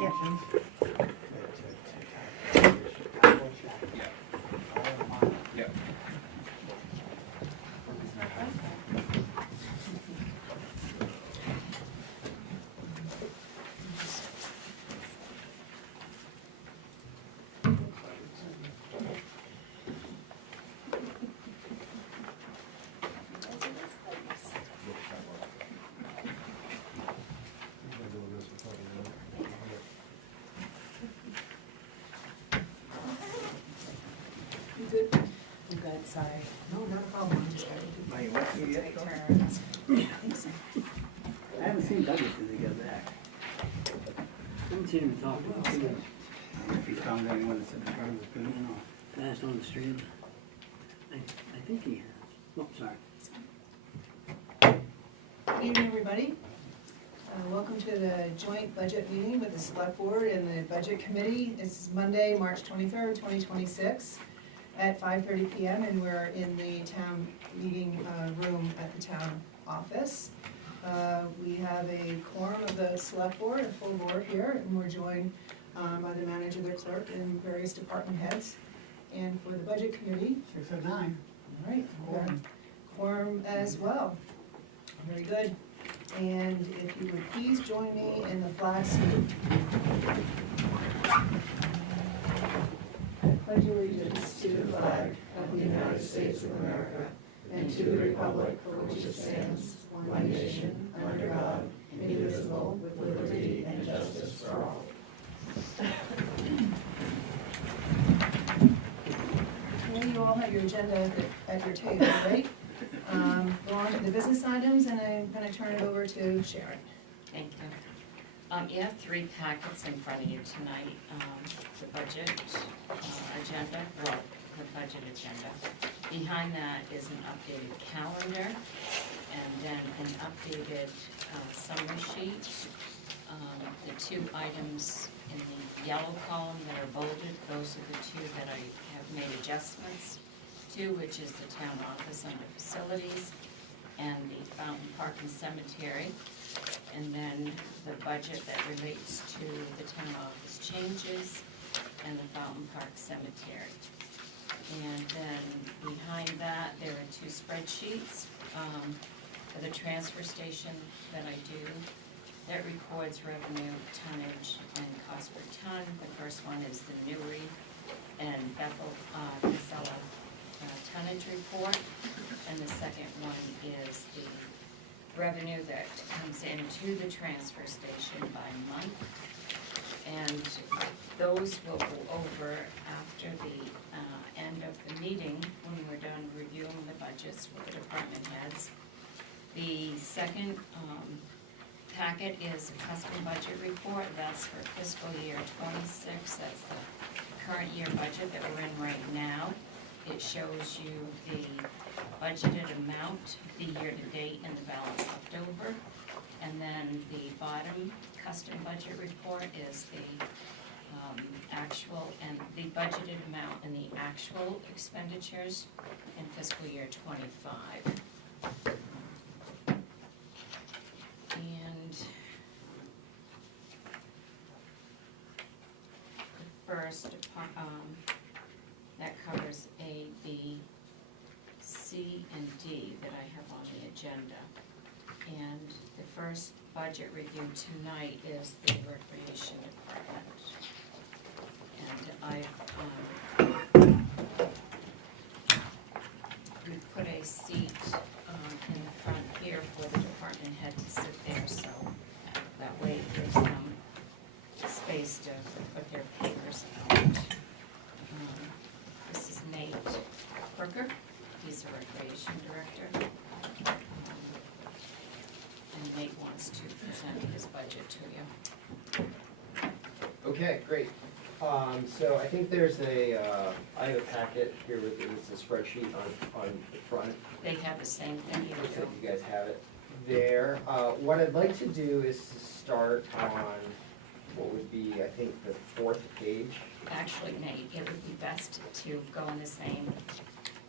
applications. Yeah. You good? I'm good, sorry. No, not a problem. Just gotta do Are you with me yet, take Dawn? turns. I think so. I haven't seen Douglas since he got back. I haven't seen him talk to him. If he found anyone that said the car was I good. don't know. Passed on the street. I think he has. Oh, sorry. Good evening, everybody. Welcome to the joint budget meeting with the Select Board and the Budget Committee. It's Monday, March 23rd, 2026 at 5:30 p.m. and we're in the town meeting room at the town office. We have a quorum of the Select Board, a full board here, and we're joined by the manager, the clerk, and various department heads. And for the Budget Committee, 609. all right, quorum as well. Very good. And if you would please join me in the flag salute. I pledge allegiance to the flag of the United States of America and to the republic for which it stands, one nation, under God, indivisible, with liberty and justice for all. Okay, you all have your agenda at your table, right? Go on to the business items, and I'm gonna turn it over to Sharon. Thank you. You have 3 packets in front of you tonight. The budget agenda, well, the budget agenda. Behind that is an updated calendar, and then an updated summary sheet. The 2 items in the yellow column that are bolded, those are the 2 that I have made adjustments to, which is the town office under facilities and the Fountain Park and Cemetery. And then the budget that relates to the town office changes and the Fountain Park Cemetery. And then behind that, there are 2 spreadsheets for the transfer station that I do that records revenue, tonnage, and cost per ton. The first one is the Newry and Bethel Casella tonnage report, and the second one is the revenue that comes into the transfer station by month. And those will go over after the end of the meeting when we're done reviewing the budgets with the department heads. The second packet is a custom budget report. That's for fiscal year 26. That's the current year budget that we're in right now. It shows you the budgeted amount, the year-to-date, and the balance left over. And then the bottom custom budget report is the actual and the budgeted amount and the actual expenditures in fiscal year 25. And the first that covers A, B, C, and D that I have on the agenda. And the first budget review tonight is the recreation department. And we put a seat in the front here for the department head to sit there, so that way it gives them space to put their papers out. This is Nate Crooker. He's the recreation director. And Nate wants to present his budget to you. Okay, great. So I think there's I have a packet here with it's a spreadsheet on the front. They have the same thing you So do. you guys have it there. What I'd like to do is to start on what would be, I think, the 4th page. Actually, Nate, it would be best to go in the same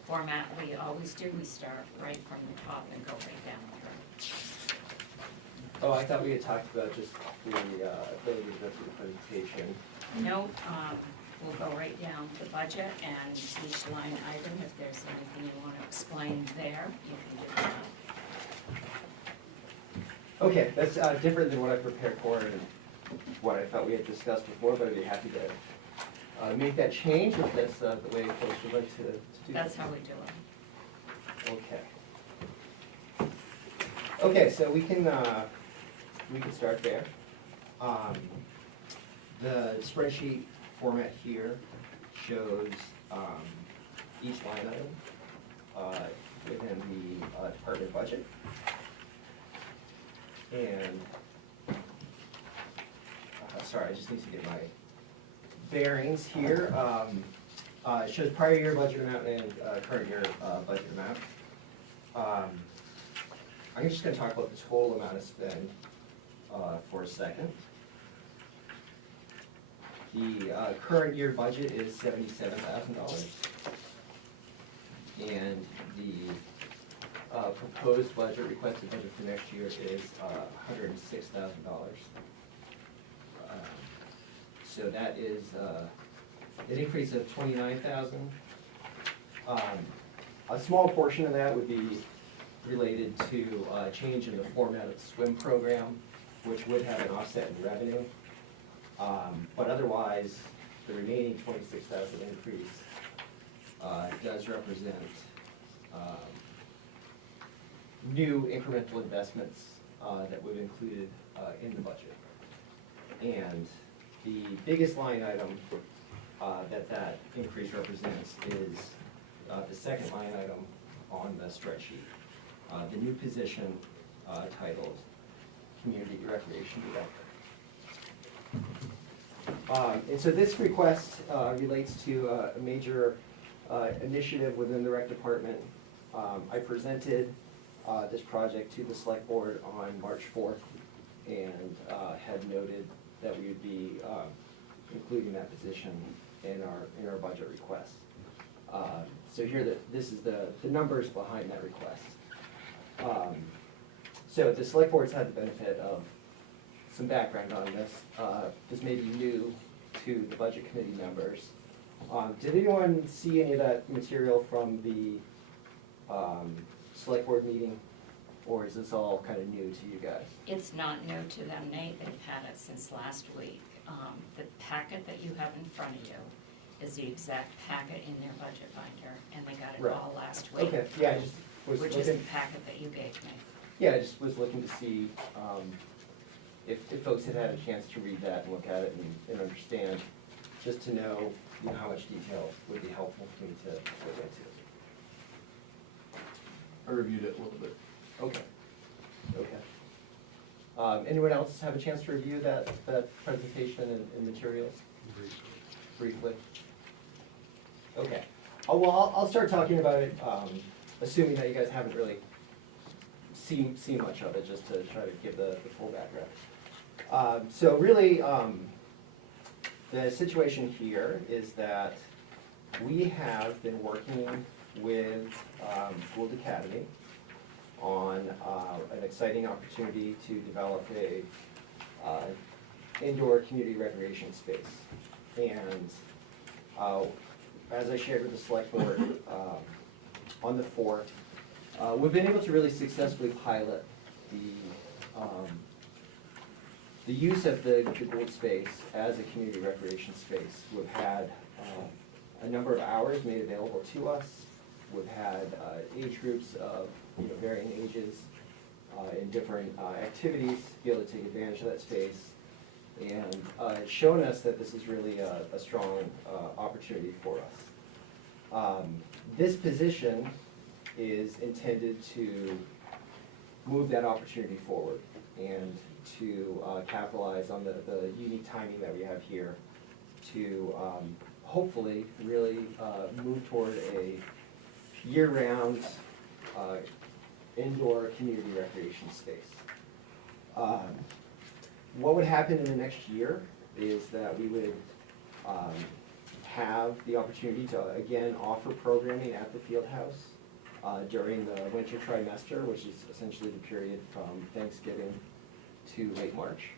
format we always do. We start right from the top and go right down through. Oh, I thought we had talked about just the ability to go through the presentation. No, we'll go right down to budget and each line item, if there's anything you want to explain there, you can do that. Okay, that's different than what I prepared for and what I thought we had discussed before, but I'd be happy to make that change if that's the way folks would like to do. That's that. how we do it. Okay. Okay, so we can start there. The spreadsheet format here shows each line item within the department budget. And, sorry, I just need to get my bearings here. It shows prior year budget amount and current year budget amount. I'm just going to talk about the total amount of spend for a second. The current year budget is $77,000. And the proposed budget, requested budget for next year is $106,000. So that is an increase of $29,000. A small portion of that would be related to change in the format of the swim program, which would have an offset in revenue. But otherwise, the remaining $26,000 increase does represent new incremental investments that we've included in the budget. And the biggest line item that increase represents is the second line item on the spreadsheet. The new position titled Community Recreation Director. And so this request relates to a major initiative within the rec department. I presented this project to the select board on March 4th and had noted that we would be including that position in our budget request. So here, this is the numbers behind that request. So the select board's had the benefit of some background on this. This may be new to the budget committee members. Did anyone see any of that material from the select board meeting, or is this all kind of new to you guys? It's not new to them, Nate, they've had it since last week. The packet that you have in front of you is the exact packet in their budget binder, and they got it Right. all last week. Okay, yeah, I just was Which is the looking, packet that you gave me. yeah, I just was looking to see if folks had had a chance to read that and look at it and understand, just to know, how much detail would be helpful for me to look into. I reviewed it a little bit. Okay. Okay. Anyone else have a chance to review that presentation and materials briefly? Okay. Oh, well, I'll start talking about it, assuming that you guys haven't really seen much of it, just to try to give the full background. So really, the situation here is that we have been working with W.H.A.T on an exciting opportunity to develop a indoor community recreation space. And as I shared with the select board on the 4th, we've been able to really successfully pilot the use of the Gould space as a community recreation space. We've had a number of hours made available to us. We've had age groups of varying ages in different activities to be able to take advantage of that space. And it's shown us that this is really a strong opportunity for us. This position is intended to move that opportunity forward and to capitalize on the unique timing that we have here to hopefully really move toward a year-round indoor community recreation space. What would happen in the next year is that we would have the opportunity to again offer programming at the field house during the winter trimester, which is essentially the period from Thanksgiving to late March.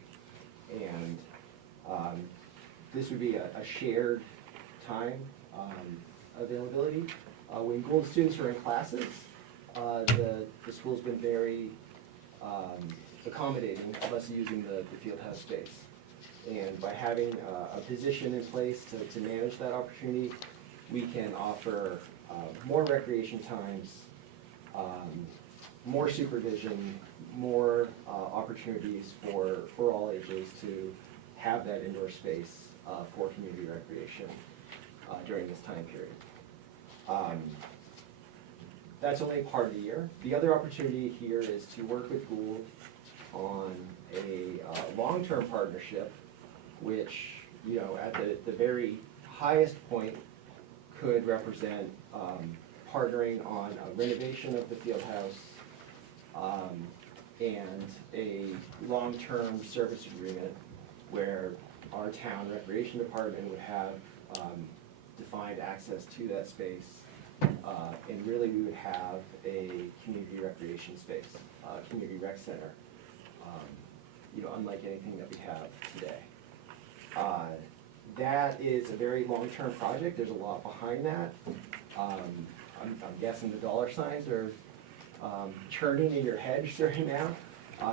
And this would be a shared time availability. When Gould students are in classes, the school's been very accommodating of us using the field house space. And by having a position in place to manage that opportunity, we can offer more recreation times, more supervision, more opportunities for all ages to have that indoor space for community recreation during this time period. That's only part of the year. The other opportunity here is to work with Gould on a long-term partnership, which, you know, at the very highest point could represent partnering on a renovation of the field house and a long-term service agreement where our town recreation department would have defined access to that space. And really we would have a community recreation space, community rec center, you know, unlike anything that we have today. That is a very long-term project. There's a lot behind that. I'm guessing the dollar signs are churning in your head right now.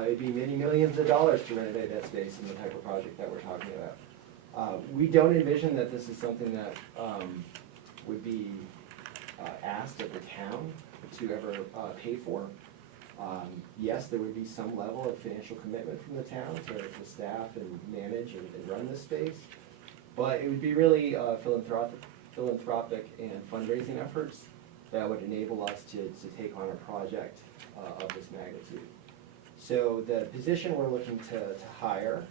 It'd be many millions of dollars to renovate that space in the type of project that we're talking about. We don't envision that this is something that would be asked of the town to ever pay for. Yes, there would be some level of financial commitment from the town to staff and manage and run this space, but it would be really philanthropic and fundraising efforts that would enable us to take on a project of this magnitude. So the position we're looking to hire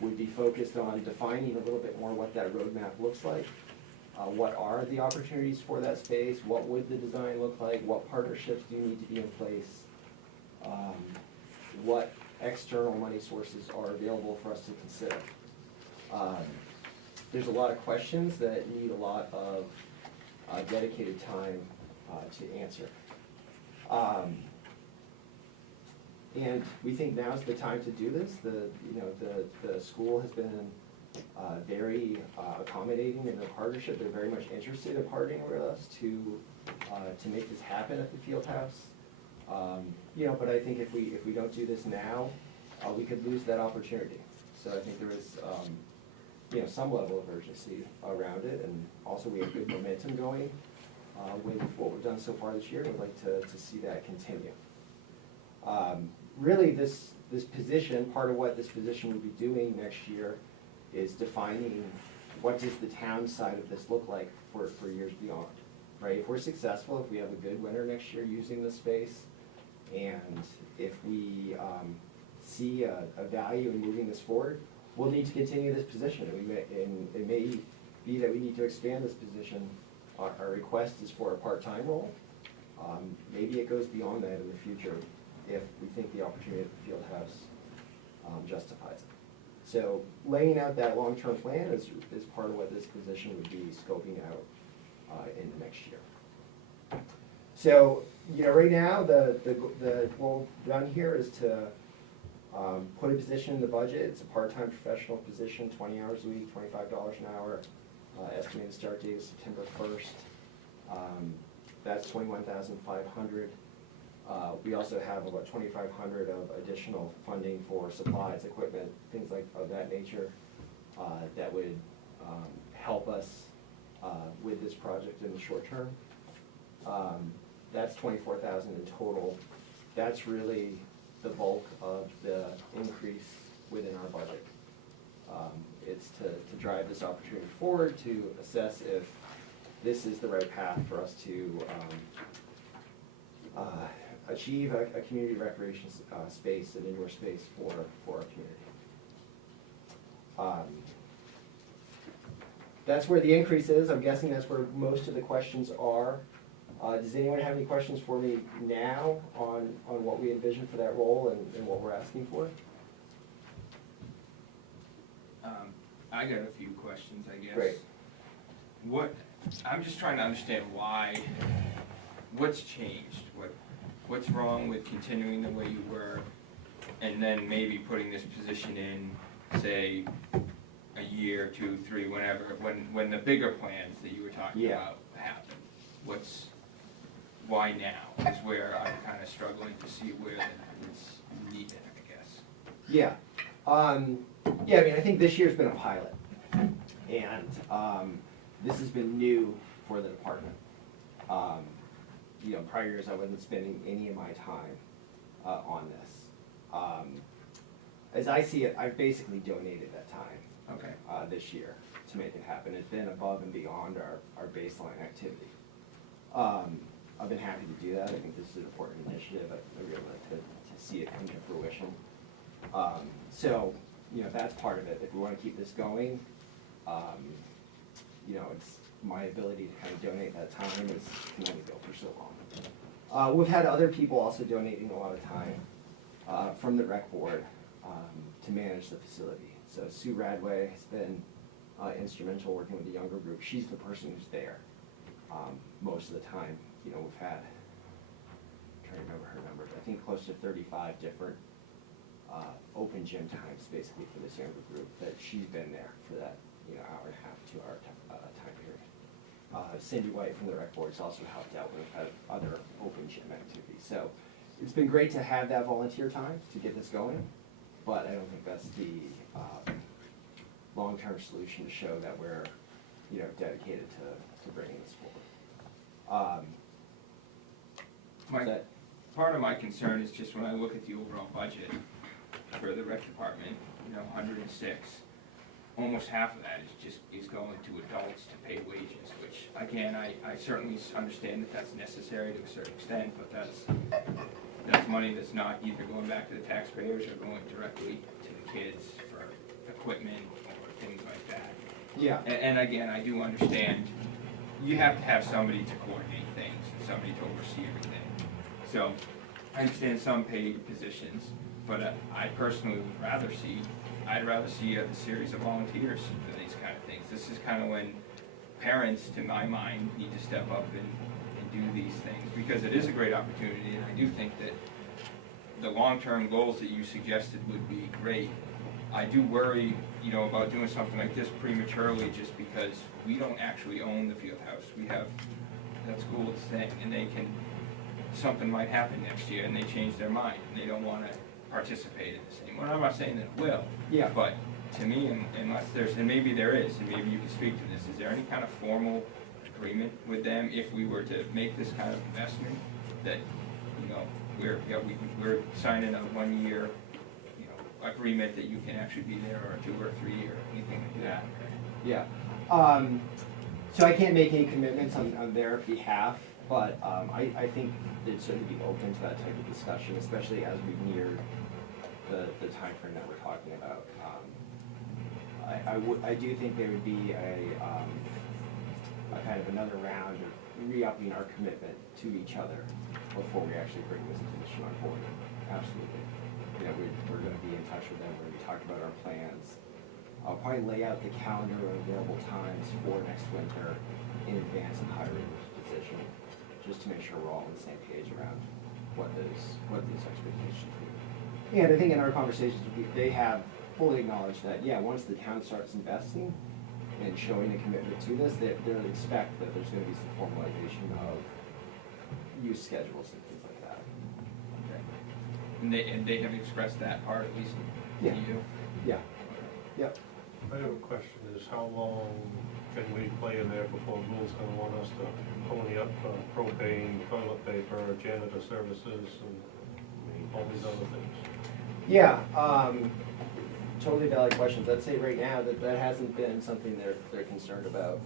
would be focused on defining a little bit more what that roadmap looks like. What are the opportunities for that space? What would the design look like? What partnerships do you need to be in place? What external money sources are available for us to consider? There's a lot of questions that need a lot of dedicated time to answer. And we think now's the time to do this. The school has been very accommodating in the partnership. They're very much interested in partnering with us to make this happen at the field house. You know, but I think if we don't do this now, we could lose that opportunity. So I think there is you know, some level of urgency around it, and also we have good momentum going with what we've done so far this year, and we'd like to see that continue. Really, this position, part of what this position will be doing next year is defining what does the town side of this look like for years beyond, right? If we're successful, if we have a good winter next year using this space, and if we see a value in moving this forward, we'll need to continue this position. And it may be that we need to expand this position. Our request is for a part-time role. Maybe it goes beyond that in the future if we think the opportunity at the field house justifies it. So laying out that long-term plan is part of what this position would be scoping out in the next year. So, you know, right now, what we've done here is to put a position in the budget. It's a part-time professional position, 20 hours a week, $25 an hour. Estimated start date is September 1st. That's $21,500. We also have about $2,500 of additional funding for supplies, equipment, things like of that nature that would help us with this project in the short term. That's $24,000 in total. That's really the bulk of the increase within our budget. It's to drive this opportunity forward, to assess if this is the right path for us to achieve a community recreation space, an indoor space for our community. That's where the increase is. I'm guessing that's where most of the questions are. Does anyone have any questions for me now on what we envision for that role and what we're asking for? I got a few questions, I guess. Great. I'm just trying to understand what's changed? What's wrong with continuing the way you were? and then maybe putting this position in, say, a year, 2, 3, whenever, when the bigger plans that you were talking Yeah. about happen? Why now is where I'm kind of struggling to see where it's needed, I guess. Yeah. Yeah, I mean, I think this year's been a pilot, and this has been new for the department. You know, prior years I wasn't spending any of my time on this. As I see it, I've basically donated that time Okay. this year to make it happen. It's been above and beyond our baseline activity. I've been happy to do that. I think this is an important initiative. I really like to see it come to fruition. So, you know, that's part of it. If we want to keep this going, you know, it's my ability to kind of donate that time can only go for so long. We've had other people also donating a lot of time from the rec board to manage the facility. So Sue Radway has been instrumental working with the younger group. She's the person who's there most of the time. You know, we've had, I'm trying to remember her number, but I think close to 35 different open gym times basically for this younger group that she's been there for that, you know, hour and a half, 2 hour time period. Cindy White from the rec board has also helped out with other open gym activities. So it's been great to have that volunteer time to get this going, but I don't think that's the long-term solution to show that we're, you know, dedicated to bringing this forward. Part of my concern is just when I look at the overall budget for the rec department, you know, 106, almost half of that is going to adults to pay wages, which, again, I certainly understand that that's necessary to a certain extent, but that's money that's not either going back to the taxpayers or going directly to the kids for equipment or things like that. Yeah. And again, I do understand you have to have somebody to coordinate things and somebody to oversee everything. So I understand some paid positions, but I personally would rather see, I'd rather see a series of volunteers for these kind of things. This is kind of when parents, to my mind, need to step up and do these things, because it is a great opportunity, and I do think that the long-term goals that you suggested would be great. I do worry, you know, about doing something like this prematurely just because we don't actually own the field house. We have that school's thing, and something might happen next year and they change their mind and they don't want to participate in this anymore. I'm not saying that it will. Yeah. But to me, unless and maybe there is, and maybe you can speak to this, is there any kind of formal agreement with them if we were to make this kind of investment that, you know, we're signing a 1-year, you know, agreement that you can actually be there, or a 2 or 3 year, anything like that? Yeah. So I can't make any commitments on their behalf, but I think they'd certainly be open to that type of discussion, especially as we near the time frame that we're talking about. I do think there would be a kind of another round of re-upping our commitment to each other before we actually bring this position on board. Absolutely. You know, we're going to be in touch with them. We're going to be talking about our plans. I'll probably lay out the calendar of available times for next winter in advance of hiring this position, just to make sure we're all on the same page around what those expectations will be. And I think in our conversations, they have fully acknowledged that, yeah, once the town starts investing and showing a commitment to this, they'll expect that there's going to be some formalization of use schedules and things like that. Okay. And they have expressed that part, at least to you? Yeah. Yep. I have a question, is how long can we play in there before Bill's gonna want us to pony up propane, toilet paper, janitor services, and all these other things? Yeah, totally valid questions. I'd say right now that hasn't been something they're concerned about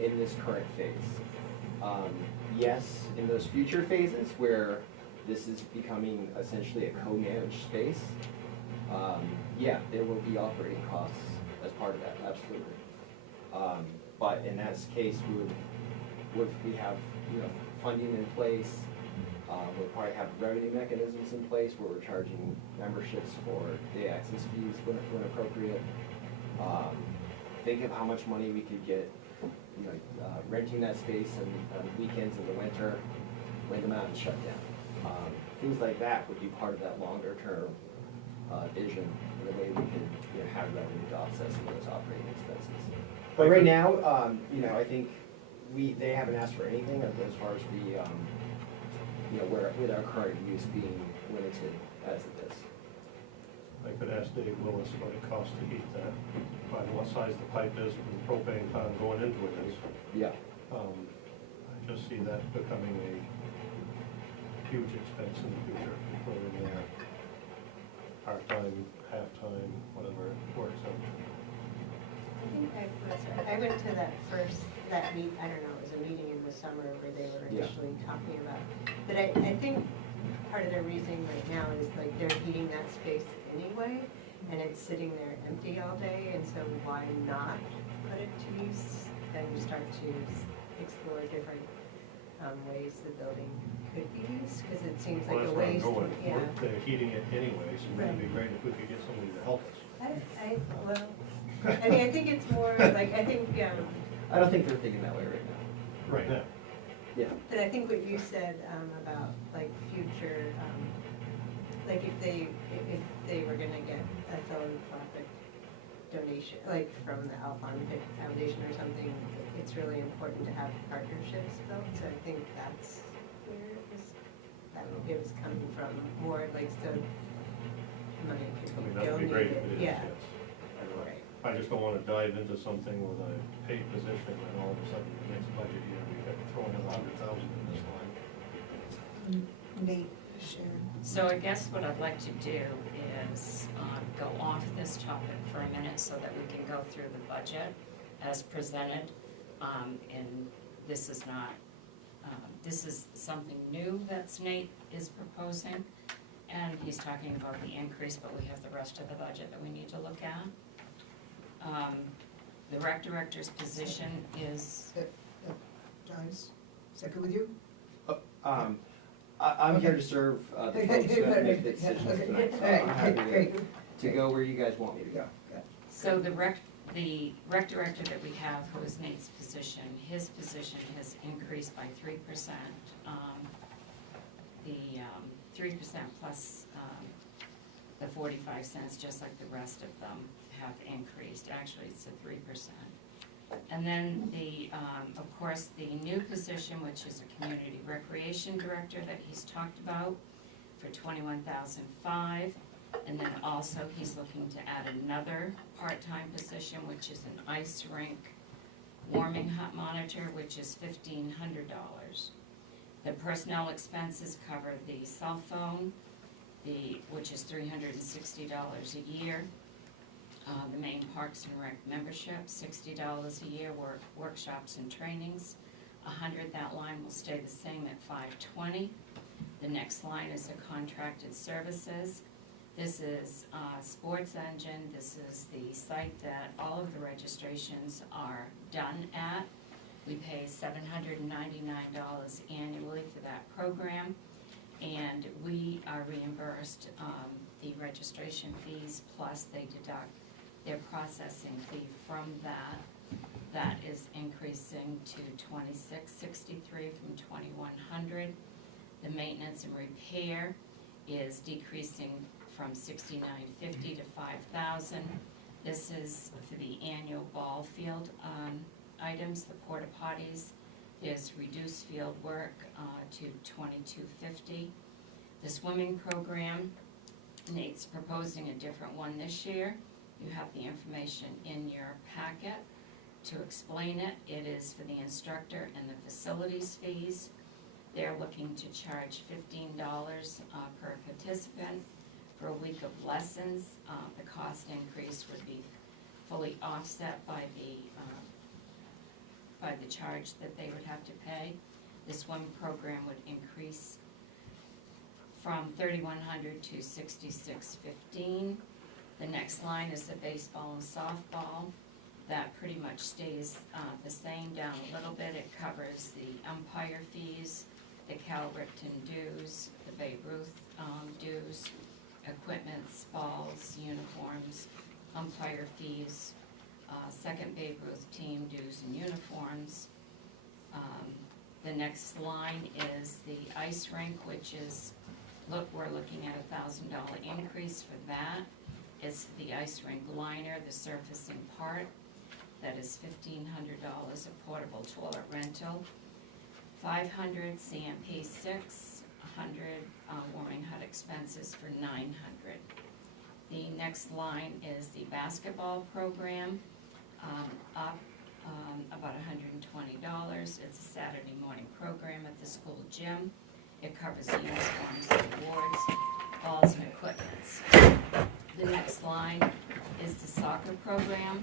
in this current phase. Yes, in those future phases where this is becoming essentially a co-managed space, yeah, there will be operating costs as part of that, absolutely. But in that case, we have, you know, funding in place. We'll probably have revenue mechanisms in place where we're charging memberships for day access fees when appropriate. Think of how much money we could get, you know, renting that space on weekends in the winter, lay them out and shut down. Things like that would be part of that longer term vision, the way we could, you know, have revenue to offset some of those operating expenses. But right now, you know, I think they haven't asked for anything as far as the, you know, with our current use being limited as it is. I could ask Dave Willis what it costs to heat that, by what size the pipe is, and the propane fan going into it is. Yeah. I just see that becoming a huge expense in the future, whether they're part-time, half-time, whatever it works out. I think I went to that meet, I don't know, it was a meeting in the summer where they were Yeah. initially talking about. But I think part of their reasoning right now is like they're heating that space anyway, and it's sitting there empty all day, and so why not put it to use? Then you start to explore different ways the building could be used, because it seems Well, like that's a where I'm waste. going. Yeah. They're heating it anyway, so it'd be Right. great if we could get somebody to help us. Well, I mean, I think it's more like, I think, I don't think they're thinking that way right now. Right now. Yeah. but I think what you said about like future, like if they were gonna get a philanthropic donation, like from the Alphonse Foundation or something, it's really important to have partnerships built, so I think that's where it was coming from, more like so money I could mean, be that would be great if it donated, is, yeah. yes. Right. I just don't wanna dive into something with a paid position and all of a sudden the next budget year we got thrown in 100,000 in this line. Nate, Sharon. So I guess what I'd like to do is go off this topic for a minute so that we can go through the budget as presented. And this is not, this is something new that Nate is proposing. And he's talking about the increase, but we have the rest of the budget that we need to look at. The rec director's position is, John's, is that good with you? I'm here to serve the folks that make the decisions tonight, so I'm happy Great. to go where you guys want me to go. so the rec director that we have, who is Nate's position, his position has increased by 3%. The 3% plus the 45 cents, just like the rest of them have increased. Actually, it's a 3%. And then of course, the new position, which is a community recreation director that he's talked about for $21,500. And then also, he's looking to add another part-time position, which is an ice rink warming hut monitor, which is $1,500. The personnel expenses cover the cell phone, which is $360 a year. The main Parks and Rec membership, $60 a year, workshops and trainings, $100. That line will stay the same at $520. The next line is the contracted services. This is Sports Engine. This is the site that all of the registrations are done at. We pay $799 annually for that program, and we are reimbursed the registration fees, plus they deduct their processing fee from that. That is increasing to $26.63 from $2,100. The maintenance and repair is decreasing from $69.50 to $5,000. This is for the annual ball field items, the porta potties. There's reduced field work to $22.50. The swimming program, Nate's proposing a different one this year. You have the information in your packet to explain it. It is for the instructor and the facilities fees. They're looking to charge $15 per participant for a week of lessons. The cost increase would be fully offset by the charge that they would have to pay. The swim program would increase from $3,100 to $6,615. The next line is the baseball and softball. That pretty much stays the same, down a little bit. It covers the umpire fees, the Cal Ripton dues, the Babe Ruth dues, equipments, balls, uniforms, umpire fees, second Babe Ruth team dues and uniforms. The next line is the ice rink, which is, we're looking at $1,000 increase for that. It's the ice rink liner, the surfacing part, that is $1,500, a portable toilet rental. 500 CMP 6, 100 warming hut expenses for 900. The next line is the basketball program, up about $120. It's a Saturday morning program at the school gym. It covers uniforms, awards, balls, and equipments. The next line is the soccer program.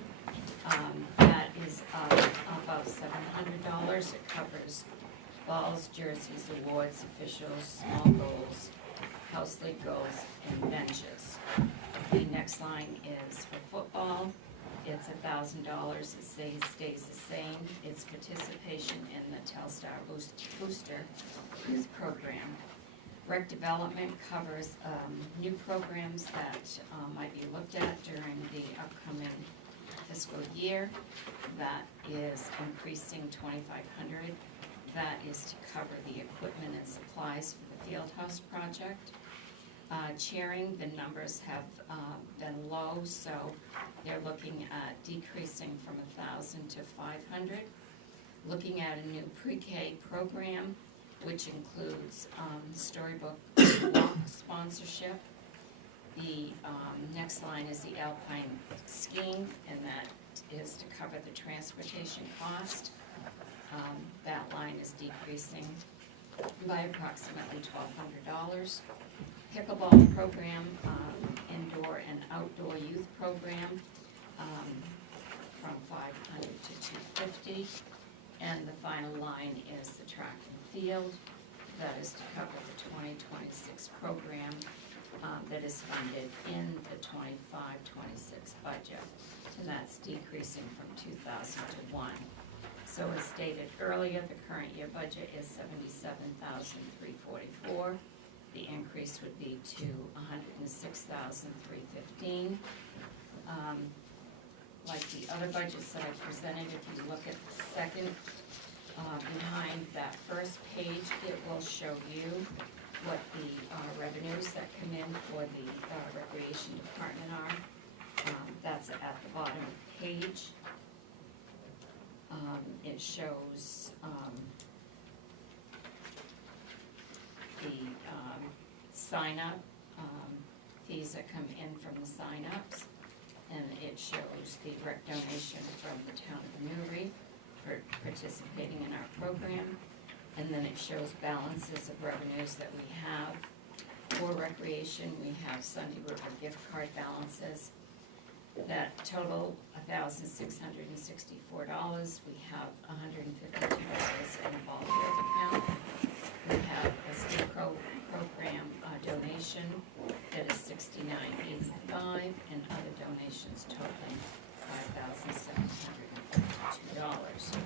That is about $700. It covers balls, jerseys, awards, officials, small goals, house league goals, and benches. The next line is for football. It's $1,000. It stays the same. It's participation in the Telstar Booster Youth Program. Rec development covers new programs that might be looked at during the upcoming fiscal year. That is increasing $2,500. That is to cover the equipment and supplies for the field house project. Chairing, the numbers have been low, so they're looking at decreasing from 1,000 to 500. Looking at a new pre-K program, which includes storybook walk sponsorship. The next line is the alpine skiing, and that is to cover the transportation cost. That line is decreasing by approximately $1,200. Pickleball program, indoor and outdoor youth program, from 500 to 250. And the final line is the track and field. That is to cover the 2026 program that is funded in the 25-26 budget. And that's decreasing from 2,000 to 1. So as stated earlier, the current year budget is $77,344. The increase would be to $106,315. Like the other budgets that I presented, if you look at the second, behind that first page, it will show you what the revenues that come in for the recreation department are. That's at the bottom of the page. It shows the sign-up fees that come in from the sign-ups, and it shows the rec donation from the town of Newry for participating in our program, and then it shows balances of revenues that we have. For recreation, we have Sunday River gift card balances that total $1,664. We have $152 in a ball field account. We have a ski program donation that is $69.85, and other donations totaling $5,752.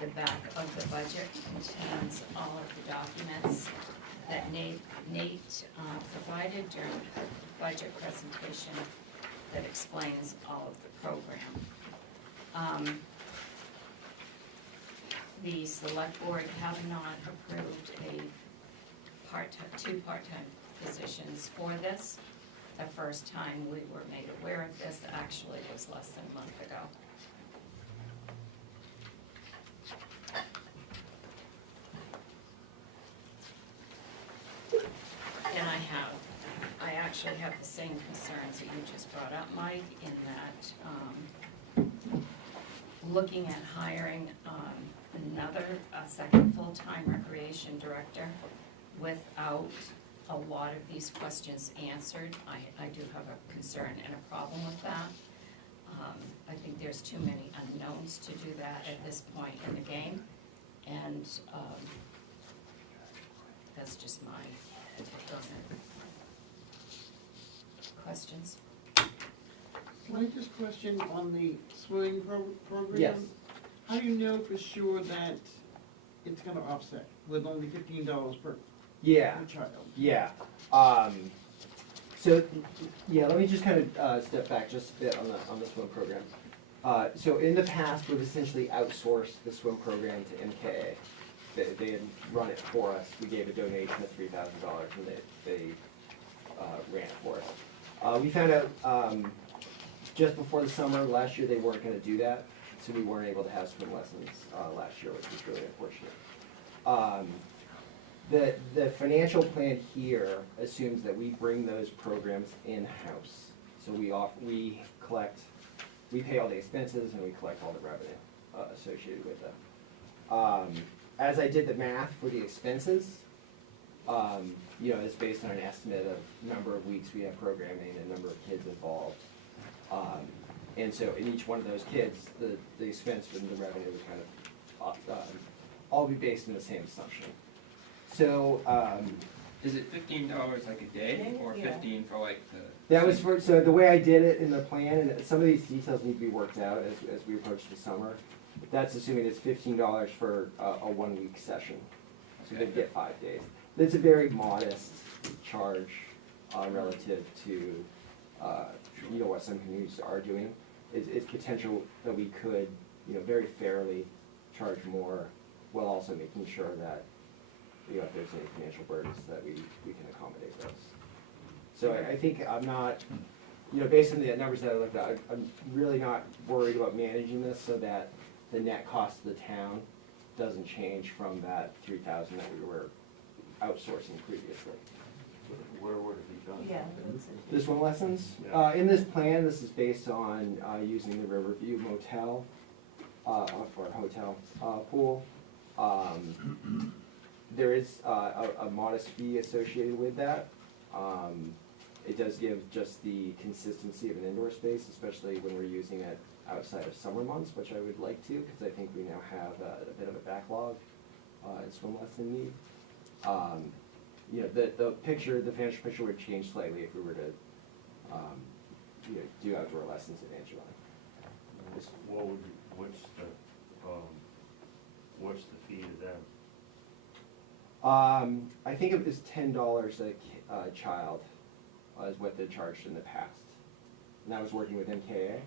The back of the budget contains all of the documents that Nate provided during the budget presentation that explains all of the program. The select board have not approved two part-time positions for this. The first time we were made aware of this actually was less than a month ago. And I actually have the same concerns that you just brought up, Mike, in that looking at hiring a second full-time recreation director without a lot of these questions answered, I do have a concern and a problem with that. I think there's too many unknowns to do that at this point in the game, and that's just my questions. Can I just question on the swimming program? Yes. How do you know for sure that it's gonna offset with only $15 per child? Yeah. So, yeah, let me just kind of step back just a bit on the swim program. So in the past, we've essentially outsourced the swim program to MKA. they had run it for us. We gave a donation of $3,000 and they ran it for us. We found out just before the summer last year they weren't going to do that, so we weren't able to have swim lessons last year, which was really unfortunate. The financial plan here assumes that we bring those programs in-house. So we pay all the expenses and we collect all the revenue associated with them. As I did the math for the expenses, it's based on an estimate of number of weeks we have programming and number of kids involved. And so in each one of those kids, the expense and the revenue would kind of all be based on the same assumption. So, Is it $15 like a day, or Yeah. 15 for like the? that was so the way I did it in the plan, and some of these details need to be worked out as we approach the summer. That's assuming it's $15 for a 1 week session. So they'd get 5 days. It's a very modest charge relative to what some communities are doing. It's potential that we could very fairly charge more, while also making sure that if there's any financial burdens that we can accommodate those. So I think I'm not, based on the numbers that I looked at, I'm really not worried about managing this so that the net cost to the town doesn't change from that $3,000 that we were outsourcing previously. Where would it be done? Yeah. The swim lessons? Yeah. In this plan, this is based on using the Riverview Motel, or hotel, pool. There is a modest fee associated with that. It does give just the consistency of an indoor space, especially when we're using it outside of summer months, which I would like to, because I think we now have a bit of a backlog in swim lesson need. The financial picture would change slightly if we were to do outdoor lessons at Angela. What's the fee to them? I think it was $10 a child is what they charged in the past. And I was working with MKA.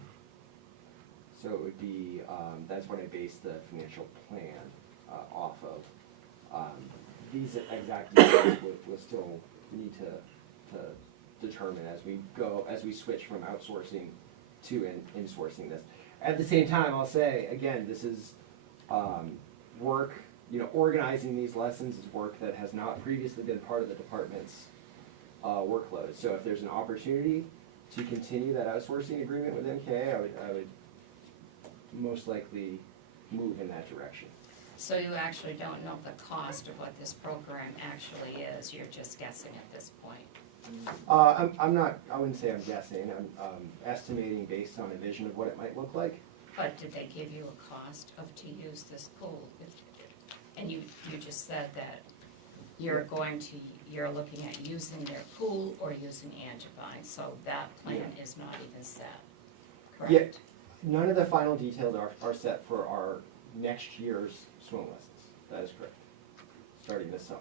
So it would be, that's what I based the financial plan off of. These exact details we'll still need to determine as we switch from outsourcing to insourcing this. At the same time, I'll say, again, this is work, organizing these lessons is work that has not previously been part of the department's workload. So if there's an opportunity to continue that outsourcing agreement with MKA, I would most likely move in that direction. So you actually don't know the cost of what this program actually is, you're just guessing at this point? I wouldn't say I'm guessing, I'm estimating based on a vision of what it might look like. But did they give you a cost to use this pool? And you just said that you're looking at using their pool or using Angevine, so that plan is not even set, correct? Yeah, none of the final details are set for our next year's swim lessons. That is correct, starting this summer.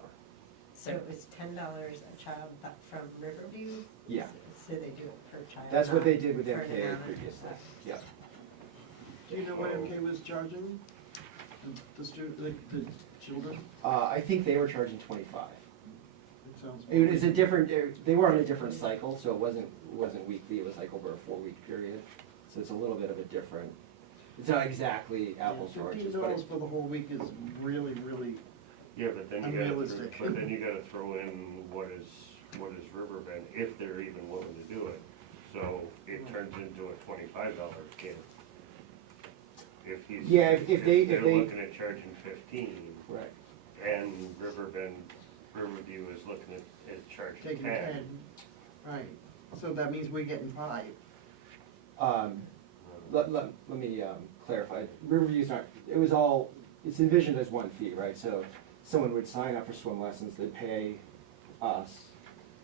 So it was $10 a child from Riverview? Yeah. So they do it per child? That's what they did with for an MKA amount of previously, time. yeah. Do you know what MK was charging the children? I think they were charging 25. It sounds. It was a different, they were on a different cycle, so it wasn't weekly, it was like over a 4-week period. So it's a little bit of a different, it's not exactly apples to oranges, but $15 it's, for the whole week is really, really, Yeah, but then Unrealistic. you gotta throw in what is Riverbend, if they're even willing to do it. So it turns into a $25 kid. If if they're looking at charging 15, right. and Riverview is looking at charging taking 10. 10. Right, so that means we're getting 5. Let me clarify. Riverview's not, it's envisioned as one fee, right? So someone would sign up for swim lessons, they'd pay us,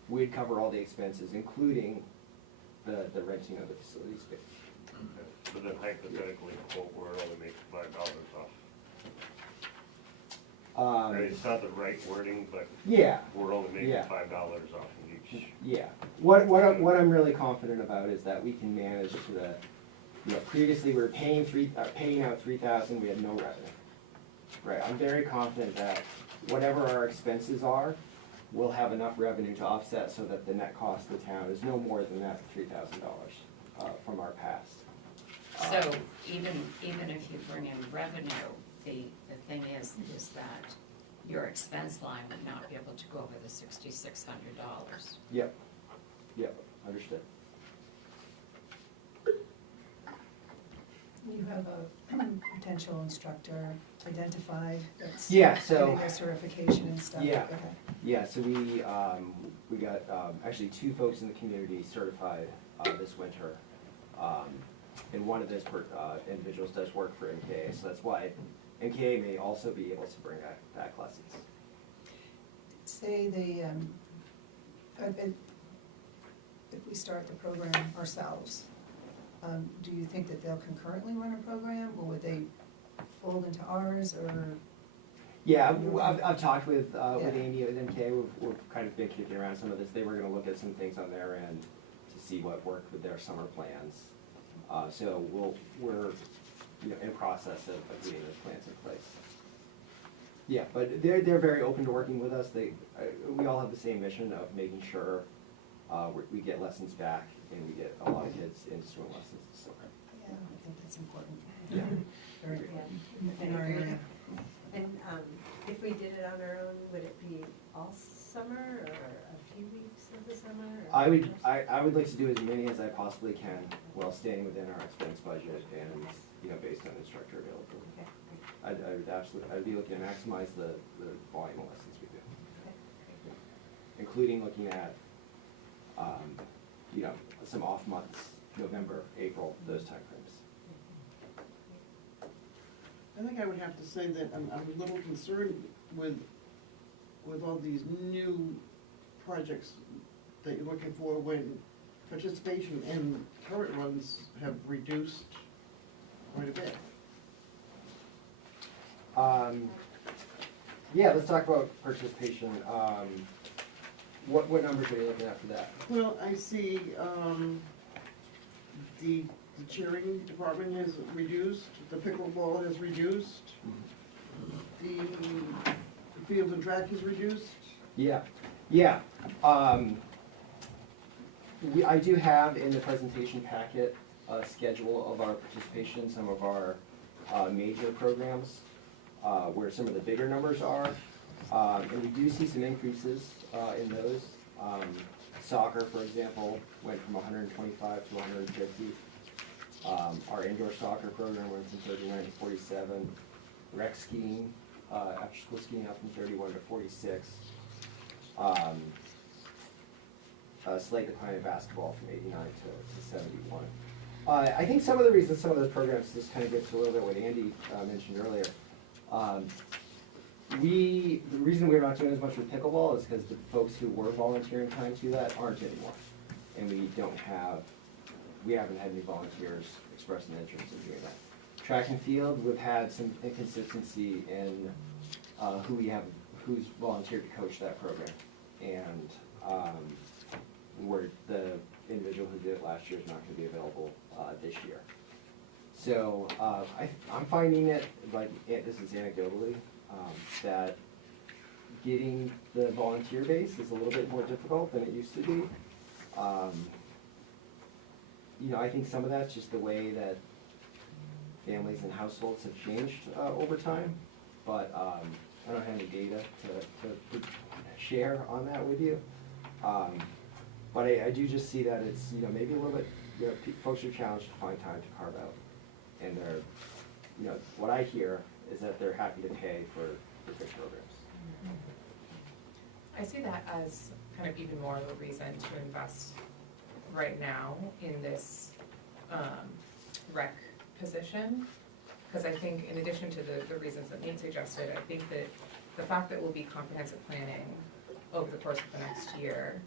we'd cover all the expenses, including the renting of the facility space. So then hypothetically, quote, we're only making $5 off. It's not the right wording, but Yeah, we're only making Yeah. $5 off in each. yeah. What I'm really confident about is that we can manage to the, previously we were paying out $3,000, we had no revenue. Right, I'm very confident that whatever our expenses are, we'll have enough revenue to offset so that the net cost of the town is no more than that $3,000 from our past. So even if you bring in revenue, the thing is that your expense line would not be able to go over the $6,600. Yep, understood. You have a potential instructor identified that's Yeah, so. getting their certification and stuff? Yeah. Okay. Yeah, so we got actually 2 folks in the community certified this winter. And one of those individuals does work for MKA, so that's why MKA may also be able to bring back lessons. Say if we start the program ourselves, do you think that they'll concurrently run a program, or would they fold into ours, or? Yeah, I've talked with Yeah. Amy at MKA. We've kind of been kicking around some of this. They were going to look at some things on their end to see what worked with their summer plans. So we're in process of getting those plans in place. Yeah, but they're very open to working with us. We all have the same mission of making sure we get lessons back and we get a lot of kids into swim lessons this summer. Yeah, I think that's important. Yeah. Very important in our area. And if we did it on our own, would it be all summer or a few weeks of the summer? Or I would like to do as many as I possibly can while staying within our expense budget and, based on instructor availability. Okay. I'd be looking to maximize the volume of lessons we do. Including looking at, some off months, November, April, those timeframes. I think I would have to say that I'm a little concerned with all these new projects that you're looking for when participation in current runs have reduced quite a bit. Yeah, let's talk about participation. What numbers are you looking at for that? Well, I see, the cheering department has reduced, the pickleball has reduced, the field and track has reduced. Yeah. I do have in the presentation packet a schedule of our participation in some of our major programs, where some of the bigger numbers are. And we do see some increases in those. Soccer, for example, went from 125 to 150. Our indoor soccer program went from 39 to 47. Rec skiing, after school skiing up from 31 to 46. Slight decline in basketball from 89 to 71. I think some of the reasons some of those programs, this kind of gets a little bit what Andy mentioned earlier. The reason we're not doing as much with pickleball is because the folks who were volunteering time to do that aren't anymore. And we haven't had any volunteers express an interest in doing that. Track and field, we've had some inconsistency in who's volunteered to coach that program. And where the individual who did it last year is not going to be available this year. So I'm finding it, like this is anecdotally, that getting the volunteer base is a little bit more difficult than it used to be. I think some of that's just the way that families and households have changed over time, but I don't have any data to share on that with you. But I do just see that it's maybe a little bit folks are challenged to find time to carve out, and they're what I hear is that they're happy to pay for big programs. I see that as kind of even more of a reason to invest right now in this rec position, because I think in addition to the reasons that Nate suggested, I think that the fact that we'll be comprehensive planning over the course of the next year,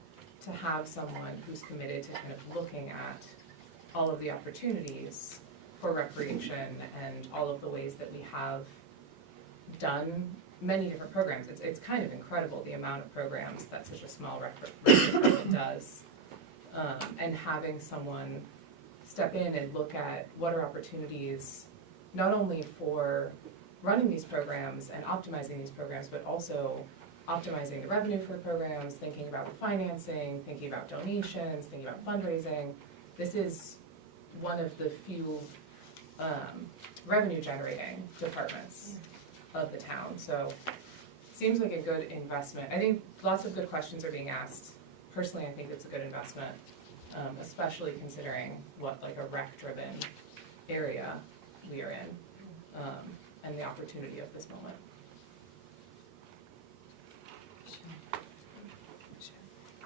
to have someone who's committed to kind of looking at all of the opportunities for recreation and all of the ways that we have done many different programs. It's kind of incredible the amount of programs that such a small rec department does. And having someone step in and look at what are opportunities, not only for running these programs and optimizing these programs, but also optimizing the revenue for the programs, thinking about the financing, thinking about donations, thinking about fundraising. This is one of the few revenue generating departments of the town, so seems like a good investment. I think lots of good questions are being asked. Personally, I think it's a good investment, especially considering what like a rec-driven area we are in, and the opportunity of this moment.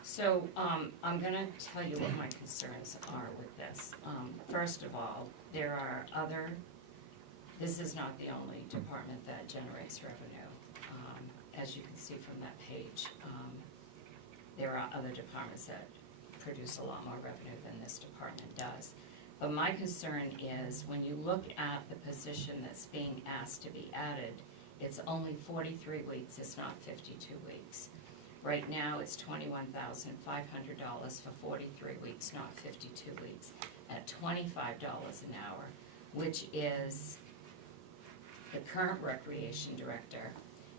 So, I'm gonna tell you what my concerns are with this. First of all, there are this is not the only department that generates revenue. As you can see from that page, there are other departments that produce a lot more revenue than this department does. But my concern is when you look at the position that's being asked to be added, it's only 43 weeks, it's not 52 weeks. Right now, it's $21,500 for 43 weeks, not 52 weeks, at $25 an hour, which is the current recreation director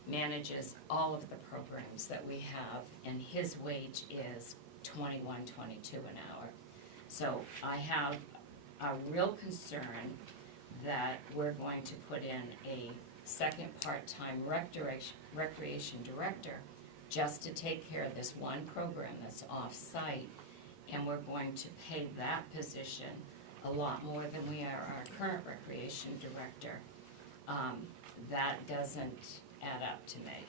manages all of the programs that we have, and his wage is $21, $22 an hour. So I have a real concern that we're going to put in a second part-time recreation director just to take care of this one program that's off-site, and we're going to pay that position a lot more than we are our current recreation director. That doesn't add up to me.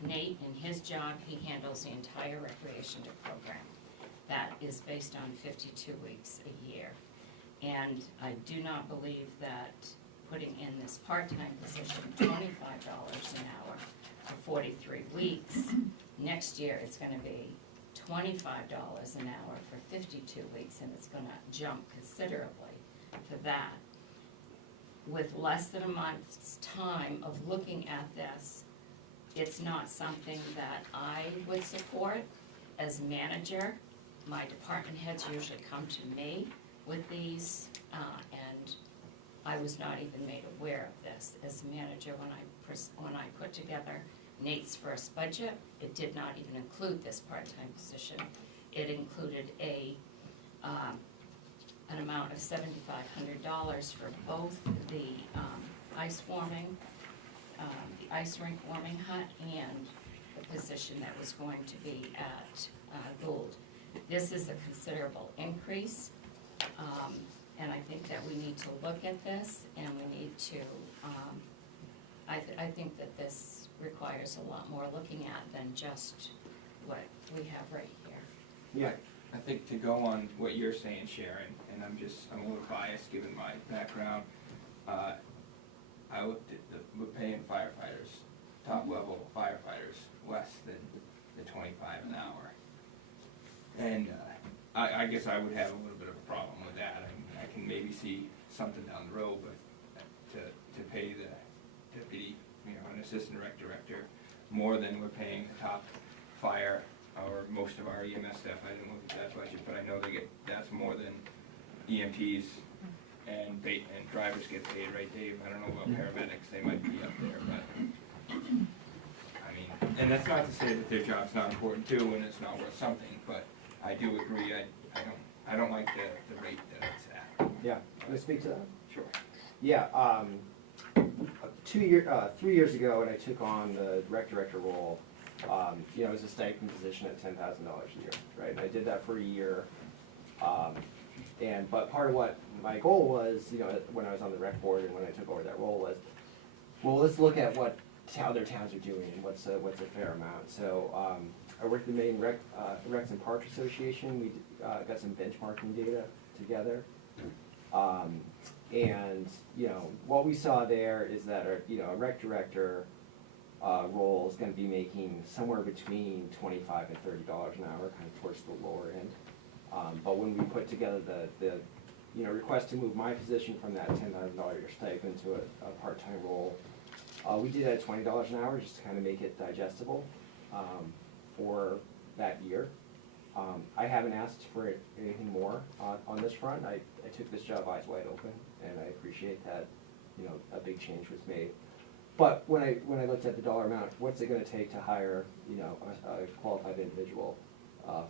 Nate, in his job, he handles the entire recreation program. That is based on 52 weeks a year. And I do not believe that putting in this part-time position, $25 an hour for 43 weeks, next year it's gonna be $25 an hour for 52 weeks, and it's gonna jump considerably for that. With less than a month's time of looking at this, it's not something that I would support as manager. My department heads usually come to me with these, and I was not even made aware of this as manager when I put together Nate's first budget. It did not even include this part-time position. It included an amount of $7,500 for both the ice warming, the ice rink warming hut, and the position that was going to be at Gould. This is a considerable increase, and I think that we need to look at this, and we need to, I think that this requires a lot more looking at than just what we have right here. Yeah. I think to go on what you're saying, Sharon, and I'm a little biased given my background, I looked at we're paying firefighters, top level firefighters, less than the 25 an hour. And I guess I would have a little bit of a problem with that. I can maybe see something down the road, but to pay the deputy, an assistant rec director more than we're paying the top fire or most of our EMS staff. I didn't look at that budget, but I know that's more than EMTs and drivers get paid, right, Dave? I don't know about paramedics, they might be up there, but, I mean, and that's not to say that their job's not important too, and it's not worth something, but I do agree, I don't like the rate that it's at. Yeah, can I speak to that? Sure. Yeah, 3 years ago when I took on the rec director role, it was a stipend position at $10,000 a year, right? And I did that for a year. But part of what my goal was, when I was on the rec board and when I took over that role was, well, let's look at what other towns are doing and what's a fair amount. So I worked with the Maine Recs and Parks Association. We got some benchmarking data together. What we saw there is that a rec director role is going to be making somewhere between $25 and $30 an hour, kind of towards the lower end. But when we put together the request to move my position from that $10,000 stipend to a part-time role, we did it at $20 an hour just to kind of make it digestible for that year. I haven't asked for anything more on this front. I took this job eyes wide open, and I appreciate that, you know, a big change was made. But when I looked at the dollar amount, what's it gonna take to hire, you know, a qualified individual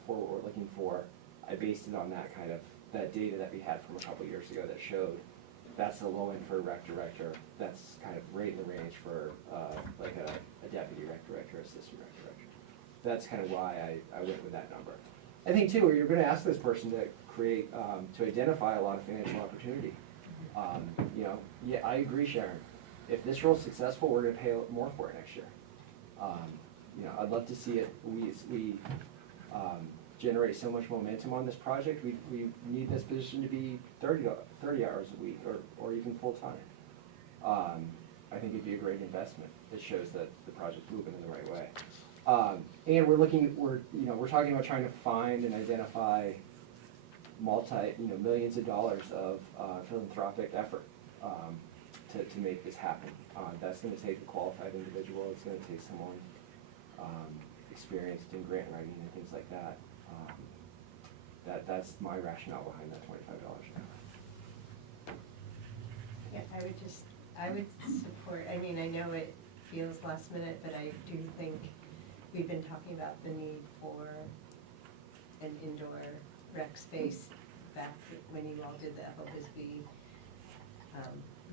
for what we're looking for? I based it on that data that we had from a couple years ago that showed that's the low end for a rec director. That's kind of right in the range for like a deputy rec director, assistant rec director. That's kind of why I went with that number. I think too, you're gonna ask this person to create, to identify a lot of financial opportunity. You know, yeah, I agree, Sharon. If this role's successful, we're gonna pay more for it next year. You know, I'd love to see it, we generate so much momentum on this project. We need this position to be 30 hours a week or even full-time. I think it'd be a great investment. It shows that the project's moving in the right way. And we're talking about trying to find and identify millions of dollars of philanthropic effort to make this happen. That's gonna take a qualified individual. It's gonna take someone experienced in grant writing and things like that. That's my rationale behind that $25 an hour. Yeah, I would support, I mean, I know it feels last minute, but I do think we've been talking about the need for an indoor rec space back when you all did the Ethel Bisbee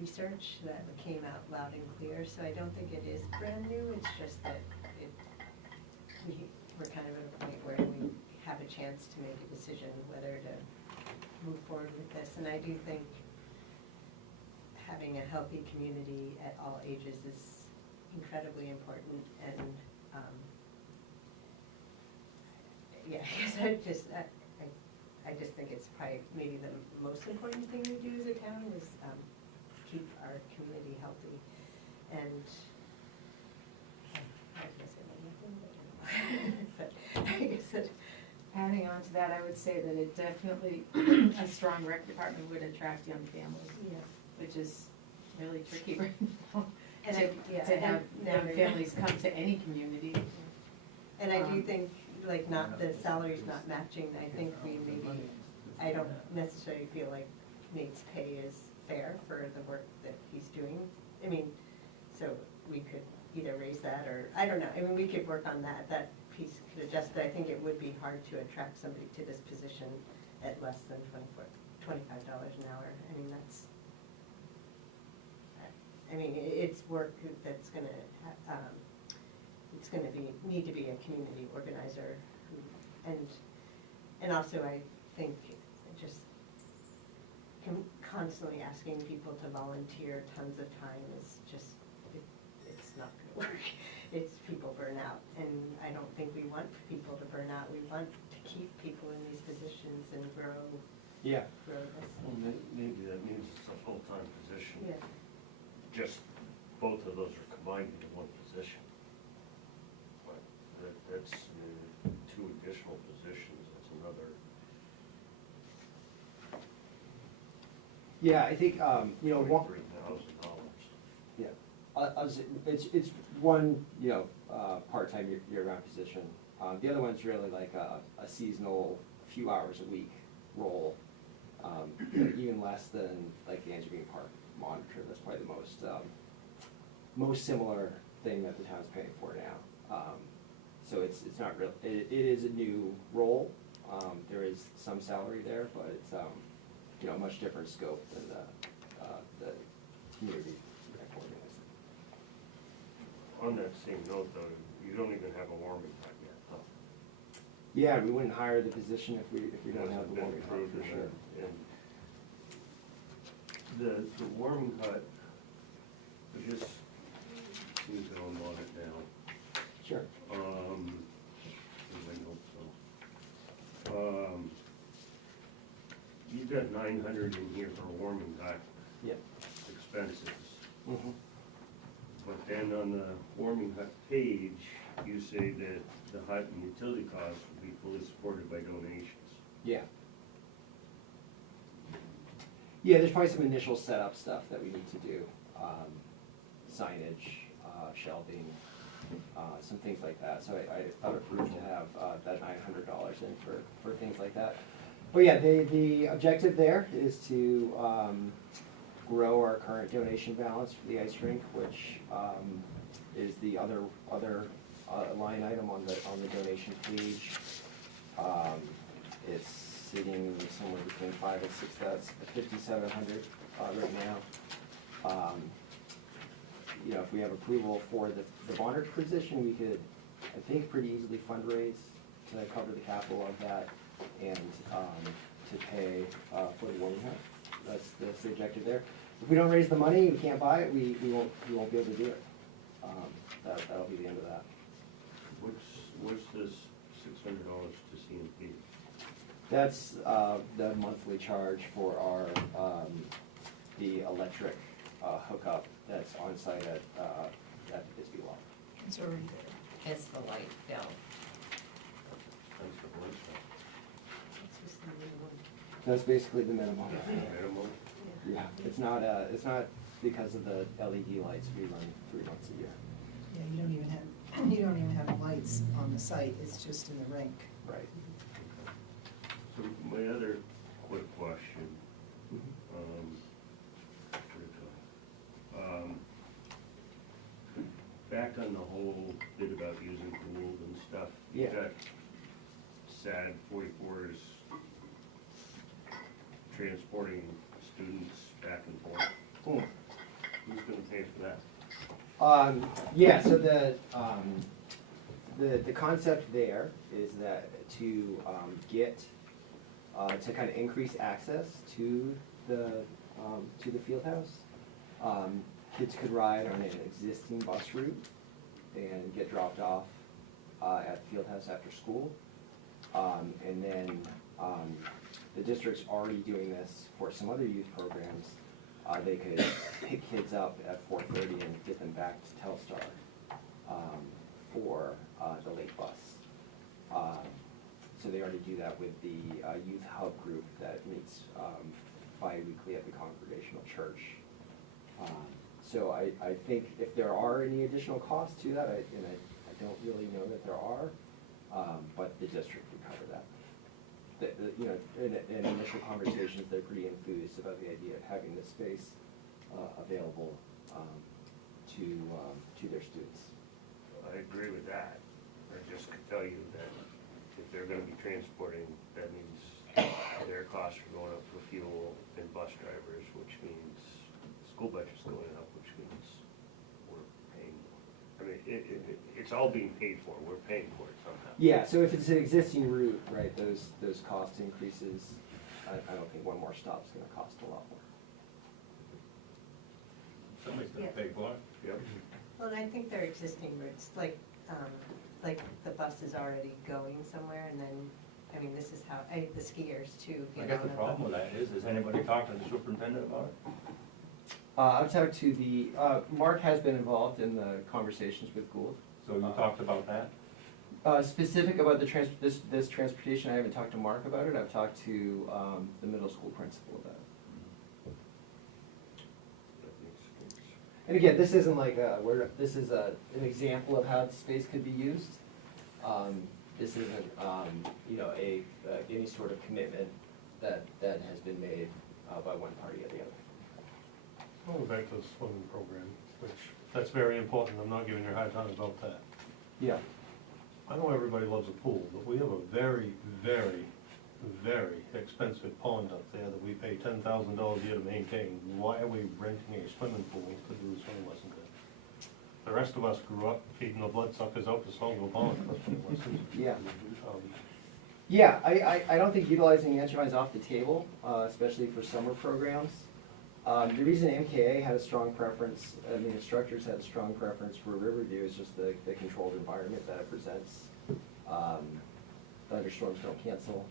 research that came out loud and clear, so I don't think it is brand new, it's just that we're kind of at a point where we have a chance to make a decision whether to move forward with this, and I do think having a healthy community at all ages is incredibly important, and yeah, I just think it's probably maybe the most important thing we do as a town is keep our community healthy, and I was gonna say nothing, but I guess that. Adding on to that, I would say that it definitely, a strong rec department would attract young families, Yeah. which is really tricky right now. And To have young families come to any community. And I do think, like, not, the salary's not matching, I think we maybe, I don't necessarily feel like Nate's pay is fair for the work that he's doing. I mean, so we could either raise that, or, I don't know, I mean, we could work on that piece could adjust, but I think it would be hard to attract somebody to this position at less than $25 an hour. I mean, it's work that's gonna, it's gonna need to be a community organizer, and also I think just constantly asking people to volunteer tons of time is just, it's not gonna work. It's people burn out, and I don't think we want people to burn out. We want to keep people in these positions and grow. Yeah. Grow this. Well, maybe that means it's a full-time position. Yeah. Just both of those are combined into one position. But that's two additional positions, that's another. Yeah, I think, $23,000. Yeah, it's one, part-time year-round position. The other one's really like a seasonal, few hours a week role, even less than like the Angevine Park monitor. That's probably the most similar thing that the town's paying for now. So it's not real. It is a new role. There is some salary there, but it's much different scope than the community rec organizer. On that same note, though, you don't even have a warming hut yet, huh? Yeah, we wouldn't hire the position if we don't have the warming hut for sure. And the warming hut, just seems to unload it now. Sure. You've got 900 in here for a warming hut. Yep. Expenses. Mm-hmm. But then on the warming hut page, you say that the hut and utility costs will be fully supported by donations. Yeah. Yeah, there's probably some initial setup stuff that we need to do. Signage, shelving, some things like that. So I thought it prudent to have that $900 in for things like that. But yeah, the objective there is to grow our current donation balance for the ice rink, which is the other line item on the donation page. It's sitting somewhere between 5 and 6. That's $5,700 right now. You know, if we have approval for the bonder position, we could, I think, pretty easily fundraise to cover the capital of that and to pay for the warming house. That's the objective there. If we don't raise the money, we can't buy it, we won't be able to do it. That'll be the end of that. What's this $600 to CMP? That's the monthly charge for our the electric hookup that's on site at Bisbee Law. It's already there. It's the light bill. Thanks for voice It's just the minimum. That's basically the minimum. Minimum? Yeah, it's not because of the LED lights we run 3 months a year. Yeah, you don't even have lights on the site, it's just in the rink. Right. So my other quick question, back on the whole bit about using pools and stuff. Yeah. That sad 44s transporting students back and forth. Who's gonna pay for that? Yeah, so the concept there is that to get to kind of increase access to the field house, kids could ride on an existing bus route and get dropped off at the field house after school. And then the district's already doing this for some other youth programs. They could pick kids up at 4:30 and get them back to Telstar for the late bus. So they already do that with the youth hub group that meets bi-weekly at the Congregational Church. So I think if there are any additional costs to that, I don't really know that there are, but the district would cover that. You know, in initial conversations, they're pretty enthused about the idea of having this space available to their students. I agree with that. I just could tell you that if they're gonna be transporting, that means their costs are going up for fuel and bus drivers, which means school budget's going up, which means we're paying more. I mean, it's all being paid for, we're paying for it somehow. Yeah, so if it's an existing route, right, those cost increases, I don't think one more stop's gonna cost a lot more. Somebody's gonna Yeah. pay for it. Yep. Well, and I think they're existing routes, like the bus is already going somewhere, and then, I mean, this is how, the skiers too. I guess the problem with that is, has anybody talked to the superintendent about it? I've talked to the, Mark has been involved in the conversations with Gould. So you talked about that? Specific about the this transportation, I haven't talked to Mark about it, I've talked to the middle school principal about it. And again, this isn't like this is an example of how the space could be used. This isn't, you know, any sort of commitment that has been made by one party or the other. Well, back to the swimming program, which, that's very important, I'm not giving you a hard time about that. Yeah. I know everybody loves a pool, but we have a very, very, very expensive pond up there that we pay $10,000 a year to maintain. Why are we renting a swimming pool to do swimming lessons in? The rest of us grew up feeding the bloodsuckers out to Stoneville Pond for swimming lessons. Yeah. Um, Yeah, I don't think utilizing Angevine is off the table, especially for summer programs. The reason MKA had a strong preference, and the instructors had a strong preference for Riverview is just the controlled environment that it presents. Thunderstorms don't cancel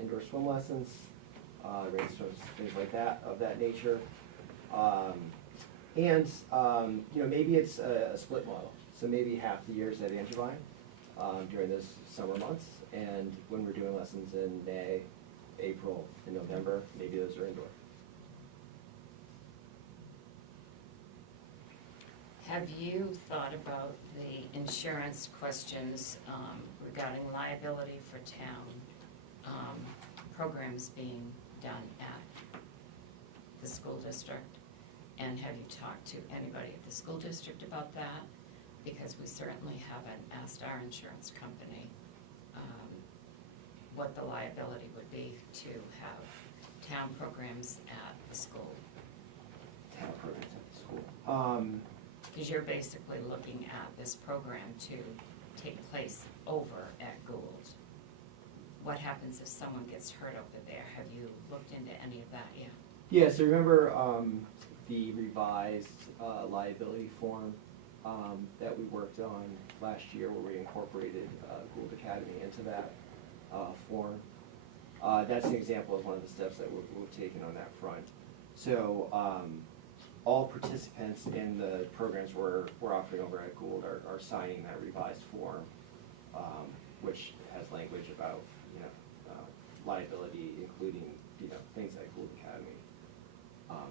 indoor swim lessons, rainstorms, things like that, of that nature. And you know, maybe it's a split model. So maybe half the year's at Angevine during those summer months, and when we're doing lessons in May, April, and November, maybe those are indoor. Have you thought about the insurance questions regarding liability for town programs being done at the school district? And have you talked to anybody at the school district about that? Because we certainly haven't asked our insurance company what the liability would be to have town programs at the school. Town programs at the school. Because you're basically looking at this program to take place over at Gould. What happens if someone gets hurt over there? Have you looked into any of that yet? Yeah, so remember the revised liability form that we worked on last year where we incorporated Gould Academy into that form? That's an example of one of the steps that we've taken on that front. So all participants in the programs we're offering over at Gould are signing that revised form, which has language about liability, including things like Gould Academy.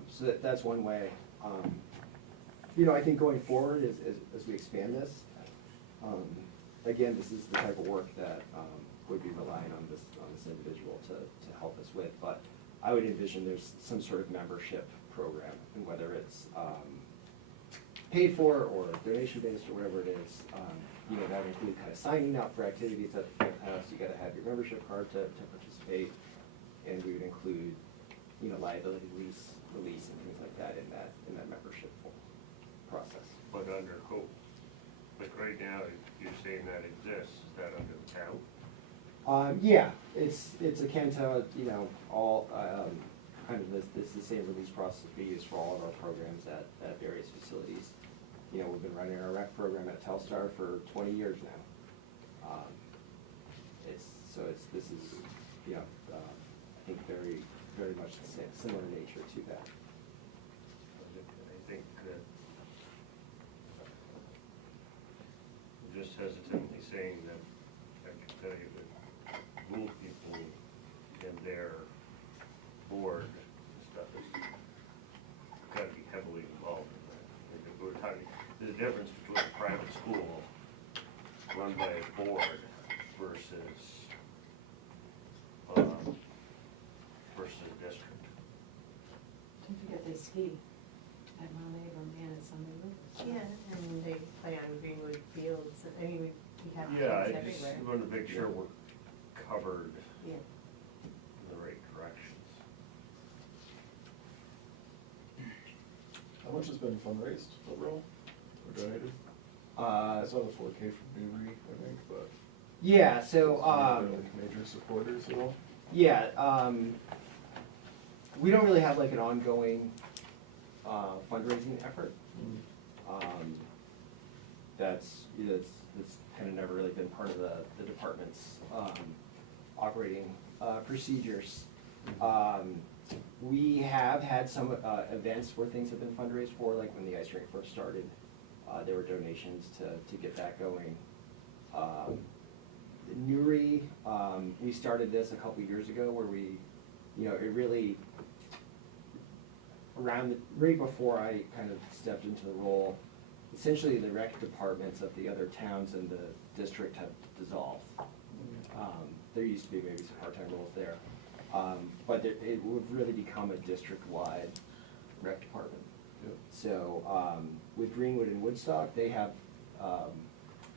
So that's one way. I think going forward as we expand this, again, this is the type of work that would be relying on this individual to help us with. But I would envision there's some sort of membership program, and whether it's paid for or donation based or whatever it is, that would include kind of signing up for activities at the front house. You got to have your membership card to participate, and we would include liability release and things like that in that membership process. But under who? Like right now, you're saying that exists, is that under the town? Yeah, it's akin to all kind of this the same release process we use for all of our programs at various facilities. We've been running our rec program at Telstar for 20 years now. This is I think very much the same, similar nature to that. I think that I'm just hesitantly saying that I can tell you that Gould people and their board and stuff has got to be heavily involved in that. Like if we're talking, there's a difference between a private school run by a board versus a district. Don't forget they ski at Mount Abram and at Sunday River. Yeah, and they play on Greenwood Fields, we have Yeah, kids I just everywhere. want to make sure we're covered Yeah. in the right directions. How much has been fundraised overall, or donated? I saw the 4K from Newry, I think, but. Yeah, so Major supporters at all? yeah, we don't really have like an ongoing fundraising effort. That's kind of never really been part of the department's operating procedures. We have had some events where things have been fundraised for, like when the ice rink first started. There were donations to get that going. Newry, we started this a couple years ago where we, it really, right before I kind of stepped into the role, essentially the rec departments of the other towns in the district have dissolved. There used to be maybe some part-time roles there. But it would really become a district-wide rec department. Yep. So with Greenwood and Woodstock, they have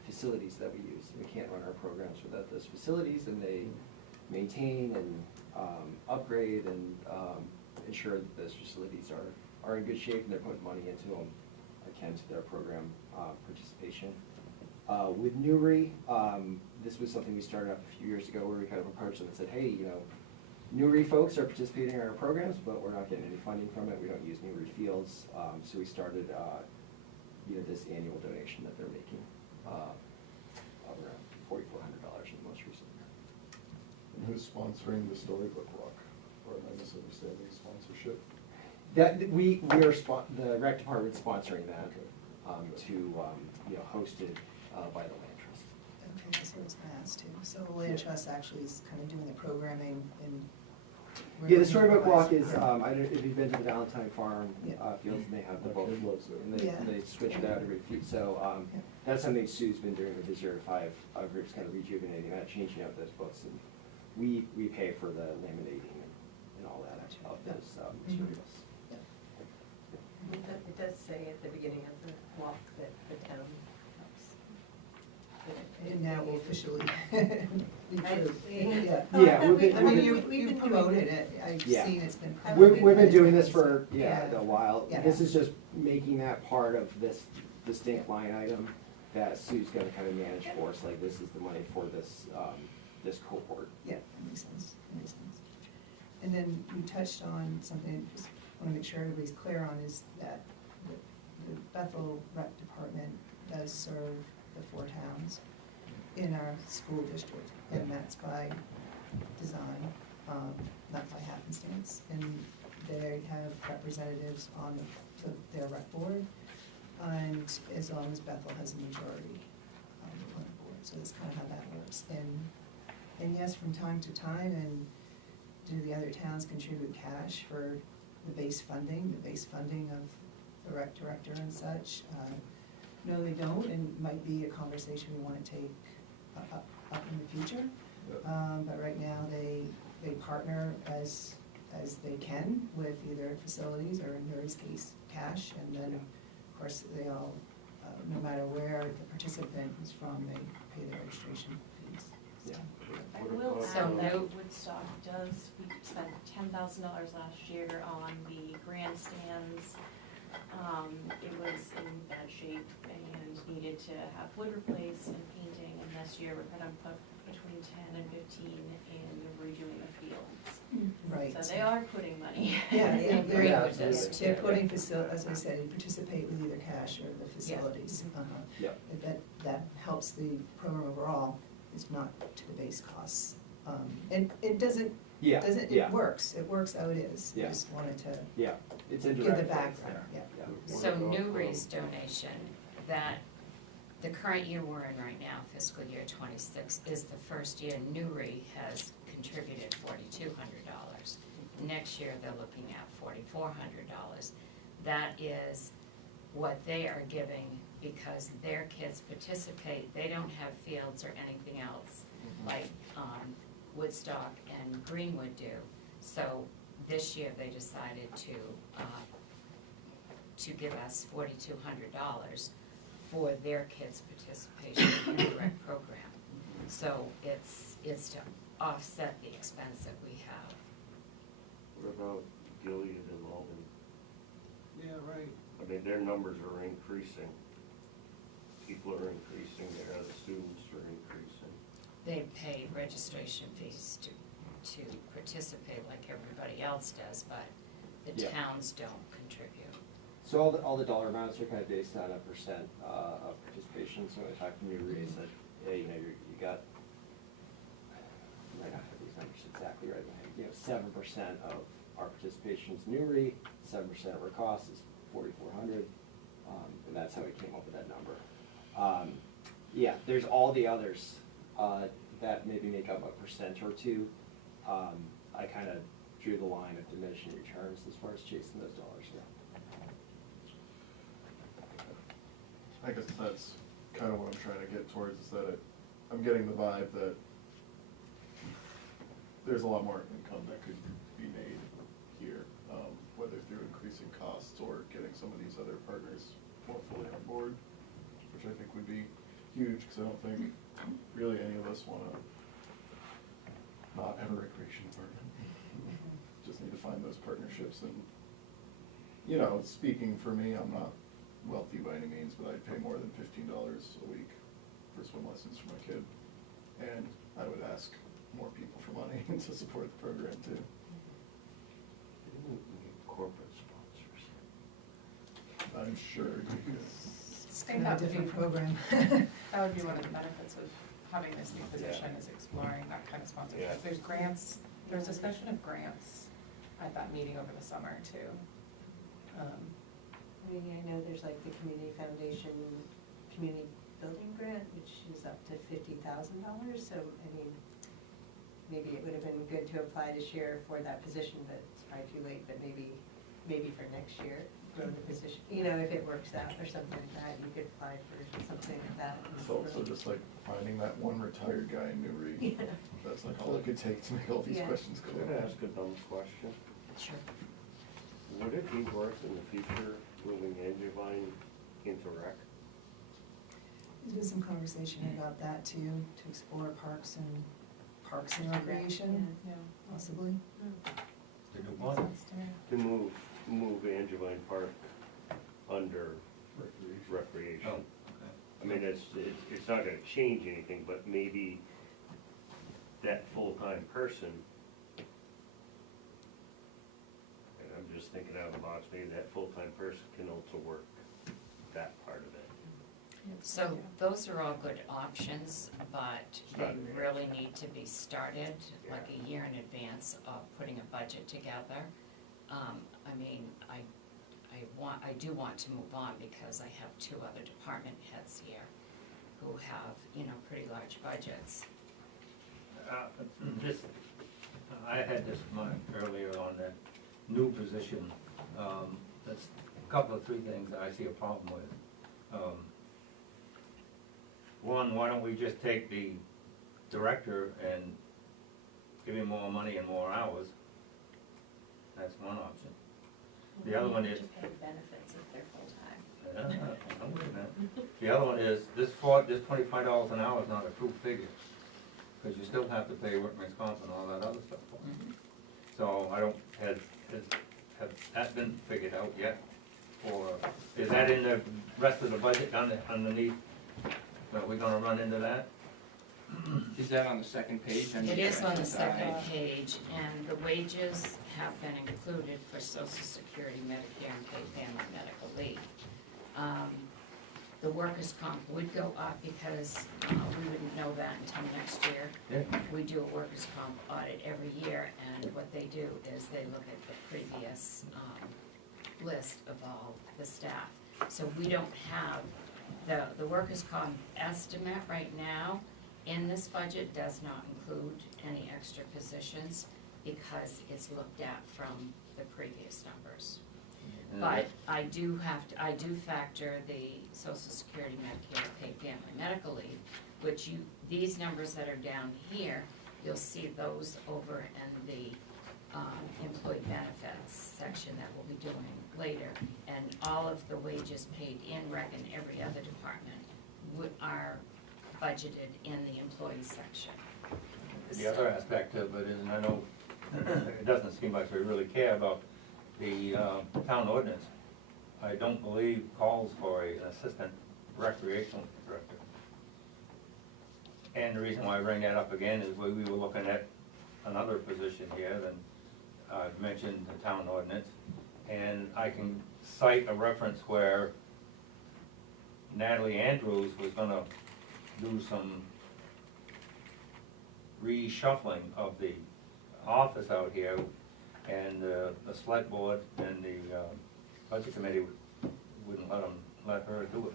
facilities that we use. We can't run our programs without those facilities, and they maintain and upgrade and ensure that those facilities are in good shape and they're putting money into them akin to their program participation. With Newry, this was something we started up a few years ago where we kind of approached them and said, hey, Newry folks are participating in our programs, but we're not getting any funding from it. We don't use Newry Fields. So we started this annual donation that they're making of around $4,400 in the most recent year. And who's sponsoring the Storybook Walk? Or am I misunderstanding sponsorship? The rec department sponsoring that Okay. hosted by the Land Trust. Okay, that's what I was gonna ask too. So the Land Trust actually is kind of doing the programming and Yeah, the Storybook Walk is, I don't, if you've been to the Valentine Farm, Yeah. fields, and they have the My book, kid loves it. and they, Yeah. and they switch it out every few, so, Yeah. that's something Sue's been doing with the 0 to 5 groups, kind of rejuvenating that, changing out those books, and we pay for the laminating and all that of those Mhm. materials. It does say at the beginning of the walk that the town helps. And now officially. Yeah. Yeah, we've been- I mean, we've you been doing promoted it. it, I've Yeah. seen it's been We've promoted. We've been doing this for, yeah, Yeah. a while. Yeah. This is just making that part of this distinct line item that Sue's gonna kind of manage for us, like, this is the money for this, this cohort. Yeah, that makes sense, that makes sense. And then you touched on something, I just wanna make sure everybody's clear on, is that the Bethel Rec Department does serve the 4 towns in our school district, and that's by design, not by happenstance. And they have representatives on their rec board, and as long as Bethel has a majority on the board, so that's kind of how that works. And yes, from time to time, and do the other towns contribute cash for the base funding of the rec director and such? No, they don't, and might be a conversation we wanna take up in the future. But right now, they partner as they can with either facilities or, in Mary's case, cash, and then, of course, they all, no matter where the participant is from, they pay their registration fees. So, What I will about, add that no- Woodstock does, we spent $10,000 last year on the grandstands. It was in bad shape and needed to have wood replaced and painting, and this year we're gonna put between 10 and 15 in redoing the fields. Right. So they are putting money. Yeah, in they're, green Yeah, with this. absolutely. they're putting as I said, you participate with either cash or the facilities. Yep. That helps the program overall, it's not to the base costs. And it doesn't, Yeah, yeah, it works how it is. I Yeah. just wanted to yeah, it's give indirect. the it's background, there. yeah. So Newry's donation, that, the current year we're in right now, fiscal year 26, is the first year Newry has contributed $4,200. Next year, they're looking at $4,400. That is what they are giving because their kids participate. They don't have fields or anything else like Woodstock and Greenwood do. So this year, they decided to give us $4,200 for their kids' participation in the rec program. So it's to offset the expense that we have. what about Gilead and Malden? Yeah, right. I mean, their numbers are increasing. People are increasing there, the students are increasing. They pay registration fees to participate like everybody else does, but the Yeah. towns don't contribute. So all the dollar amounts are kind of based on a percent of participation, so when I talk to Newry, it's like, yeah, you know, you got, I might not have these numbers exactly right, but, you know, 7% of our participation is Newry, 7% of our cost is 4,400, and that's how we came up with that number. Yeah, there's all the others that maybe make up a percent or two. I kind of drew the line of diminishing returns as far as chasing those dollars, yeah. I guess that's kind of what I'm trying to get towards, is that I'm getting the vibe that there's a lot more income that could be made here, whether through increasing costs or getting some of these other partners more fully on board, which I think would be huge, because I don't think really any of us want to not have a recreation department. Just need to find those partnerships, and, you know, speaking for me, I'm not wealthy by any means, but I'd pay more than $15 a week for swim lessons for my kid. And I would ask more people for money to support the program too. We need corporate sponsors. I'm sure you could. It's kind of a different program. That would be one of the benefits of having this new position, is exploring that kind of sponsorship. Yeah. There's grants, there's discussion of grants at that meeting over the summer too. I mean, I know there's like the Community Foundation Community Building Grant, which is up to $50,000, so, I mean, maybe it would have been good to apply this year for that position, but it's probably too late, but maybe for next year, grow the position, you know, if it works out or something like that, you could apply for something like that. It's also just like finding that one retired guy in Newry. Yeah. That's like all it could take to make all these Yeah. questions go Could away. I ask a dumb question? Sure. Would it be worth in the future moving Angevine into rec? There's been some conversation about that too, to explore parks and recreation, Yeah. possibly. To do what? To move Angevine Park under recreation? Oh, okay. I mean, it's not gonna change anything, but maybe that full-time person, and I'm just thinking out of the box, maybe that full-time person can also work that part of it. So those are all good options, but they Started. really need to be started like a year in advance of putting a budget together. I mean, I do want to move on because I have two other department heads here who have, you know, pretty large budgets. This, I had this mind earlier on that new position. That's a couple of three things that I see a problem with. One, why don't we just take the director and give him more money and more hours? That's one option. The other one is, Just pay benefits if they're full-time. I'm with that. The other one is, this $25 an hour is not a true figure, because you still have to pay workman's comp and all that other stuff for it. So I don't, has that been figured out yet? Or is that in the rest of the budget down there underneath? Are we gonna run into that? Is that on the second page? It is on the second SSI? page, and the wages have been included for Social Security, Medicare, and paid family medical leave. The workers' comp would go up because we wouldn't know that until next year. Yeah. We do a workers' comp audit every year, and what they do is they look at the previous list of all the staff. So we don't have, the workers' comp estimate right now in this budget does not include any extra positions because it's looked at from the previous numbers. But I do factor the Social Security, Medicare, paid family medical leave, which these numbers that are down here, you'll see those over in the employee benefits section that we'll be doing later. And all of the wages paid in rec and every other department are budgeted in the employee section. The other aspect of it is, and I know it doesn't seem like we really care about the town ordinance. I don't believe calls for an assistant recreational director. And the reason why I bring that up again is we were looking at another position here, and I've mentioned the town ordinance, and I can cite a reference where Natalie Andrews was gonna do some reshuffling of the office out here, and the select board and the budget committee wouldn't let her do it.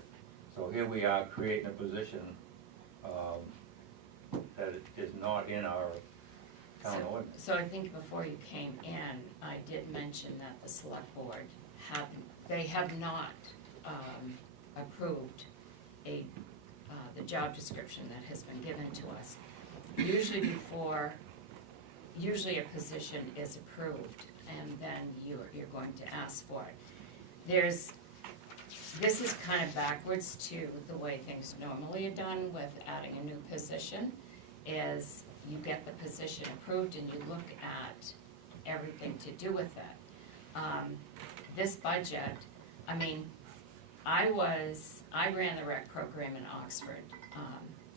So here we are creating a position that is not in our town ordinance. So I think before you came in, I did mention that the select board have not approved the job description that has been given to us. Usually a position is approved and then you're going to ask for it. This is kind of backwards to the way things normally are done with adding a new position, is you get the position approved and you look at everything to do with it. This budget, I mean, I ran the rec program in Oxford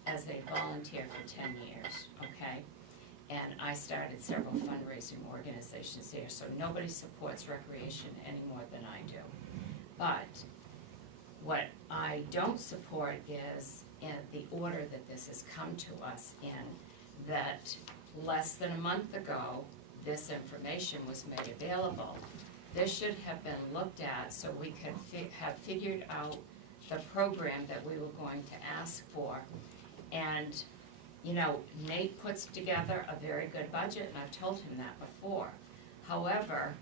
as a volunteer for 10 years, okay? And I started several fundraising organizations there, so nobody supports recreation any more than I do. But what I don't support is in the order that this has come to us in, that less than a month ago, this information was made available. This should have been looked at so we could have figured out the program that we were going to ask for. And, You know, Nate puts together a very good budget, and I've told him that before. However,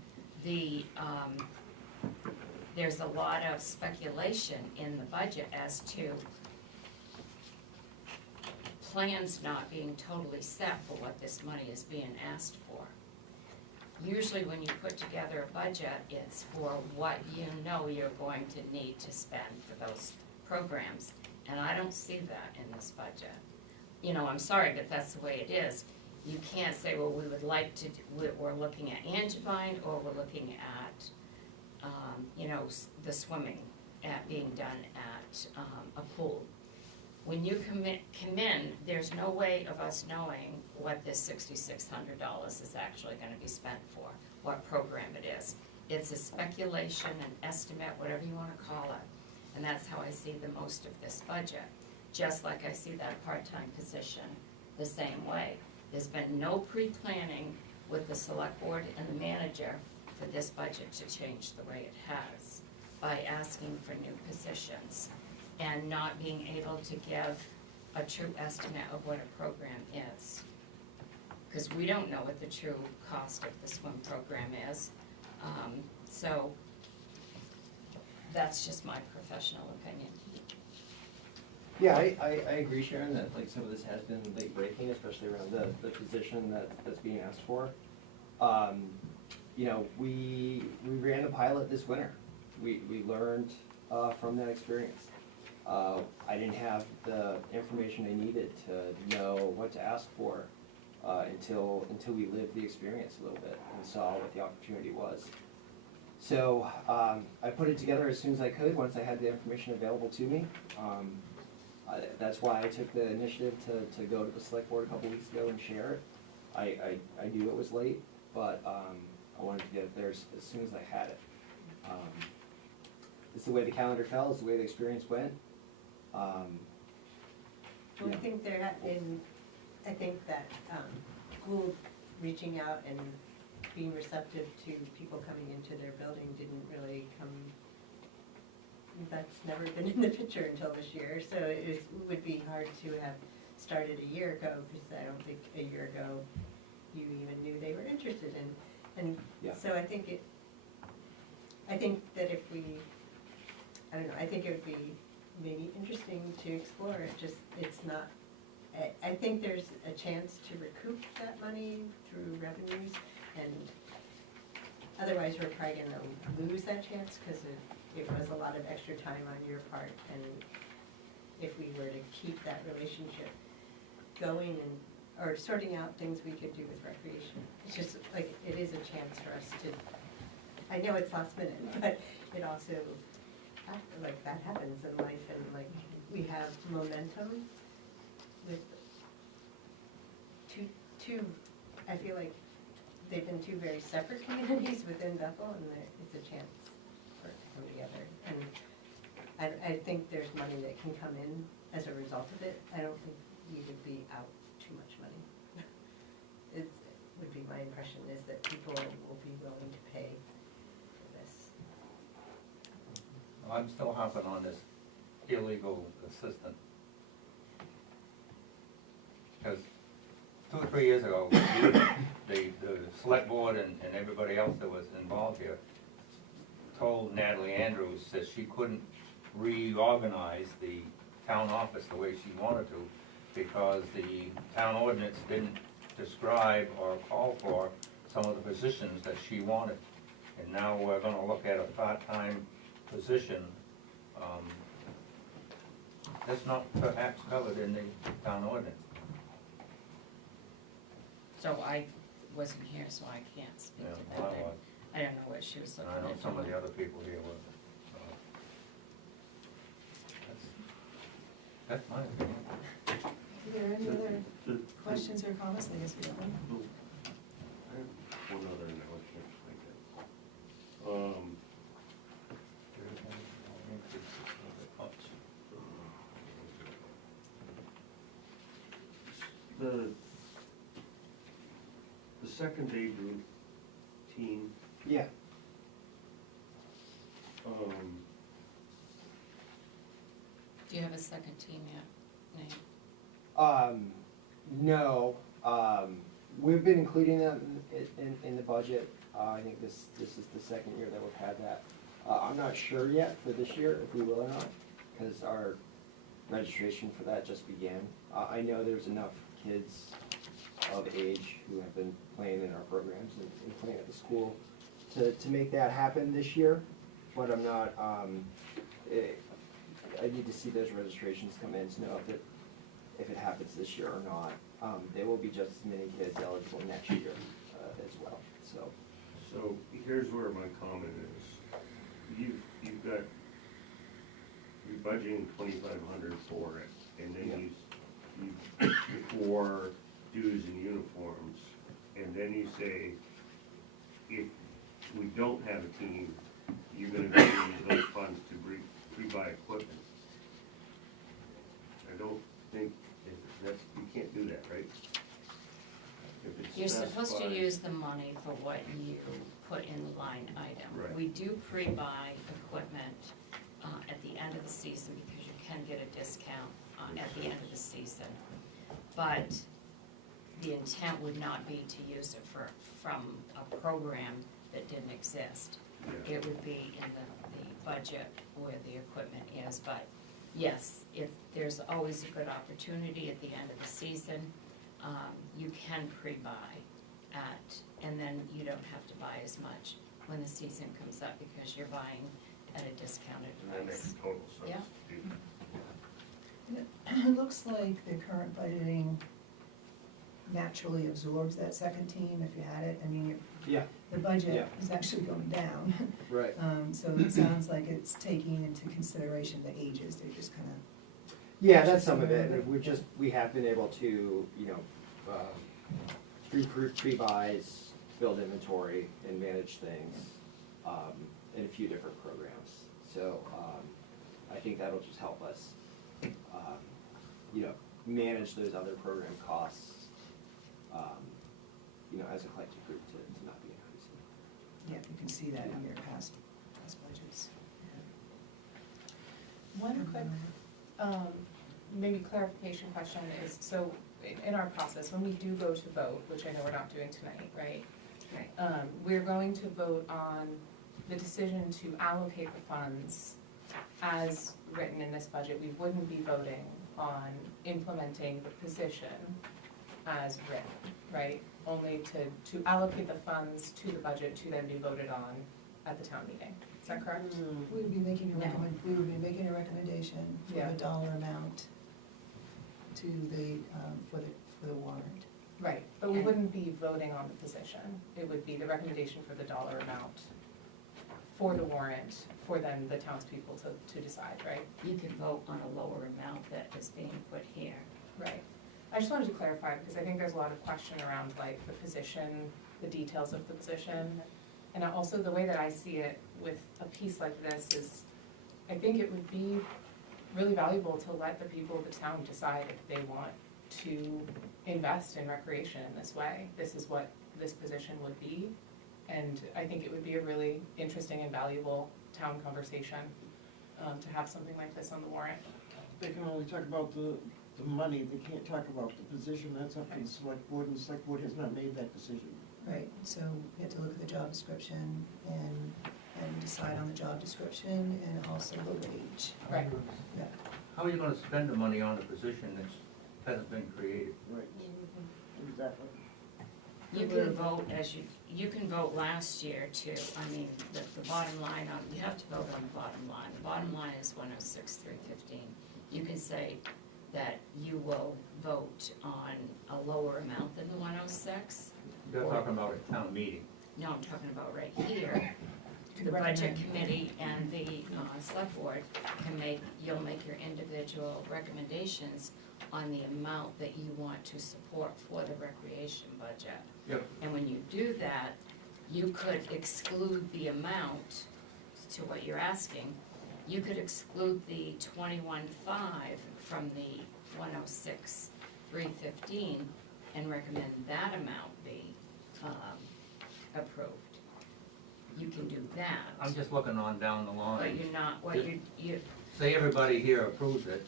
there's a lot of speculation in the budget as to plans not being totally set for what this money is being asked for. Usually when you put together a budget, it's for what you know you're going to need to spend for those programs, and I don't see that in this budget. You know, I'm sorry, but that's the way it is. You can't say, well, we would like to, we're looking at angivine, or we're looking at, you know, the swimming being done at a pool. When you come in, there's no way of us knowing what this $6,600 is actually gonna be spent for, what program it is. It's a speculation, an estimate, whatever you wanna call it. And that's how I see the most of this budget. Just like I see that part-time position the same way. There's been no pre-planning with the select board and the manager for this budget to change the way it has by asking for new positions and not being able to give a true estimate of what a program is. Because we don't know what the true cost of the swim program is. So that's just my professional opinion. Yeah, I agree, Sharon, that like some of this has been late breaking, especially around the position that's being asked for. You know, we ran a pilot this winter. We learned from that experience. I didn't have the information I needed to know what to ask for until we lived the experience a little bit and saw what the opportunity was. So I put it together as soon as I could once I had the information available to me. That's why I took the initiative to go to the select board a couple weeks ago and share it. I knew it was late, but I wanted to get it there as soon as I had it. It's the way the calendar fell, it's the way the experience went. Well, I think I think that Gould reaching out and being receptive to people coming into their building didn't really come, that's never been in the picture until this year, so it would be hard to have started a year ago, because I don't think a year ago you even knew they were interested in. And Yeah. so I think that if we, I don't know, I think it would be maybe interesting to explore it, just, it's not, I think there's a chance to recoup that money through revenues, and otherwise we're probably gonna lose that chance, because it was a lot of extra time on your part, and if we were to keep that relationship going and, or sorting out things we could do with recreation, it's just like, it is a chance for us to, I know it's last minute, but it also, like, that happens in life, and like, we have momentum with two, I feel like they've been two very separate communities within Bethel, and it's a chance for it to come together. And I think there's money that can come in as a result of it. I don't think we would be out too much money. It would be my impression, is that people will be willing to pay for this. I'm still hopping on this illegal assistant. Because 2 or 3 years ago, the select board and everybody else that was involved here told Natalie Andrews that she couldn't reorganize the town office the way she wanted to, because the town ordinance didn't describe or call for some of the positions that she wanted. And now we're gonna look at a part-time position that's not perhaps covered in the town ordinance. So I wasn't here, so I can't speak Yeah, to well, that. I don't know what she was looking I at. know some of the other people here were. That's my opinion. Are there any other questions or comments? I guess we don't. I have one other announcement, the second day group team, Yeah. Do you have a second team yet, Nate? No, we've been including them in the budget. I think this is the second year that we've had that. I'm not sure yet for this year if we will or not, because our registration for that just began. I know there's enough kids of age who have been playing in our programs and playing at the school to make that happen this year, but I'm not, I need to see those registrations come in to know if it happens this year or not. There will be just as many kids eligible next year as well, so. So here's where my comment is. You've got, you're budgeting 2,500 for it, and then you for dues and uniforms, and then you say, if we don't have a team, you're gonna use those funds to pre-buy equipment. I don't think that's, you can't do that, right? If it's You're supposed to specified- use the money for what you put in the line item. Right. We do pre-buy equipment at the end of the season because you can get a discount at the end of the season. But the intent would not be to use it from a program that didn't exist. Yeah. It would be in the budget where the equipment is, but yes, if there's always a good opportunity at the end of the season, you can pre-buy and then you don't have to buy as much when the season comes up because you're buying at a discounted That makes price. total sense. Yeah. It looks like the current budgeting naturally absorbs that second team if you had it. I mean, Yeah, the budget Yeah. is actually going down. right. So it sounds like it's taking into consideration the ages. They're just kind of, Yeah, that's some of it, and we have been able to, you know, through pre-buys, build inventory and manage things, in a few different programs. So, I think that'll just help us, you know, manage those other program costs, you know, as a collective group to not be increasing. yeah, you can see that in your past budgets. One quick, maybe clarification question is, so in our process, when we do go to vote, which I know we're not doing tonight, right? Right. We're going to vote on the decision to allocate the funds as written in this budget. We wouldn't be voting on implementing the position as written, right? Only to allocate the funds to the budget to then be voted on at the town meeting. Is that correct? We would be making a No. recommendation for Yeah. the dollar amount to the, for the warrant. Right, but we And- wouldn't be voting on the position. It would be the recommendation for the dollar amount for the warrant, for then the townspeople to decide, right? You can vote on a lower amount that is being put here. Right. I just wanted to clarify, because I think there's a lot of question around like the position, the details of the position. And also the way that I see it with a piece like this is, I think it would be really valuable to let the people of the town decide if they want to invest in recreation in this way. This is what this position would be. And I think it would be a really interesting and valuable town conversation to have something like this on the warrant. They can only talk about the money, they can't talk about the position, that's up to the select board, and the select board has not made that decision. Right, so we have to look at the job description and decide on the job description and also the wage. Right. Yeah. How are you gonna spend the money on a position that hasn't been created? Right. Exactly. You can vote you can vote last year too. I mean, the bottom line you have to vote on the bottom line. The bottom line is 106,315. You can say that you will vote on a lower amount than the 106. You're talking about a town meeting. No, I'm talking about right here. Can The budget recommend. committee and the select board you'll make your individual recommendations on the amount that you want to support for the recreation budget. Yep. And when you do that, you could exclude the amount to what you're asking. You could exclude the 21.5 from the 106,315 and recommend that amount be approved. You can do that. I'm just looking on down the But line. you're not, you, Say everybody here approves it,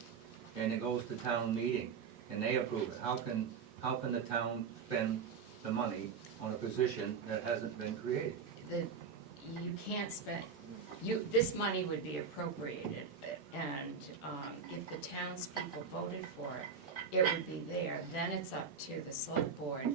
and it goes to town meeting, and they approve it. How can how can the town spend the money on a position that hasn't been created? You can't spend, this money would be appropriated, and if the townspeople voted for it, it would be there. Then it's up to the select board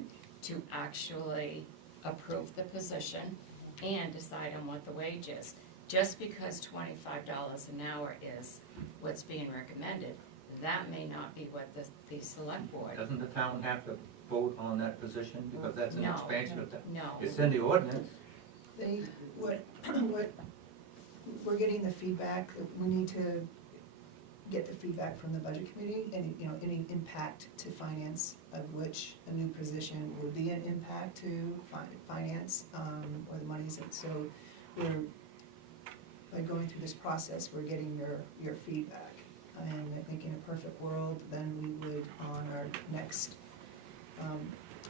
to actually approve the position and decide on what the wage is. Just because $25 an hour is what's being recommended, that may not be what the select board. Doesn't the town have to vote on that position, because that's an No. expansion of that? No. It's in the ordinance. What, we're getting the feedback, we need to get the feedback from the budget committee, and, you know, any impact to finance, of which a new position would be an impact to finance, or the monies, and so we're, by going through this process, we're getting your feedback. And I think in a perfect world, then we would, on our next,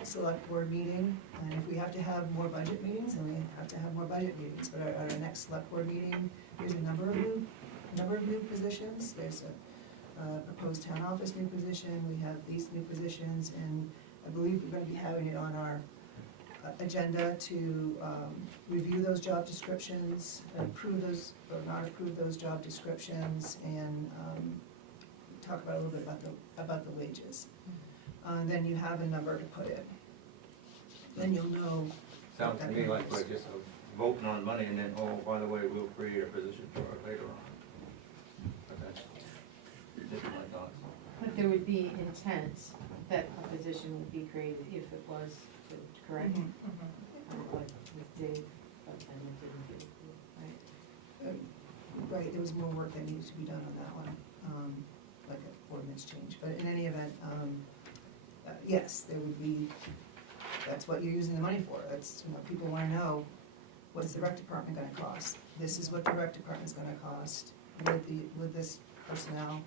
select board meeting, and if we have to have more budget meetings, then we have to have more budget meetings, but at our next select board meeting, there's a number of new positions. There's a proposed town office new position, we have these new positions, and I believe we're gonna be having it on our agenda to review those job descriptions, approve those, or not approve those job descriptions, and talk about a little bit about the wages. Then you have a number to put in. Then you'll know. Sounds to me like we're just voting on money and then, oh, by the way, we'll create a position for it later on. But that's just my thoughts. But there would be intent that a position would be created if it was, correct? Kind of like with Dave, but then it didn't get approved, right? Right, there was more work that needed to be done on that one, like an ordinance change, but in any event, yes, there would be, that's what you're using the money for, that's, you know, people wanna know, what's the rec department gonna cost? This is what the rec department's gonna cost with this personnel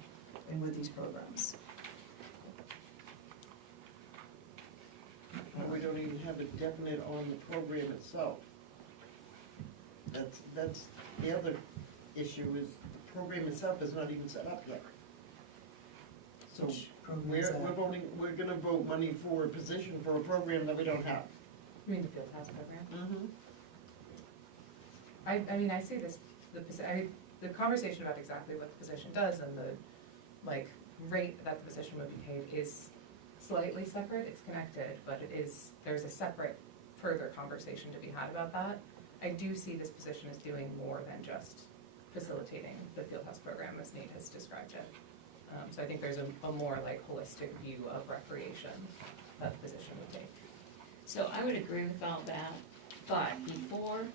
and with these programs. And we don't even have it definite on the program itself. That's the other issue, is the program itself is not even set up yet. So Which program is that? we're gonna vote money for a position for a program that we don't have. You mean the field house program? Mm-hmm. I mean, I see this, the conversation about exactly what the position does and the, like, rate that the position would be paid is slightly separate, it's connected, but there's a separate further conversation to be had about that. I do see this position as doing more than just facilitating the Fieldhouse program as Nate has described it. So I think there's a more like holistic view of recreation that the position would take. So I would agree with all that, but before,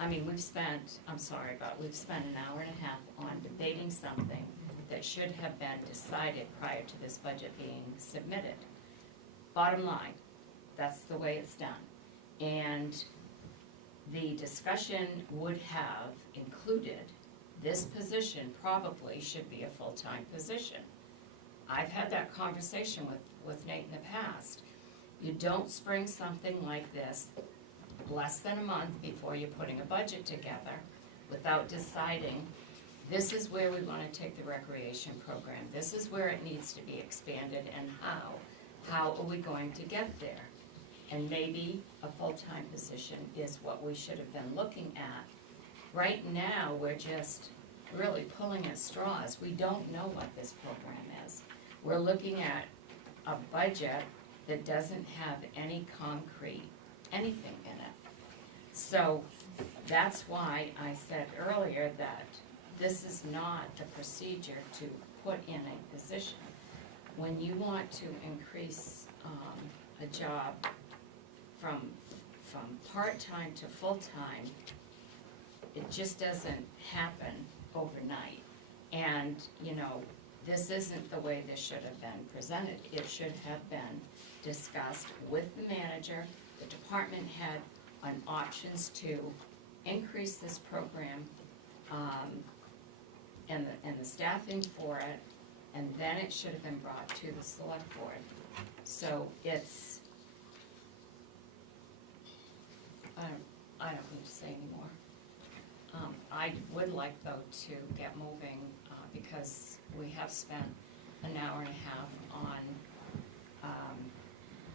I mean, we've spent an hour and a half on debating something that should have been decided prior to this budget being submitted. Bottom line, that's the way it's done. And the discussion would have included this position probably should be a full-time position. I've had that conversation with Nate in the past. You don't spring something like this less than a month before you're putting a budget together without deciding this is where we want to take the recreation program, this is where it needs to be expanded, and how are we going to get there? And maybe a full-time position is what we should have been looking at. Right now, we're just really pulling at straws. We don't know what this program is. We're looking at a budget that doesn't have any concrete, anything in it. So that's why I said earlier that this is not the procedure to put in a position. When you want to increase a job from part-time to full-time, it just doesn't happen overnight. And, you know, this isn't the way this should have been presented. It should have been discussed with the manager, the department head, on options to increase this program, and the staffing for it, and then it should have been brought to the select board. So it's, I don't need to say anymore. I would like though to get moving, because we have spent an hour and a half on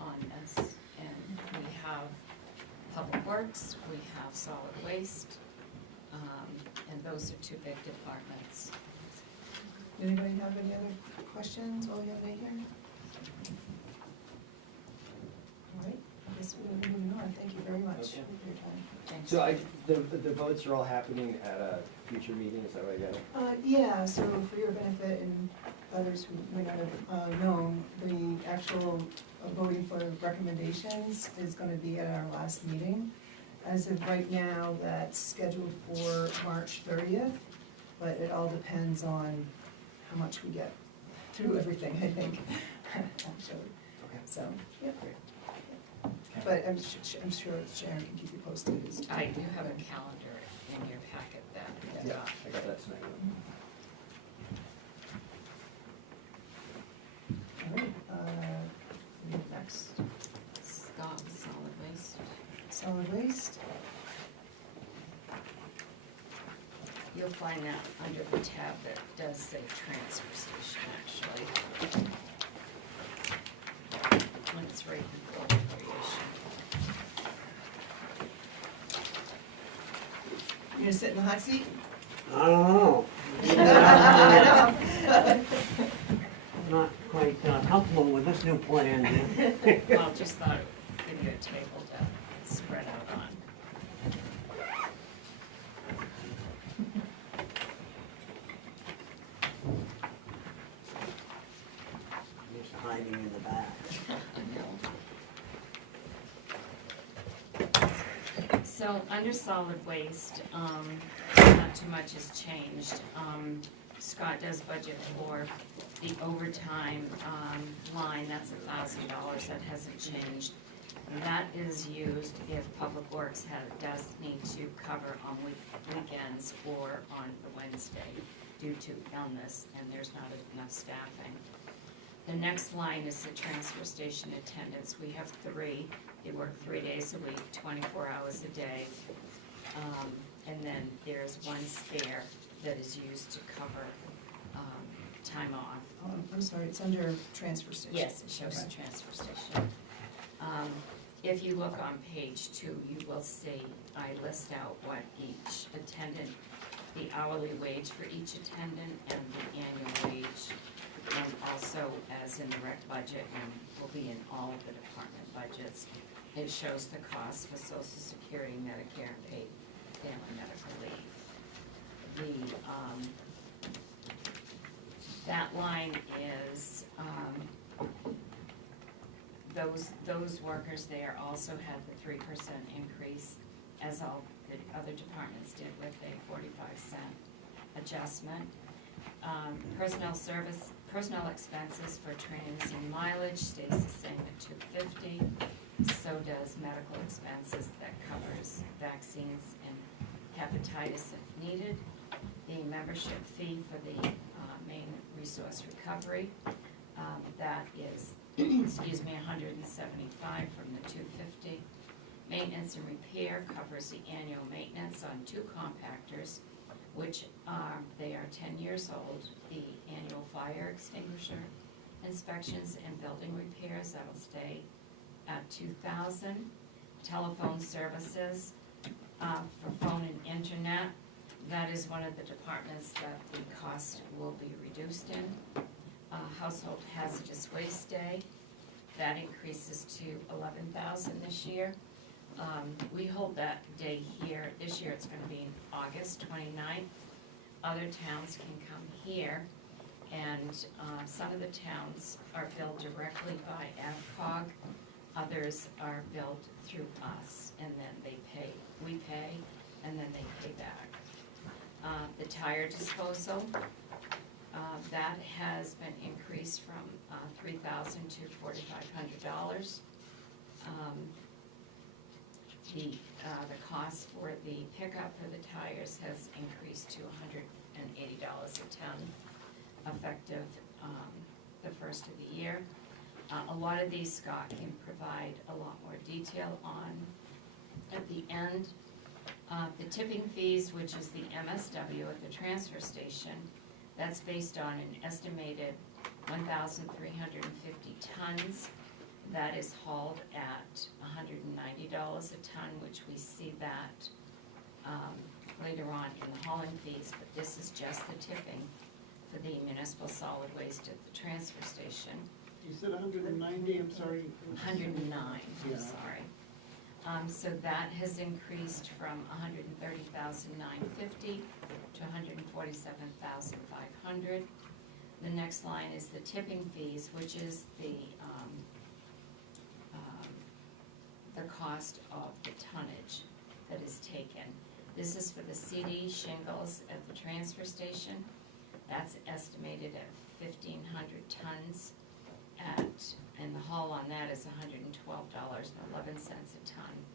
on this. And we have Public Works, we have Solid Waste, and those are two big departments. Anybody have any other questions while we have Nate here? All right, I guess we'll be moving on. Thank you very much Okay. for your time. Thanks. So the votes are all happening at a future meeting, is that what I got it? Yeah, so for your benefit and others who may not have known, the actual voting for recommendations is gonna be at our last meeting. As of right now, that's scheduled for March 30th, but it all depends on how much we get through everything, I think, actually. Okay. So, yeah. Okay. But I'm sure Sharon can keep you posted. I do have a calendar in your packet that I Yeah, got. I got that tonight. All right, next, Scott, Solid Waste. solid waste. You'll find that under the tab that does say transfer station, actually. When it's right before recreation. You gonna sit in the hot seat? I don't know. I I'm not quite comfortable with this new plan. Well, just thought it would give you a table to spread out on. Just hiding in the back. So, under solid waste, not too much has changed. Scott does budget for the overtime, line, that's $1,000, that hasn't changed. That is used if Public Works does need to cover on weekends or on the Wednesday due to illness, and there's not enough staffing. The next line is the transfer station attendants. We have 3. They work 3 days a week, 24 hours a day. And then there's one spare that is used to cover time off. I'm sorry, it's under transfer station. Yes, it shows the Okay. transfer station. If you look on page 2, you will see I list out what each attendant, the hourly wage for each attendant and the annual wage. And also, as in the rec budget, and will be in all of the department budgets, it shows the cost for Social Security, Medicare, and paid family medical leave. That line is, those workers there also had the 3% increase, as all the other departments did with a 45-cent adjustment. Personnel expenses for trainings and mileage stays the same at $250. So does medical expenses that covers vaccines and hepatitis if needed. The membership fee for the main resource recovery, that is, excuse me, $175 from the $250. Maintenance and repair covers the annual maintenance on 2 compactors, which they are 10 years old. The annual fire extinguisher inspections and building repairs, that'll stay at $2,000. Telephone services for phone and internet, that is one of the departments that the cost will be reduced in. Household hazardous waste day, that increases to $11,000 this year. We hold that day here. This year it's going to be in August 29th. Other towns can come here, and some of the towns are billed directly by AvCog. Others are billed through us, and then we pay, and then they pay back. The tire disposal, that has been increased from $3,000 to $4,500. The cost for the pickup for the tires has increased to $180 a ton, effective the first of the year. A lot of these Scott can provide a lot more detail on at the end. The tipping fees, which is the MSW at the transfer station, that's based on an estimated 1,350 tons. That is hauled at $190 a ton, which we see that later on in the hauling fees, but this is just the tipping for the municipal solid waste at the transfer station. You said 190, I'm sorry. 109, Yeah. I'm sorry. So that has increased from 130,950 to 147,500. The next line is the tipping fees, which is the cost of the tonnage that is taken. This is for the CD shingles at the transfer station. That's estimated at 1,500 tons and the haul on that is $112.11 a ton.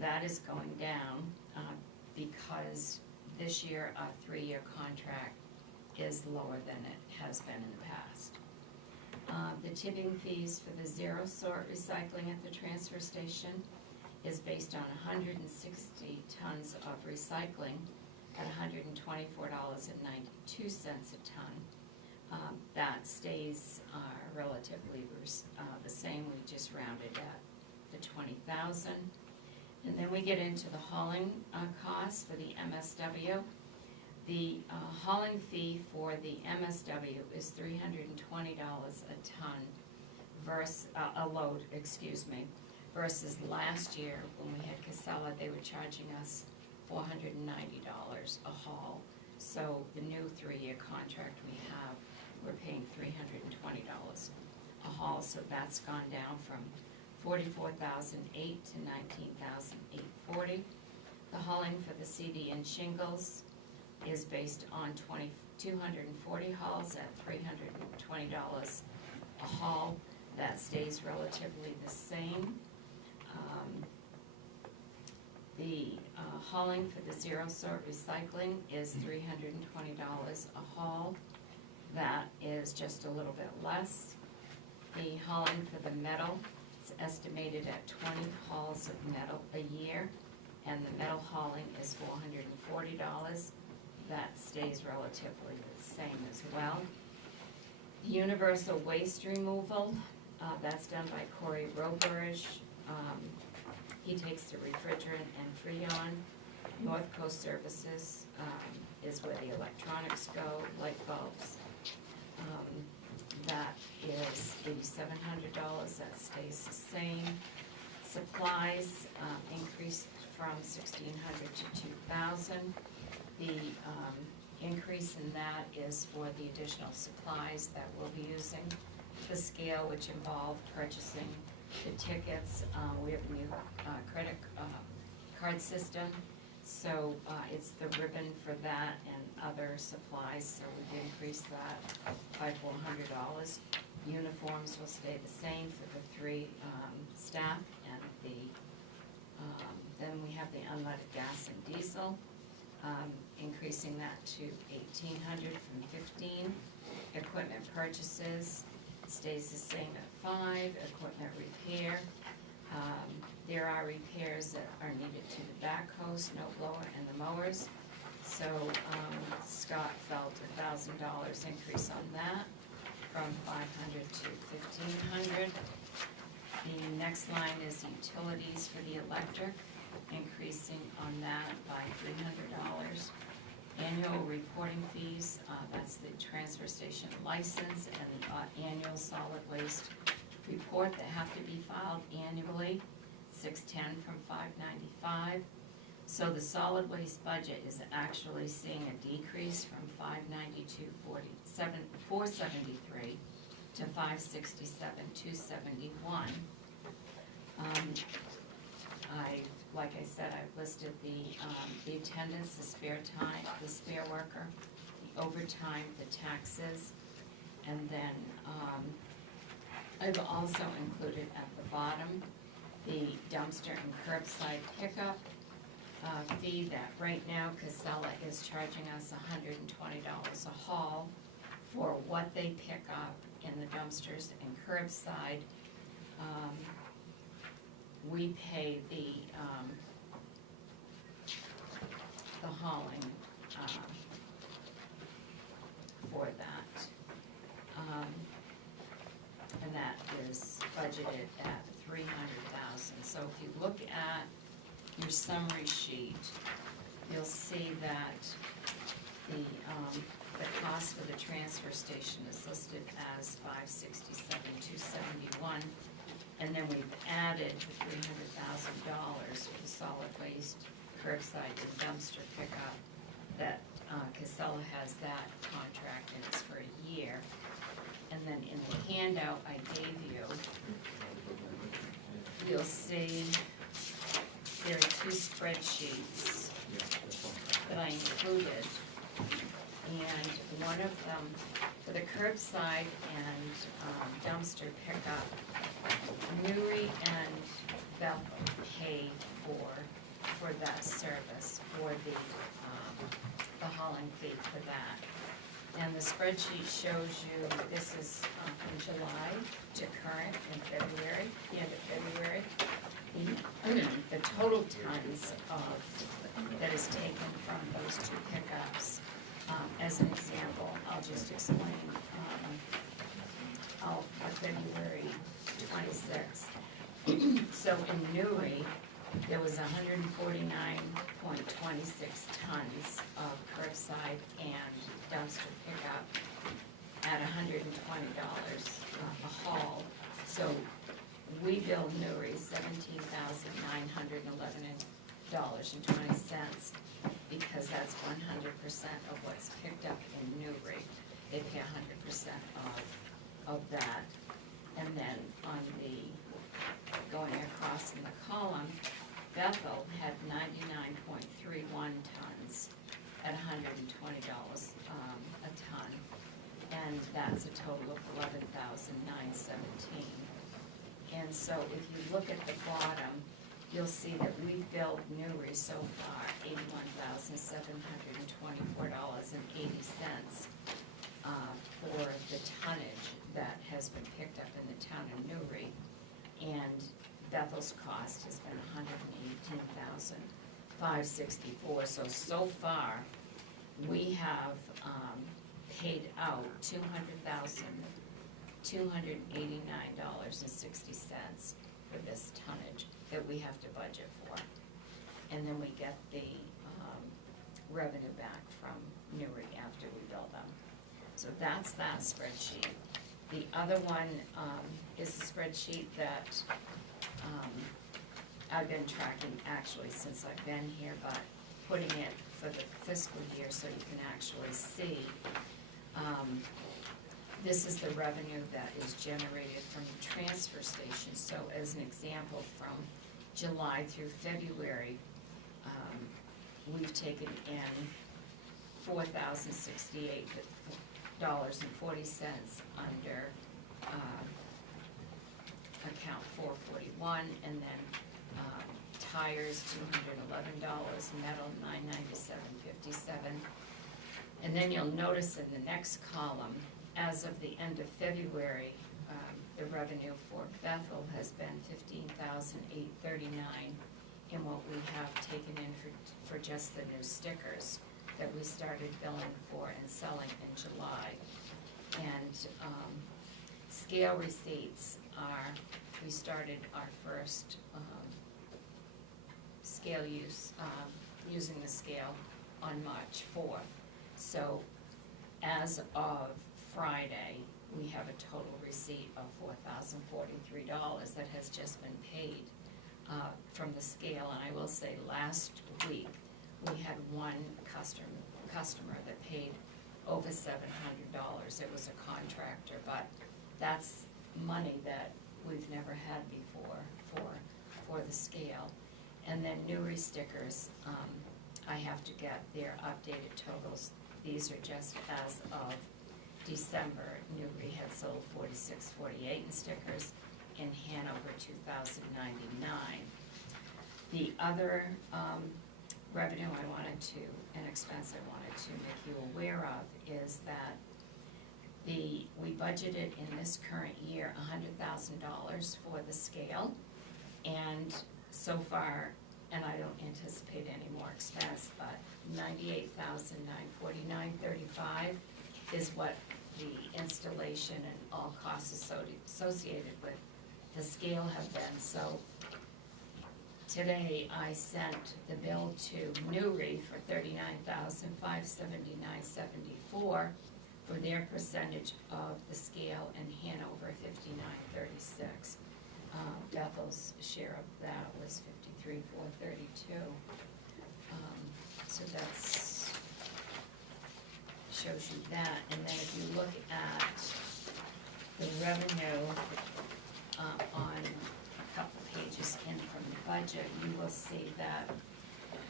That is going down because this year our 3-year contract is lower than it has been in the past. The tipping fees for the zero sort recycling at the transfer station is based on 160 tons of recycling at $124.92 a ton. That stays relatively the same. We just rounded at the 20,000. And then we get into the hauling costs for the MSW. The hauling fee for the MSW is $320 a ton a load, versus last year when we had Casella, they were charging us $490 a haul. So the new 3-year contract we have, we're paying $320 a haul, so that's gone down from $44,008 to $19,840. The hauling for the CD and shingles is based on 240 hauls at $320 a haul. That stays relatively the same. The hauling for the zero sort recycling is $320 a haul. That is just a little bit less. The hauling for the metal is estimated at 20 hauls of metal a year, and the metal hauling is $440. That stays relatively the same as well. The universal waste removal, that's done by Corey Roberge. He takes the refrigerant and Freon. North Coast Services is where the electronics go, light bulbs. That is $8,700, that stays the same. Supplies increased from $1,600 to $2,000. The increase in that is for the additional supplies that we'll be using. The scale, which involved purchasing the tickets. We have a new credit card system, so it's the ribbon for that and other supplies, so we've increased that by $400. Uniforms will stay the same for the 3 staff, and then we have the unleaded gas and diesel, increasing that to $1,800 from $1,500. Equipment purchases stays the same at $5. Equipment repair, there are repairs that are needed to the backhoe, snow blower, and the mowers. So Scott felt $1,000 increase on that, from $500 to $1,500. The next line is utilities for the electric, increasing on that by $300. Annual reporting fees, that's the transfer station license and the annual solid waste report that have to be filed annually, $610 from $595. So the solid waste budget is actually seeing a decrease from $473 to $567,271. Like I said, I've listed the attendance, the spare time, the spare worker, the overtime, the taxes, and then I've also included at the bottom the dumpster and curbside pickup fee that right now Casella is charging us $120 a haul for what they pick up in the dumpsters and curbside. We pay the hauling for that. And that is budgeted at your summary sheet, you'll see that the cost for the transfer station is listed as $567,271. And then we've added the $300,000 for the solid waste curbside and dumpster pickup that Casella has that contract and it's for a year. And then in the handout I gave you, you'll see there are two spreadsheets that I included. And one of them, for the curbside and dumpster pickup, Newry and Bethel paid for that service, for the hauling fee for that. And the spreadsheet shows you, this is from July to current in February, the end of February. The total tons that is taken from those two pickups. As an example, I'll just explain, February 26th. So in Newry, there was 149.26 tons of curbside and dumpster pickup at $120 a haul. So we billed Newry $17,911.20 because that's 100% of what's picked up in Newry. They pay 100% of that. And then on the, going across in the column, Bethel had 99.31 tons at $120 a ton. And that's a total of $11,917. And so if you look at the bottom, you'll see that we've billed Newry so far $81,724.80 for the tonnage that has been picked up in the town of Newry. And Bethel's cost has been $118,564. So far, we have paid out $200,289.60 for this tonnage that we have to budget for. And then we get the revenue back from Newry after we bill them. So that's that spreadsheet. The other one is a spreadsheet that I've been tracking actually since I've been here, but putting it for the fiscal year so you can actually see. This is the revenue that is generated from the transfer station. So as an example, from July through February, we've taken in $4,068.40 under account 441, and then tires $211, metal $997.57. And then you'll notice in the next column, as of the end of February, the revenue for Bethel has been $15,839, and what we have taken in for just the new stickers that we started billing for and selling in July. And scale receipts are, we started our first scale use, using the scale on March 4th. So as of Friday, we have a total receipt of $4,043 that has just been paid from the scale. And I will say last week, we had one customer that paid over $700. It was a contractor, but that's money that we've never had before for the scale. And then Newry stickers, I have to get their updated totals. These are just as of December. Newry had sold 46.48 in stickers, in Hanover 2,099. The other revenue I wanted to, and expense I wanted to make you aware of is that we budgeted in this current year $100,000 for the scale, and so far, and I don't anticipate any more expense, but $98,949.35 is what the installation and all costs associated with the scale have been. So today I sent the bill to Newry for $39,579.74 for their percentage of the scale, and Hanover $59.36. Bethel's share of that was $53,432. So that's, shows you that, and then if you look at the revenue, on a couple pages in from the budget, you will see that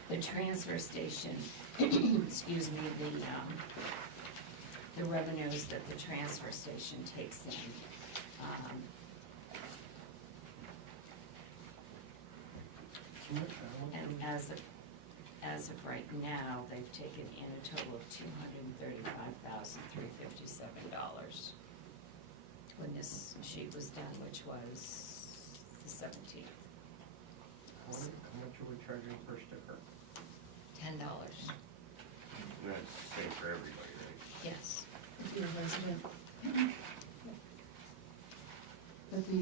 the transfer station, excuse me, the revenues that the transfer station takes in, and as of right now, they've taken in a total of $235,357 when this sheet was done, which was the 17th. How much are we charging per sticker? $10, That's the same for everybody, right? yes. If you're a resident. But the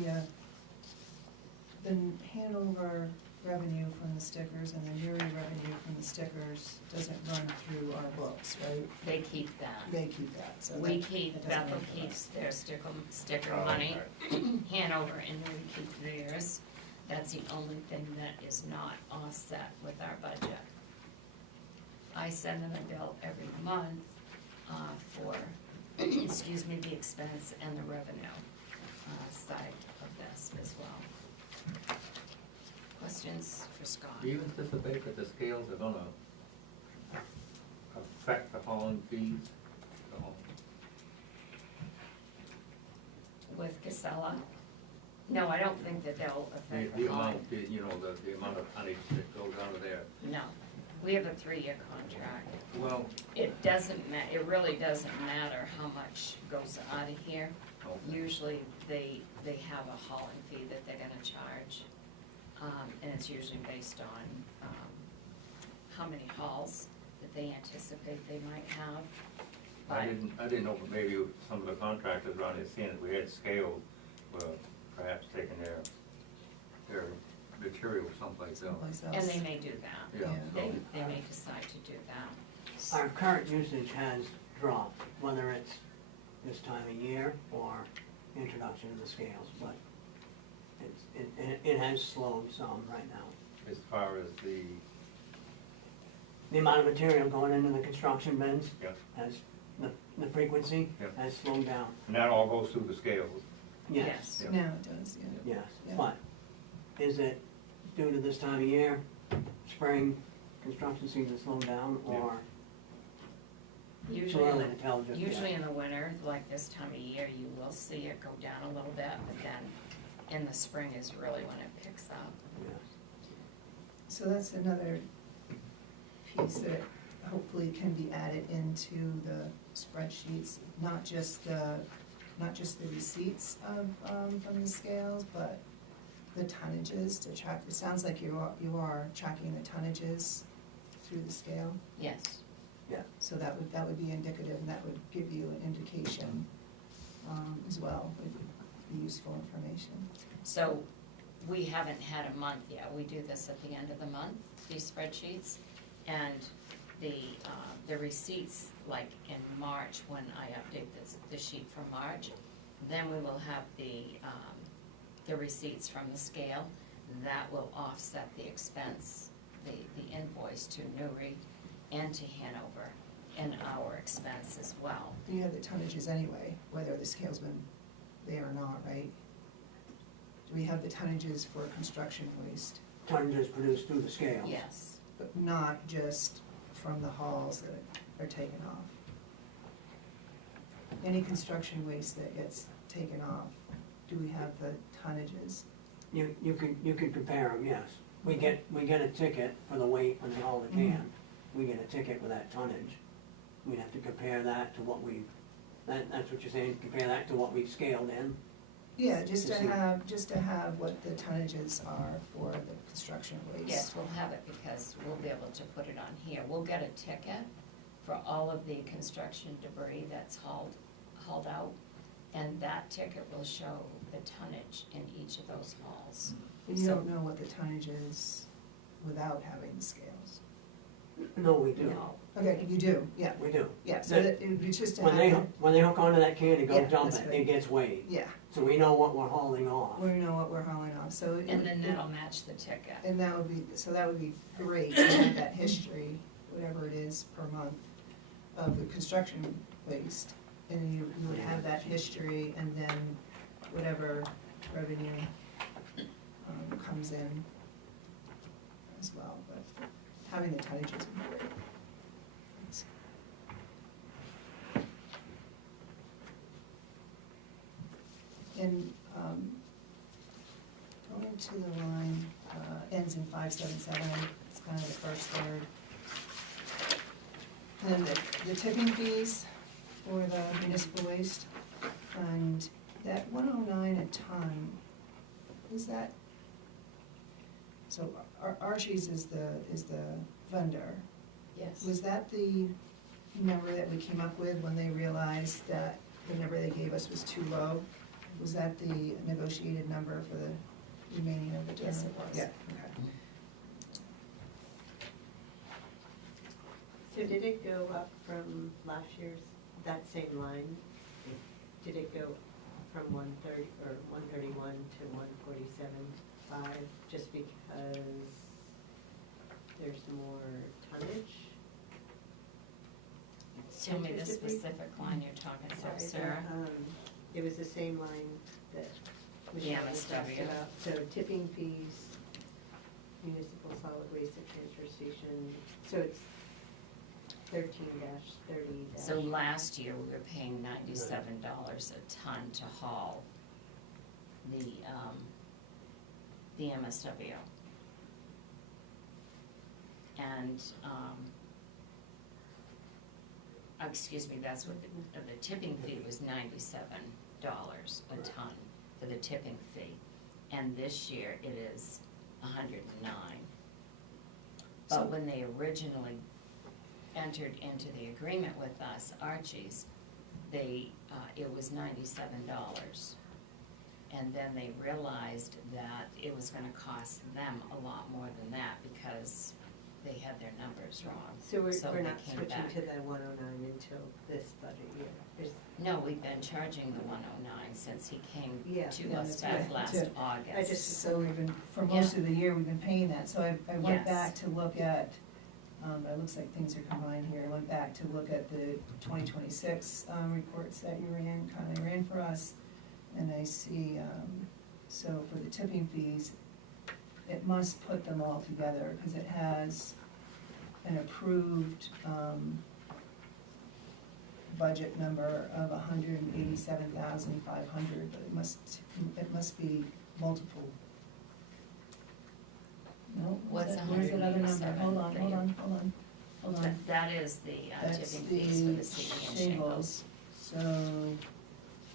Hanover revenue from the stickers and the Newry revenue from the stickers doesn't run through our books, right? They keep that. They keep that, so We that- keep, that doesn't Bethel run through keeps us. their sticker Oh, money, okay. Hanover and Newry keep theirs. That's the only thing that is not offset with our budget. I send them a bill every month, for, excuse me, the expense and the revenue, side of this as well. Questions for Scott? Do you anticipate that the scales are gonna affect the hauling fees? With Casella? No, I don't think that they'll affect The the hauling. amount, you know, the amount of tonnage that goes out of there. No, we have a 3-year contract. Well, It doesn't it really doesn't matter how much goes out of here. okay. Usually they have a hauling fee that they're gonna charge. And it's usually based on, how many hauls that they anticipate they might have. I But didn't know, but maybe some of the contractors around here seeing that we had scale, were perhaps taking their material someplace else. Someplace else. And they may do that. Yeah, They so- may decide to do that. Our current usage has dropped, whether it's this time of year or introduction of the scales, but it has slowed some right now. As far as the, The amount of material going into the construction bins yeah, has, the frequency Yeah. has slowed down, and that all goes through the scales. yes, Yeah. Now it does, yeah. yes. Yeah. But is it due to this time of year, spring, construction season slowed down, or too Usually, early to tell just yet? usually in the winter, like this time of year, you will see it go down a little bit, but then in the spring is really when it picks up. Yes. So that's another piece that hopefully can be added into the spreadsheets, not just the receipts of, from the scales, but the tonnages to track. It sounds like you are tracking the tonnages through the scale, Yes. so that would be indicative, and that would give you an indication, as well, would be useful information. So we haven't had a month yet. We do this at the end of the month, these spreadsheets. And the receipts, like in March, when I update the sheet for March, then we will have the receipts from the scale. That will offset the expense, the invoice to Newry and to Hanover, and our expense as well. You have the tonnages anyway, whether the scale's been there or not, right? Do we have the tonnages for construction waste, Tonnages produced through the scales. Yes. but not just from the hauls that are taken off? Any construction waste that gets taken off, do we have the tonnages? You can compare them, yes. We get a ticket for the weight when they haul the can. We get a ticket with that tonnage. We'd have to compare that to what that's what you're saying, compare that to what we've scaled in? Yeah, just To to see. have what the tonnages are for the construction waste. Yes, we'll have it because we'll be able to put it on here. We'll get a ticket for all of the construction debris that's hauled out, and that ticket will show the tonnage in each of those hauls. And you don't know what the tonnage is without having the scales? No, we do, No. Okay, you do, yeah, we do. yeah, so that, it would be just to When have, they hook onto that can and go Yeah, dump that's it, right. it gets weighed, yeah, so we know what we're hauling off. we know what we're hauling off, so. And then that'll match the ticket. And that would be, so that would be great, to have that history, whatever it is per month, of the construction waste. And you would have that history, and then whatever revenue comes in as well, but having the tonnages would be great. Thanks. And going to the line, ends in 577, it's kind of the first third. Then the tipping fees for the municipal waste, and that 109 a ton, is that, so Archie's is the vendor. Yes. Was that the number that we came up with when they realized that the number they gave us was too low? Was that the negotiated number for the remaining of the term? Yes, it was. Yeah, okay. So did it go up from last year's, that same line? Did it go from 130, or 131 to 147.5, just because there's more tonnage? Tell me the specific line you're talking about, Sarah. It was the same line that Michelle was talking MSW. about. So tipping fees, municipal solid waste at transfer station, so it's 13-30. So last year, we were paying $97 a ton to haul the MSW. And, excuse me, that's what, the tipping fee was $97 a ton for the tipping fee. And this year, it is $109. But when they originally entered into the agreement with us, Archie's, they, it was $97. And then they realized that it was gonna cost them a lot more than that because they had their numbers wrong. So we're they not came switching back. to the 109 until this budget year? No, we've been charging the 109 since he came Yeah. to Yeah, us that's back right, last too. August. So we've been, for most of the year, we've been paying that, so I went Yes. back to look at, it looks like things are combined here, I went back to look at the 2026 reports that you ran for us, and I see, so for the tipping fees, it must put them all together, because it has an approved budget number of 187,500, but it must be multiple. No, What's where's that other number? 187 Hold on, for hold you? on, hold on, hold on. That is the That's tipping fees for the city and shingles. So,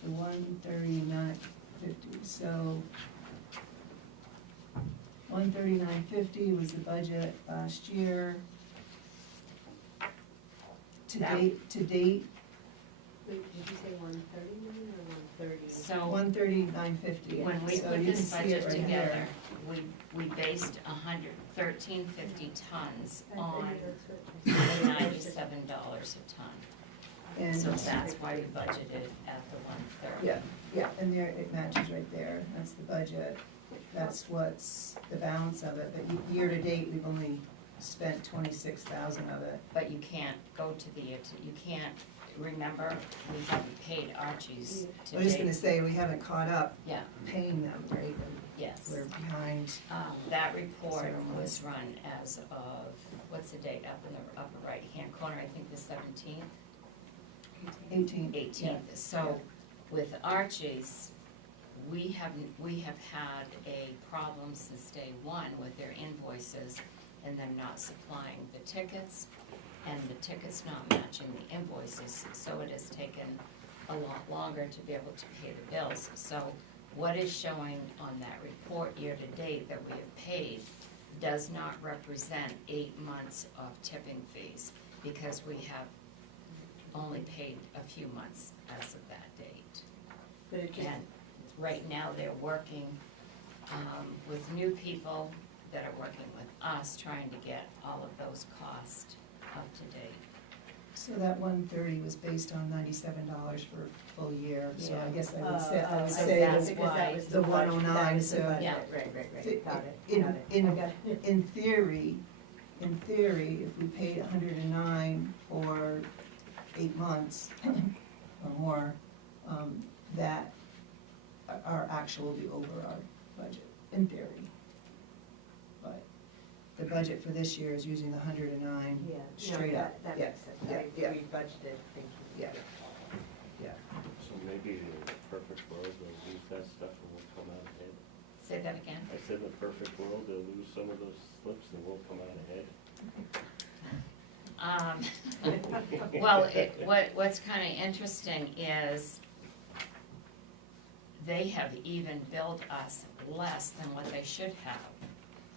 the 139.50, so 139.50 was the budget last year. To That- date, Wait, did you say 139 or 130? So 139.50. when we So put you this can see it budget right together, here. we based 113.50 tons I on think that's what I said. $97 a ton. And So that's why we budgeted at the 130. yeah, and there, it matches right there, that's the budget, that's what's the balance of it, but year-to-date, we've only spent 26,000 of it. But you can't go to the, you can't, remember, we haven't paid Archie's to I was just gonna date. say, we haven't caught up Yeah, paying them, right, and yes. we're behind. That report 01. was run as of, what's the date, up in the upper right-hand corner, I think the 17th? 18. 18th. So with Archie's, we have had a problem since day one with their invoices and them not supplying the tickets and the tickets not matching the invoices. So it has taken a lot longer to be able to pay the bills. So what is showing on that report year-to-date that we have paid does not represent 8 months of tipping fees because we have only paid a few months as of that date. But it just, And right now, they're working with new people that are working with us, trying to get all of those costs up to date. So that 130 was based on $97 for a full year, so I Yeah. guess I would say, I would So say that's that Because that was the budget, 109, that was the so- budget. Yeah. Right, got it, in, got it. in, Okay. in theory, if we paid 109 for 8 months or more, that our actual will be over our budget, in theory. But the budget for this year is using the 109 Yeah, no, straight up. that Yeah, makes sense. yeah, yeah. We budgeted, thank you. Yeah. Yeah. So maybe in the perfect world, they'll lose that stuff and we'll come out ahead. Say that again? I said in the perfect world, they'll lose some of those slips and we'll come out ahead. Well, what's kind of interesting is they have even billed us less than what they should have.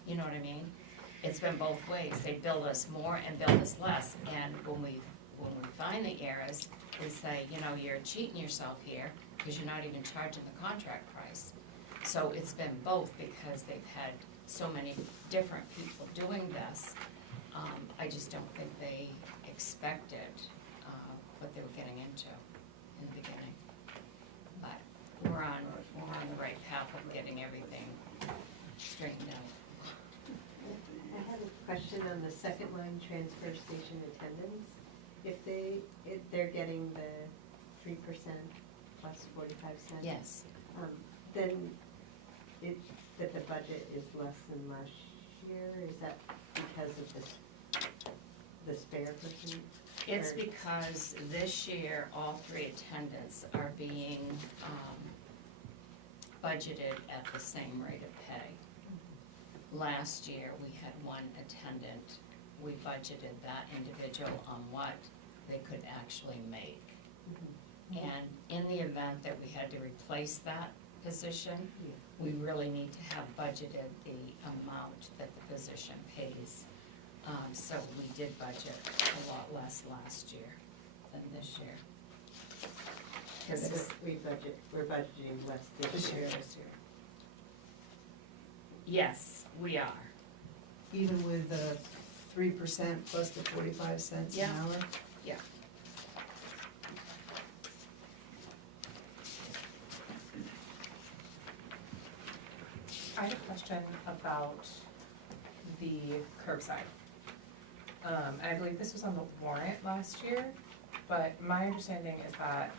You know what I mean? It's been both ways. They billed us more and billed us less. And when we find the errors, they say, you know, you're cheating yourself here because you're not even charging the contract price. So it's been both because they've had so many different people doing this. I just don't think they expected what they were getting into in the beginning. But we're on the right path of getting everything straightened out. I have a question on the second line, transfer station attendants. If they're getting the 3% plus 45 cents. Yes. Then that the budget is less than last year, is that because of the spare person? It's Or- because this year, all 3 attendants are being budgeted at the same rate of pay. Last year, we had 1 attendant. We budgeted that individual on what they could actually make. Mhm. And in the event that we had to replace that position, we really need to have budgeted the amount that the position pays. So we did budget a lot less last year than this year. Because So we're budgeting less this year. yes, we are. Even with the 3% plus the 45 cents an Yeah. hour? Yeah. I have a question about the curbside. And I believe this was on the warrant last year, but my understanding is that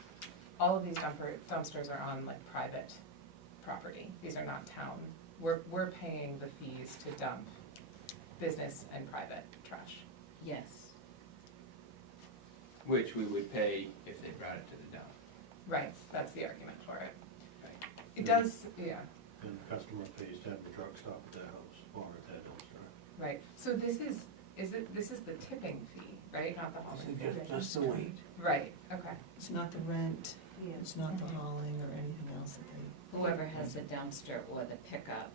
all of these dumpsters are on like private property. These are not town. We're paying the fees to dump business and private trash. Yes. Which we would pay if they brought it to the dump. Right, that's the argument for it. Right. It does, yeah, And the customer pays to have the truck stop at their house or at that dumpster. right. So this is the tipping fee, right, not the hauling fee? Just the weight. Right, okay. It's not the rent, Yeah. it's not the hauling or anything else that they. Whoever has the dumpster or the pickup,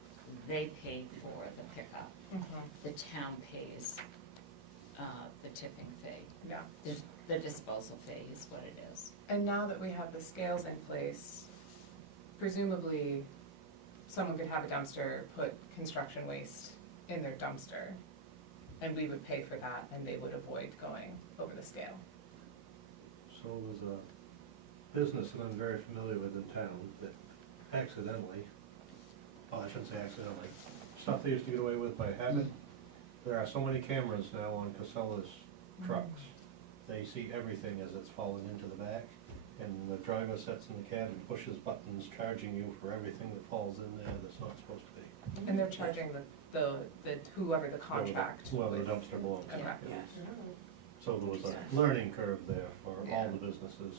they pay for the pickup. Mhm. The town pays the tipping fee. Yeah. The disposal fee is what it is. And now that we have the scales in place, presumably someone could have a dumpster, put construction waste in their dumpster, and we would pay for that, and they would avoid going over the scale. So there's a business that I'm very familiar with in town that accidentally, well, I shouldn't say accidentally, stuff they used to get away with by habit. There are so many cameras now on Casella's trucks. They see everything as it's falling into the back, and the driver sits in the cab and pushes buttons, charging you for everything that falls in there that's not supposed to be. And they're charging the whoever the contract. Whoever the with. dumpster belongs to. Okay. Yes. So there was a learning curve there for all the businesses,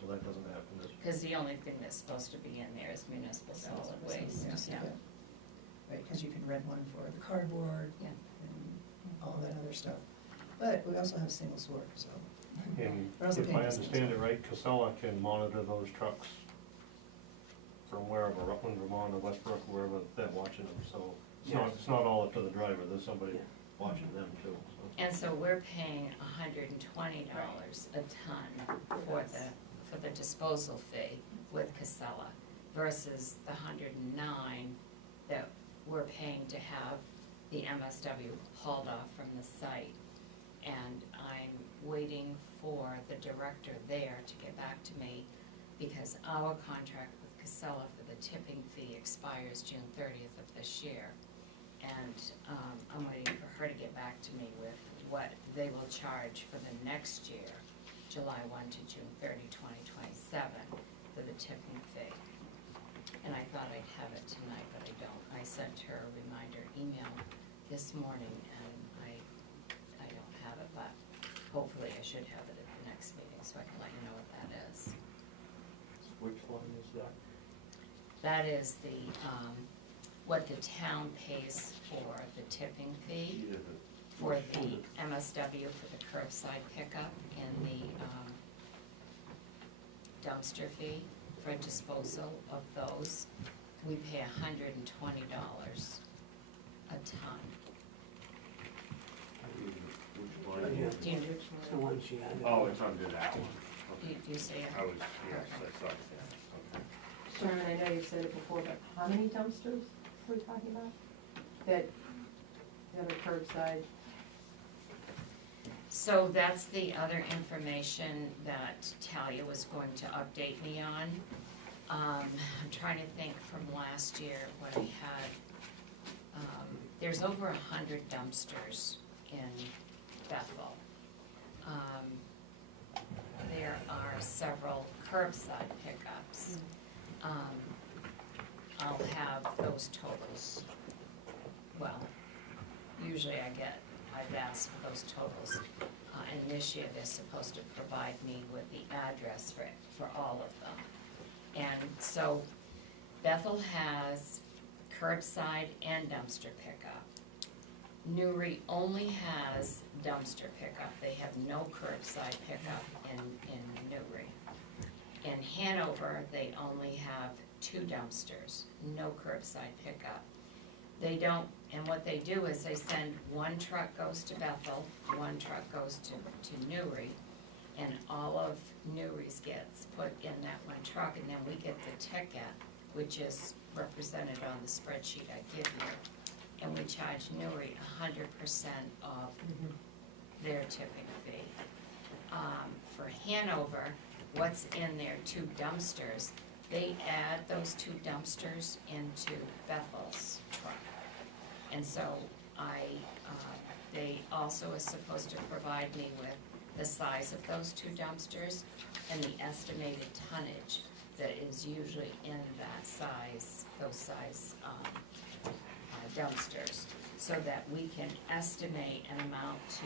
so that doesn't happen this. Because the only thing that's supposed to be in there is municipal solid waste. Yeah. Right, because you can rent one for the cardboard Yeah. and all that other stuff. But we also have single sort, so. And We're also if paying I for single understand it sort. right, Casella can monitor those trucks from wherever, Rutland, Vermont, or Westbrook, wherever they're watching them, so Yes. it's not all up to the driver, there's somebody Yeah. watching them too, so. And so we're paying $120 a ton for the disposal fee with Casella versus the $109 that we're paying to have the MSW hauled off from the site. And I'm waiting for the director there to get back to me, because our contract with Casella for the tipping fee expires June 30th of this year. And I'm waiting for her to get back to me with what they will charge for the next year, July 1 to June 30, 2027, for the tipping fee. And I thought I'd have it tonight, but I don't. I sent her a reminder email this morning, and I don't have it, but hopefully I should have it at the next meeting, so I can let you know what that is. Which one is that? That is the, what the town pays for the tipping fee for the MSW for the curbside pickup, and the dumpster fee for disposal of those. We pay $120 a ton. Which one? Yeah. Do you, It's the one she had. Oh, it's under that one. do you see it? I was, yes, I saw that, okay. Sherman, I know you've said it before, but how many dumpsters are we talking about? That are curbside? So that's the other information that Talia was going to update me on. I'm trying to think from last year what I had. There's over 100 dumpsters in Bethel. There are several curbside pickups. I'll have those totals. Well, usually I've asked for those totals. And this year they're supposed to provide me with the address for all of them. And so Bethel has curbside and dumpster pickup. Newry only has dumpster pickup. They have no curbside pickup in Newry. In Hanover, they only have 2 dumpsters, no curbside pickup. They don't, and what they do is they send one truck goes to Bethel, one truck goes to Newry, and all of Newry's gets put in that one truck, and then we get the ticket, which is represented on the spreadsheet I give you, and we charge Newry 100% of their tipping fee. For Hanover, what's in their 2 dumpsters, they add those 2 dumpsters into Bethel's truck. And so they also are supposed to provide me with the size of those 2 dumpsters and the estimated tonnage that is usually in that size, those size dumpsters, so that we can estimate an amount to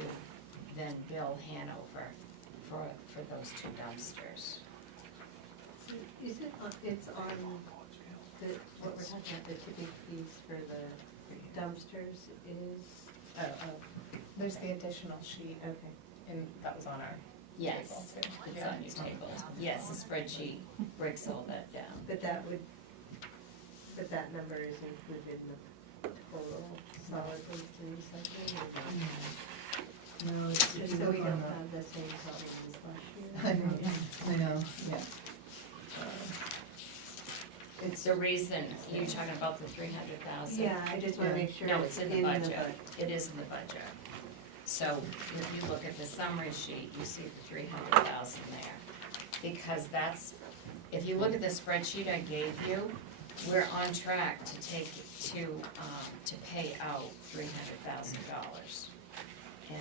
then bill Hanover for those 2 dumpsters. Is it, it's on the, what we're talking about, the tipping fees for the dumpsters is, There's the additional sheet, okay. and that was on our Yes, table too. it's Yeah. on your table. Yes, the spreadsheet breaks all that down. But that number is included in the total solid waste and recycling? No, it's, if you So look we on don't the. have the same problem as last I year? know, yeah. It's, The reason, you're talking about the 300,000? Yeah, I just wanna Yeah. make sure No, it's it's in the budget. It is in the budget. So if you look at the summary sheet, you see the 300,000 there. Because that's, if you look at the spreadsheet I gave you, we're on track to to pay out $300,000. And,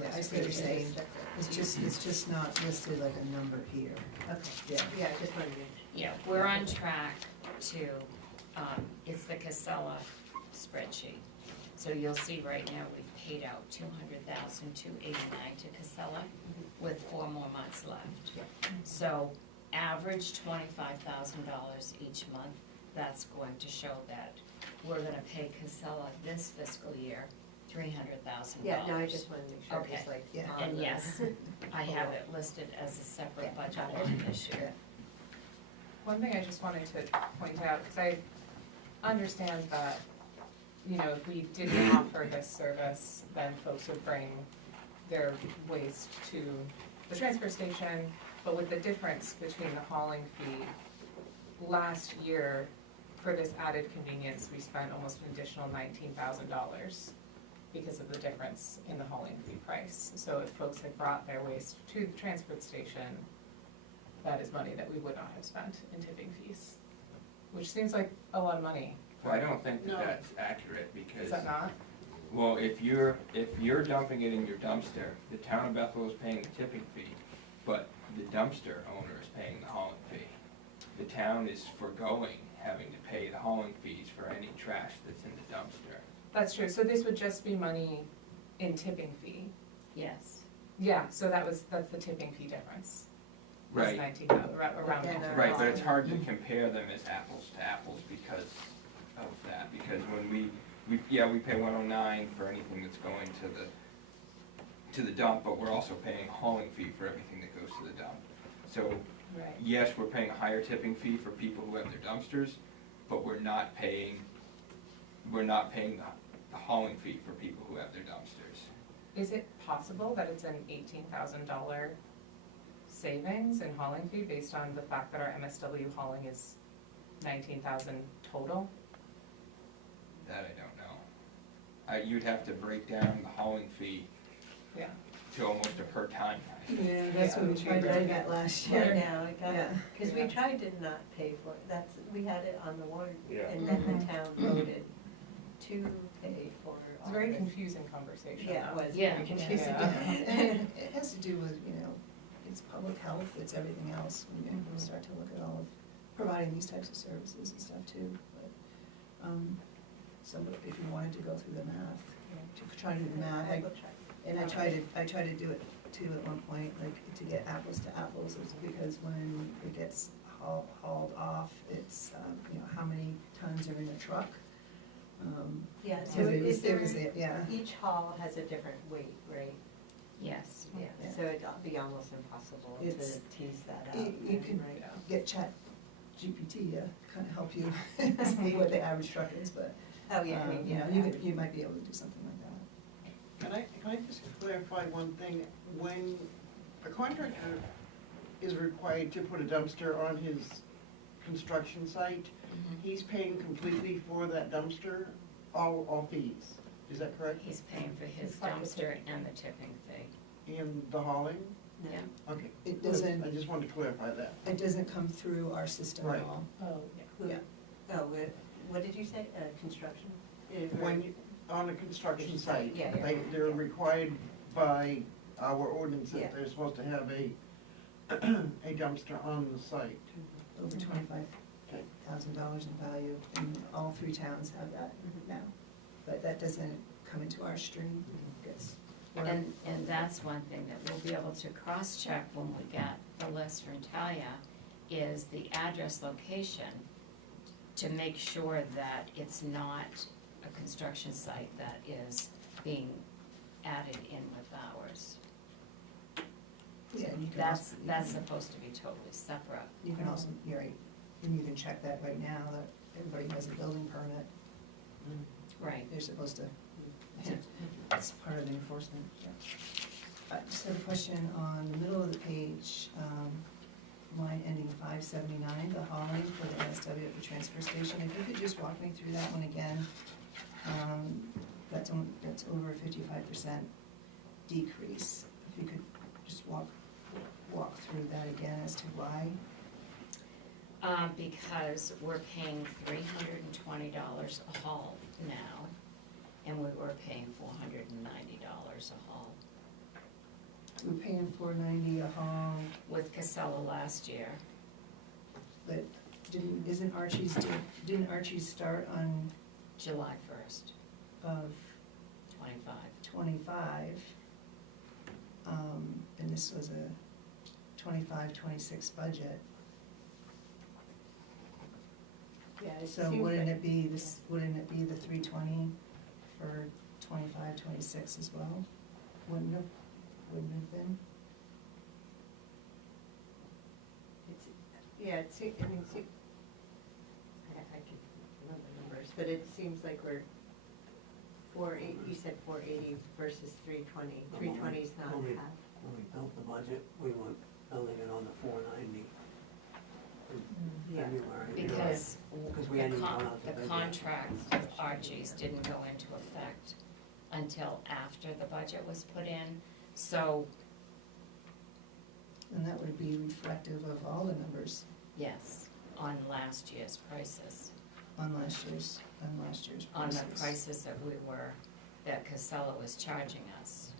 yeah, I see what you're saying, it's just not listed like a number here. Okay, Yeah. yeah, I just wanted to. yeah, we're on track to, it's the Casella spreadsheet. So you'll see right now, we've paid out $200,289 to Casella with 4 more months left. So average $25,000 each month, that's going to show that we're gonna pay Casella this fiscal year $300,000. Yeah, no, I just wanted to make sure it was Okay. like. Yeah. on And the- yes, I have it listed as a separate budget got it. item this year. One thing I just wanted to point out, because I understand that, you know, if we didn't offer this service, then folks would bring their waste to the transfer station, but with the difference between the hauling fee, last year for this added convenience, we spent almost an additional $19,000 because of the difference in the hauling fee price. So if folks had brought their waste to the transfer station, that is money that we would not have spent in tipping fees, which seems like a lot of money. Well, I don't think that No. that's accurate, because. Is that not? Well, if you're dumping it in your dumpster, the town of Bethel is paying the tipping fee, but the dumpster owner is paying the hauling fee. The town is foregoing having to pay the hauling fees for any trash that's in the dumpster. That's true, so this would just be money in tipping fee. Yes. Yeah, so that's the tipping fee difference. Right. 19,000, around. Yeah, no. Right, but it's hard to compare them as apples to apples because of that, because when we pay 109 for anything that's going to the dump, but we're also paying a hauling fee for everything that goes to the dump. So, Right. yes, we're paying a higher tipping fee for people who have their dumpsters, but we're not paying the hauling fee for people who have their dumpsters. Is it possible that it's an $18,000 savings in hauling fee based on the fact that our MSW hauling is 19,000 total? That I don't know. You'd have to break down the hauling fee Yeah. to almost a per ton. Yeah, that's what we tried to do that last Yeah, year. now, it got, Yeah. because we Yeah. tried to not pay for it, that's, we had it on the warrant, Yeah. and then the town voted to pay for It's all a very of it. confusing conversation. Yeah, it though. was Yeah. very confusing. Yeah. And it has to do with, it's public health, it's everything else, when you start to look at all of providing these types of services and stuff too, but, so if you wanted to go through the math, to try to do the math, I will try. and I tried to do it too at one point, like, to get apples to apples, is because when it gets hauled off, it's, how many tons are in a truck. Yeah, Because so it was, is there, yeah. each hall has a different weight, right? Yes. Yeah, Yeah. so it'd be almost impossible to It's- tease that out. You could right? get Chat GPT to kind of help you see what the average truck is, but, Oh, yeah, I mean, yeah. you might be able to do something like that. Can I just clarify one thing? When a contractor is required to put a dumpster on his construction site, he's paying completely for that dumpster, all fees, is that correct? He's paying for his It's like the dumpster tipping. and the tipping fee. And the hauling? Yeah. Okay. It doesn't- I just wanted to clarify that. It doesn't come through our system at Right. all. Oh, Who- Yeah. Oh, what did you say, construction? When, on a construction site, Yeah, yeah. they're required by our ordinance Yeah. that they're supposed to have a dumpster on the site. Over $25,000 in value, and all three towns have that now. But that doesn't come into our stream, it's. And that's one thing that we'll be able to cross-check when we get the list from Talia, is the address location, to make sure that it's not a construction site that is being added in with ours. Yeah, and you can That's, also. that's supposed to be totally separate. You can also, you're right, and you can check that right now, that everybody who has a building permit, Right. they're supposed to, it's part of the enforcement, yeah. I just have a question on the middle of the page, line ending 579, the hauling for the MSW at the transfer station. If you could just walk me through that one again. That's over a 55% decrease. If you could just walk through that again as to why. Because we're paying $320 a haul now, and we were paying $490 a haul We're paying $490 a haul, with Casella last year. but didn't Archie's start on July 1st, of 25. 25? And this was a 25-26 budget. Yeah, it So seems wouldn't like- it be this, wouldn't it be the 320 for 25-26 as well? Wouldn't have been? Yeah, I could remember numbers, but it seems like we're you said 480 versus 320. 320 is not When we- half. When we built the budget, we were building it on the 490. in Yeah. February. because Because we the hadn't gone out to bid yet. contract with Archie's didn't go into effect until after the budget was put in, so, And that would be reflective of all the numbers yes, on last year's prices. on last year's On prices. the prices that Casella was charging us,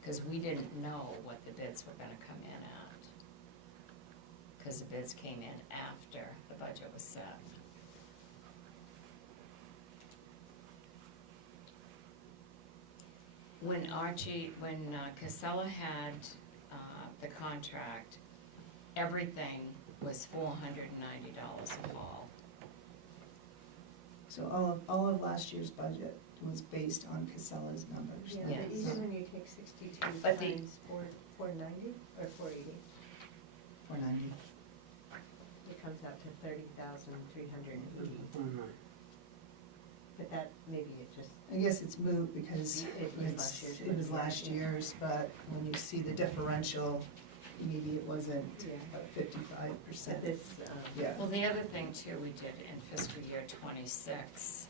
because we didn't know what the bids were gonna come in at. Because the bids came in after the budget was set. When Casella had, the contract, everything was $490 a haul. So all of last year's budget was based on Casella's numbers. Yeah, Yes. but even when you take 62 But the- times 490 or 480, 490. it comes out to 30,380. Mm-hmm. But that, maybe it just, I guess it's moot because It was last year's it was budget, last yeah. year's, but when you see the differential, maybe it wasn't yeah. 55%. But this, Yeah. Well, the other thing too, we did in fiscal year '26,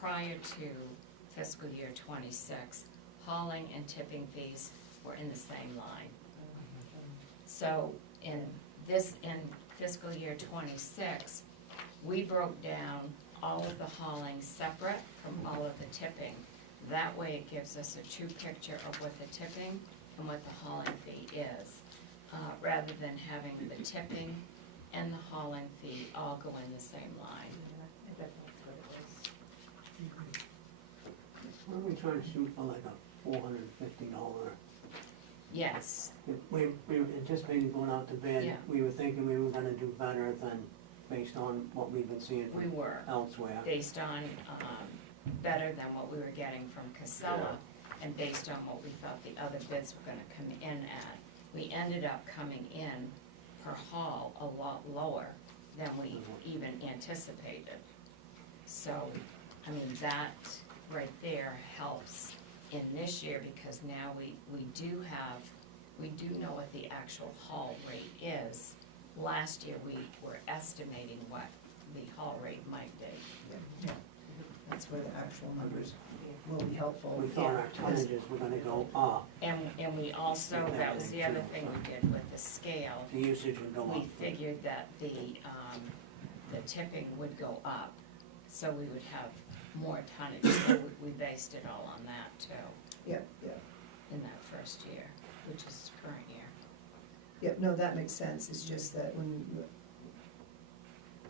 prior to fiscal year '26, hauling and tipping fees were in the same line. So in fiscal year '26, we broke down all of the hauling separate from all of the tipping. That way it gives us a true picture of what the tipping and what the hauling fee is, rather than having the tipping and the hauling fee all go in the same line. I bet that's what it was. Why don't we try to shoot for like a $450? Yes, We were anticipating going out to bid. Yeah. We were thinking we were gonna do better than, based on what we've been seeing we from were, elsewhere. based on, better than what we were getting from Casella, and based on what we thought the other bids were gonna come in at. We ended up coming in per haul a lot lower than we even anticipated. So, I mean, that right there helps in this year, because now we do know what the actual haul rate is. Last year, we were estimating what the haul rate might be. That's where the actual numbers will be helpful. We thought our tonnages were gonna go up, And we also, that was the other thing we did with the scale. the usage would go We up. figured that the tipping would go up, so we would have more tonnage, so we based it all on that too, Yep, in that first year, which is current year. yep, no, that makes sense, it's just that when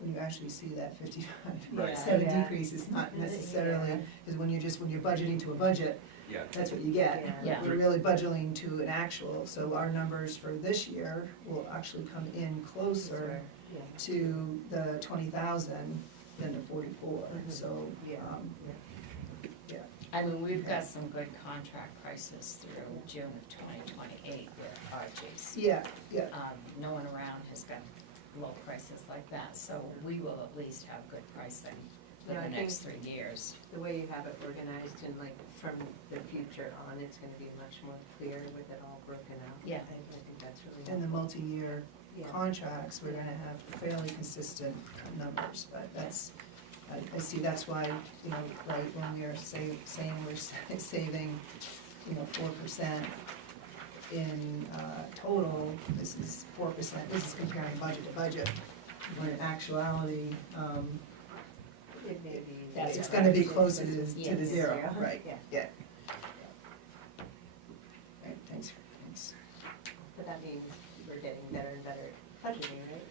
you actually see that 55% Yeah. decrease, it's not necessarily, because when you're budgeting to a budget, Yeah. that's what you get. Yeah. We're really budgeting to an actual, so our numbers for this year will actually come in closer Yeah. to the 20,000 than the 44, so, Yeah. yeah. I mean, we've got some good contract prices through June of 2028 with Archie's. Yeah, No one around has got low prices like that, so we will at least have good pricing for Yeah, the I next think 3 years. The way you have it organized and like from the future on, it's gonna be much more clear with it all broken out. Yeah. I think that's really. and the multi-year Yeah. contracts, we're gonna have fairly consistent numbers, but that's, I see, that's why, you know, right, when we're saying we're saving, 4% in total, this is 4%, this is comparing budget to budget, when in actuality, It may be. That's it's right. gonna be closer to the Yes. zero, right, Yeah. yeah. Right, thanks. But that means we're getting better and better at budgeting, right?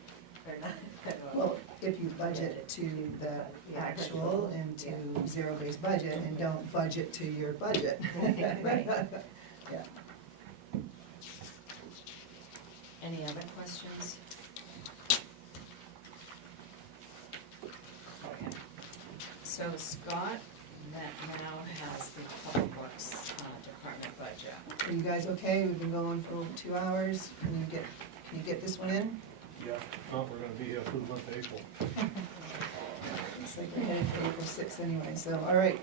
Or not? Well, if you budget to the actual and to zero-based budget and don't budget to your budget. Right. Yeah. Any other questions? Okay. So Scott, that now has the public works department budget. Are you guys okay? We've been going for over 2 hours. Can you get this one in? Yeah, no, we're gonna be here through the month of April. Looks like we're headed for April 6th anyway, so, all right.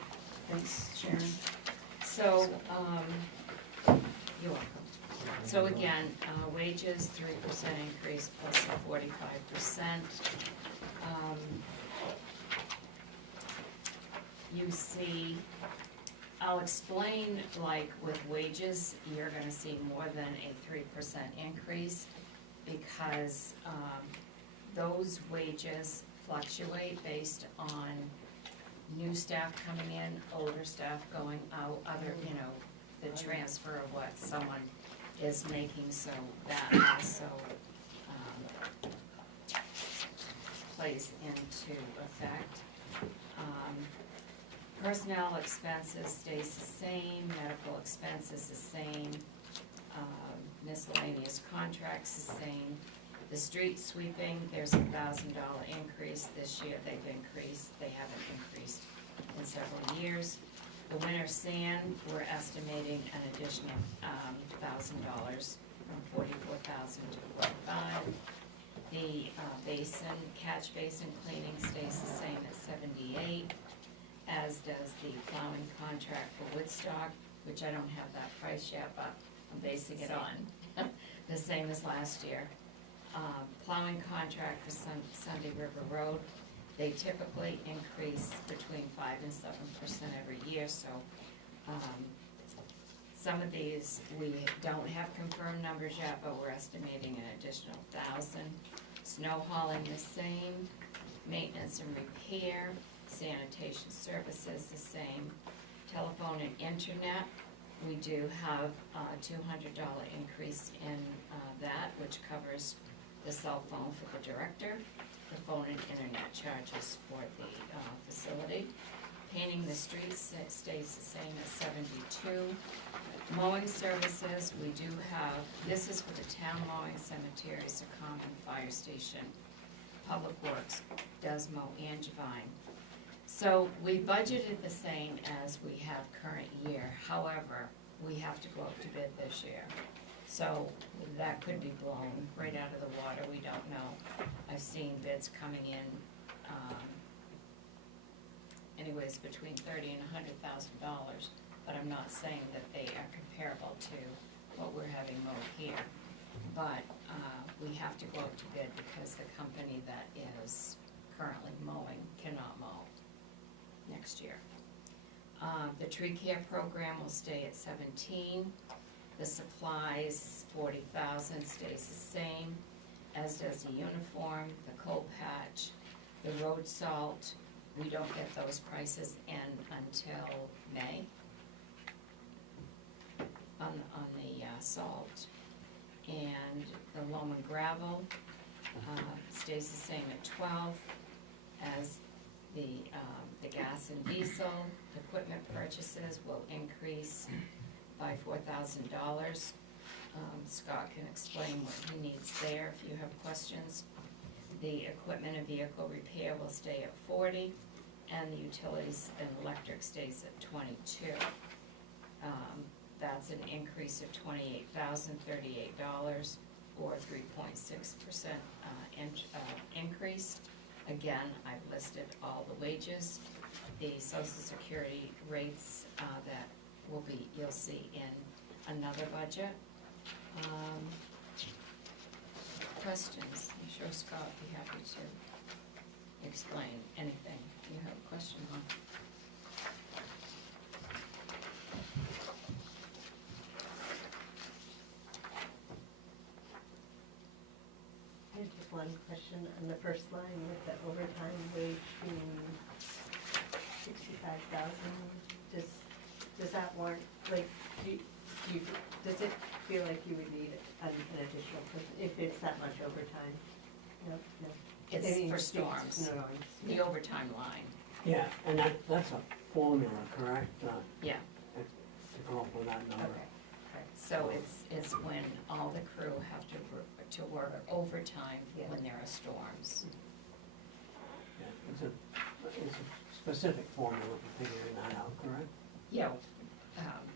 Thanks, Sharon. So, you're welcome. So again, wages, 3% increase plus a 45%. You see, I'll explain, like with wages, you're gonna see more than a 3% increase because those wages fluctuate based on new staff coming in, older staff going out, other, you know, the transfer of what someone is making, so that also plays into effect. Personnel expenses stays the same, medical expenses the same, miscellaneous contracts the same. The street sweeping, there's a $1,000 increase this year, they haven't increased in several years. The winter sand, we're estimating an additional $1,000 from $44,000 to $45,000. The basin, catch basin cleaning stays the same at $78,000, as does the plowing contract for Woodstock, which I don't have that price yet, but I'm basing it on the same as last year. Plowing contract for Sunday River Road, they typically increase between 5 and 7% every year, so some of these, we don't have confirmed numbers yet, but we're estimating an additional 1,000. Snow hauling the same, maintenance and repair, sanitation services the same. Telephone and internet, we do have a $200 increase in that, which covers the cell phone for the director, the phone and internet charges for the facility. Painting the streets stays the same at $72. Mowing services, we do have, this is for the town mowing, cemeteries, the common, fire station. Public Works does mow Angevine. So we budgeted the same as we have current year, however, we have to go out to bid this year. So that could be blown right out of the water, we don't know. I've seen bids coming in, anyways, between $30,000 and $100,000, but I'm not saying that they are comparable to what we're having mowed here. But we have to go out to bid because the company that is currently mowing cannot mow next year. The tree care program will stay at 17. The supplies, 40,000, stays the same, as does the uniform, the coal patch, the road salt. We don't get those prices in until May on the salt. And the loam and gravel stays the same at 12, as the gas and diesel. Equipment purchases will increase by $4,000. Scott can explain what he needs there if you have questions. The equipment and vehicle repair will stay at 40, and the utilities and electric stays at 22. That's an increase of $28,038, or 3.6% increase. Again, I've listed all the wages, the Social Security rates that will be, you'll see in another budget. Questions? I'm sure Scott would be happy to explain anything you have a question on. I have one question on the first line with the overtime wage being 65,000. Does that warrant, like, does it feel like you would need an additional person if it's that much overtime? No. It's for storms, No. the overtime line. Yeah, and that's a formula, correct? Yeah, To come up with that number. Okay. so it's when all the crew have to work overtime Yeah. when there are storms. Yeah, it's a specific formula for figuring that out, correct? Yeah,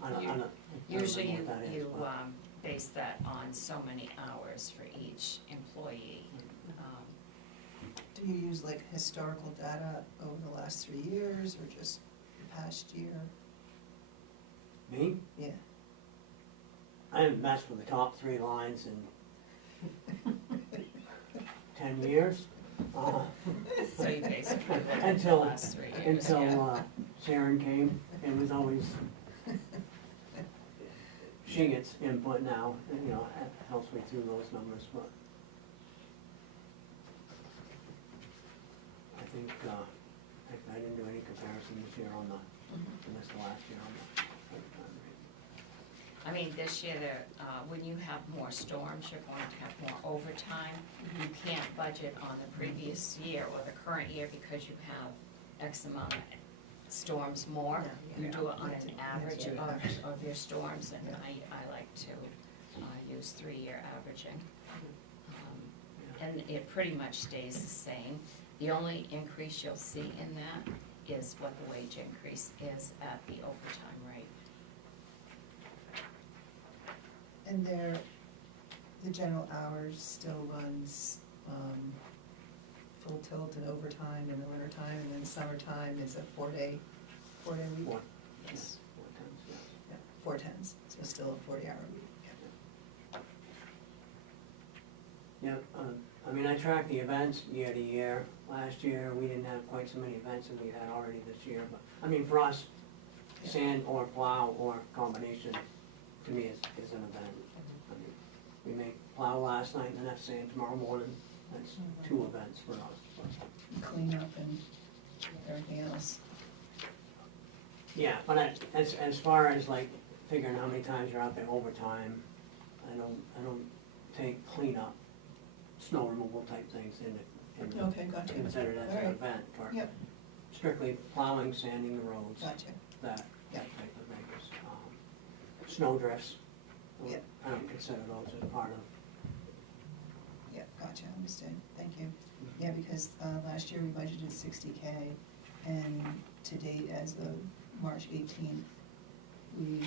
I don't know usually what that is, you but- base that on so many hours for each employee. Do you use like historical data over the last 3 years, or just the past year? Me? Yeah. I haven't messed with the top 3 lines in 10 years. So you basically look at the Until, last 3 years, yeah. until Sharon came, it was always, she gets input now, and, you know, helps me through those numbers, but I think, I didn't do any comparison this year on the, this last year on the overtime rate. I mean, this year, when you have more storms, you're going to have more overtime. You can't budget on the previous year or the current year because you have X amount of storms more. You do it on an average of your storms, and I like to use 3-year averaging. And it pretty much stays the same. The only increase you'll see in that is what the wage increase is at the overtime rate. And the general hours still runs, full tilt and overtime in the wintertime, and then summertime is a 4-day week? Four. Yes. 4 times, yes. Yeah, 4 tens, so still a 40-hour week. Yeah, I mean, I track the events year to year. Last year, we didn't have quite so many events as we had already this year, but, I mean, for us, sand or plow or combination, to me, is an event. I mean, we may plow last night and then have sand tomorrow morning. That's 2 events for us. But Clean up and everything else. yeah, but as far as like figuring how many times you're out there overtime, I don't take cleanup, snow removal type things in it. Okay, gotcha. Consider it as an Alright. event for Yep, strictly plowing, sanding the roads, gotcha. that Yep. type of things. Snow drifts, Yep. I don't consider those as part of. Yeah, gotcha, understood, thank you. Yeah, because last year we budgeted 60K, and to date, as of March 18th, we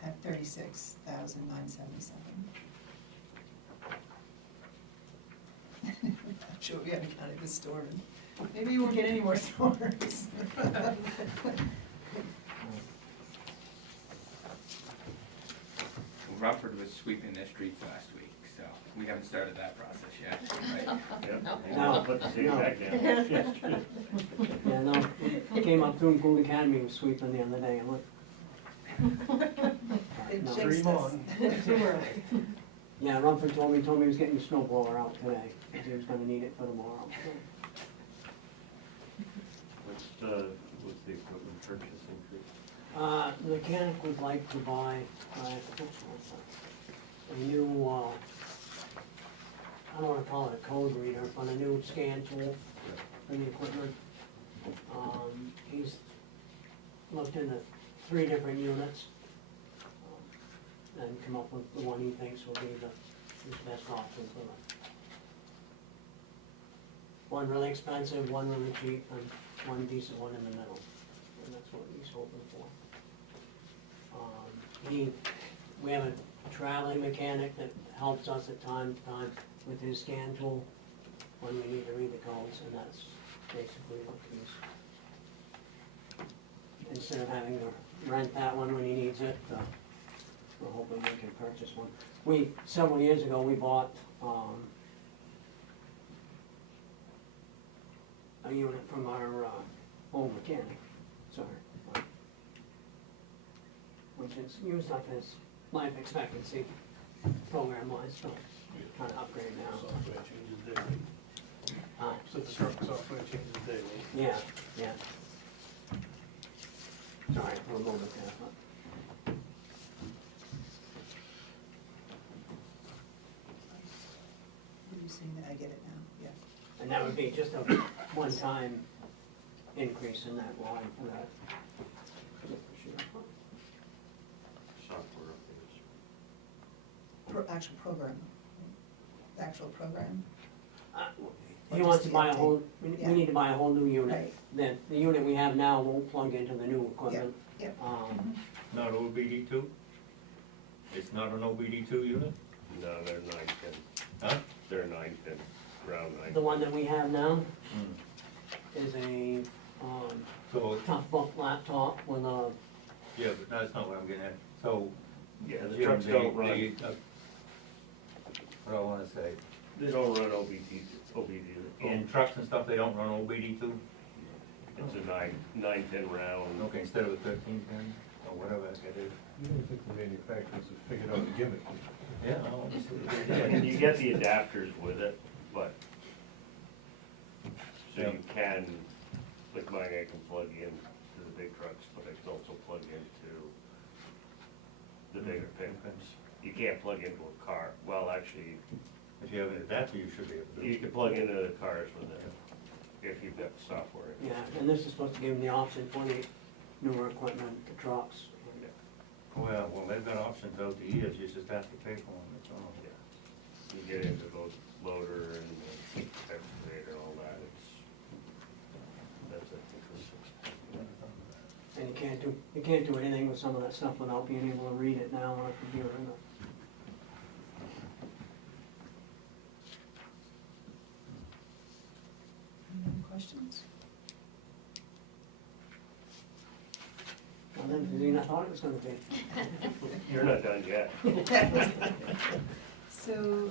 had 36,977. I'm sure we haven't counted the storm. Maybe we won't get any more storms. Rumford was sweeping their streets last week, so we haven't started that process yet, right? Yep. No, Put the same no. back down. Yeah, no, we came up through Food Academy, was sweeping the other day, and look. They No. jinxed us. Too early. Yeah, Rumford told me he was getting the snow blower out today, because he was gonna need it for tomorrow. What's the equipment purchase increase? The mechanic would like to buy, a new, I don't wanna call it a code reader, but a new scan tool for the equipment. He's looked into 3 different units, and come up with the one he thinks will be his best option for them. One really expensive, one really cheap, and one decent one in the middle, and that's what he's hoping for. We have a traveling mechanic that helps us at time to time with his scan tool when we need to read the codes, and that's basically what he's, instead of having to rent that one when he needs it, we're hoping we can purchase one. Several years ago, we bought, a unit from our, old mechanic, sorry. Which is used up his life expectancy program-wise, so trying to upgrade now. Software changes daily. So the software changes daily. Yeah, yeah. Sorry, for a moment there, You're saying that, I get it now, yeah. and that would be just a one-time increase in that line for that. Software updates. Actual program, the actual program, He wants to buy a whole, we Yeah. need to buy a whole new unit. right, The unit we have now won't plug into the new equipment. yep. Not OBD2? It's not an OBD2 unit? No, they're 9-10. Huh? They're 9-10, around 9. The one that we have now is a, So, tough book laptop with a, yeah, but that's not what I'm getting at. So, Yeah, the Jim, trucks don't run, what do I wanna say? they don't run OBD. In trucks and stuff, they don't run OBD too? It's a 9-10 round. Okay, instead of a 13 pin, or whatever it is. You don't think the manufacturers have figured out the gimmick? Yeah, I want to see what they And did. you get the adapters with it, but, so Yeah. you can, like mine, I can plug in to the big trucks, but I can also plug into the bigger pickups. You can't plug into a car, well, actually, If you have an adapter, you should be able to. you can plug into the cars with it, if you've got the software. Yeah, and this is supposed to give them the option for the newer equipment, the trucks. Well, they've got options out the years, you just have to pay for them, that's all. You get into both loader and the excavator and all that, that's I think the 6. And you can't do anything with some of that stuff without being able to read it now on a computer. Any questions? Well, then, did you not thought it was gonna be? You're not done yet. So,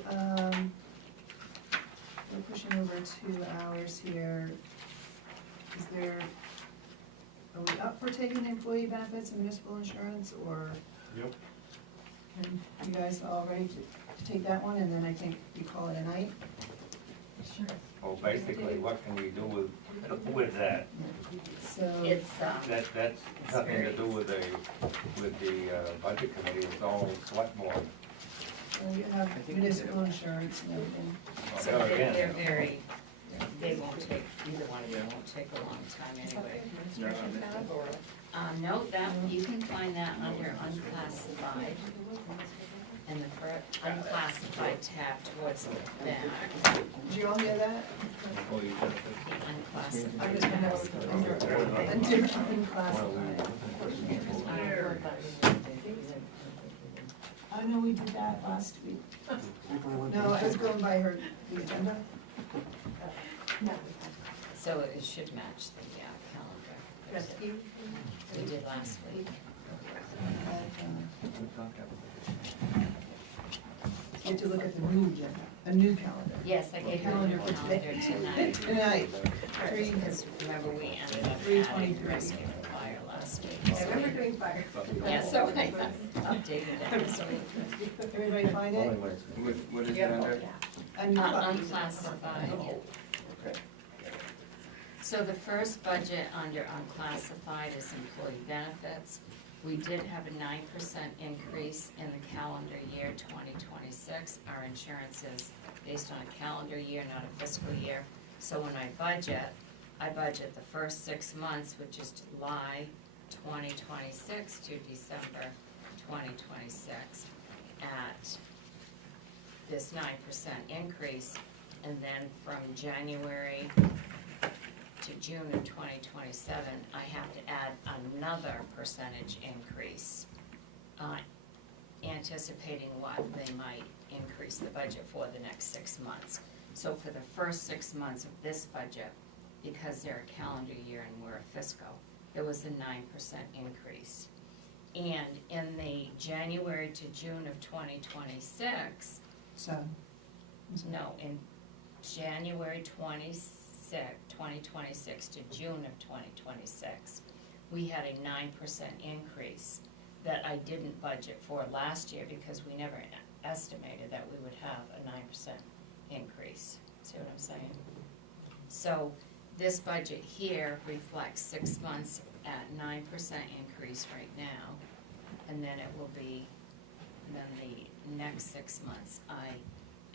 we're pushing over 2 hours here. Is there, are we up for taking the employee benefits and municipal insurance, or? Yep. And you guys all ready to take that one, and then I think we call it a night? Sure. Well, basically, what can we do with that? So, It's, That's nothing to do with the budget committee, it's all select board. well, you have municipal insurance and everything. so Well, they're again, very, they won't take, either one of them won't take a long time anyway. No, that, you can find that under unclassified, in the unclassified tab towards the back, Did you all hear that? employee benefits. the unclassified. I'm just gonna, under unclassified. Oh, no, we did that last week. No, I was going by her, the agenda. So it should match the calendar that we did last week. You have to look at the new agenda, a new calendar. Yes, I gave you a Calendar for calendar tonight. Tonight, three, Because remember, we ended up 3:23. adding rescue and fire last week. I remember doing fire. Yeah, so I updated that, so. everybody find it? What is it under? Unclassified. Okay. So the first budget under unclassified is employee benefits. We did have a 9% increase in the calendar year 2026. Our insurance is based on a calendar year, not a fiscal year. So when I budget the first 6 months, which is July 2026 to December 2026, at this 9% increase. And then from January to June of 2027, I have to add another percentage increase, anticipating what they might increase the budget for the next 6 months. So for the first 6 months of this budget, because they're a calendar year and we're a fiscal, it was a 9% increase. And in the January to June of 2026, no, in January 2026 to June of 2026, we had a 9% increase that I didn't budget for last year because we never estimated that we would have a 9% increase. See what I'm saying? So this budget here reflects 6 months at 9% increase right now, and then it will be, then the next 6 months, I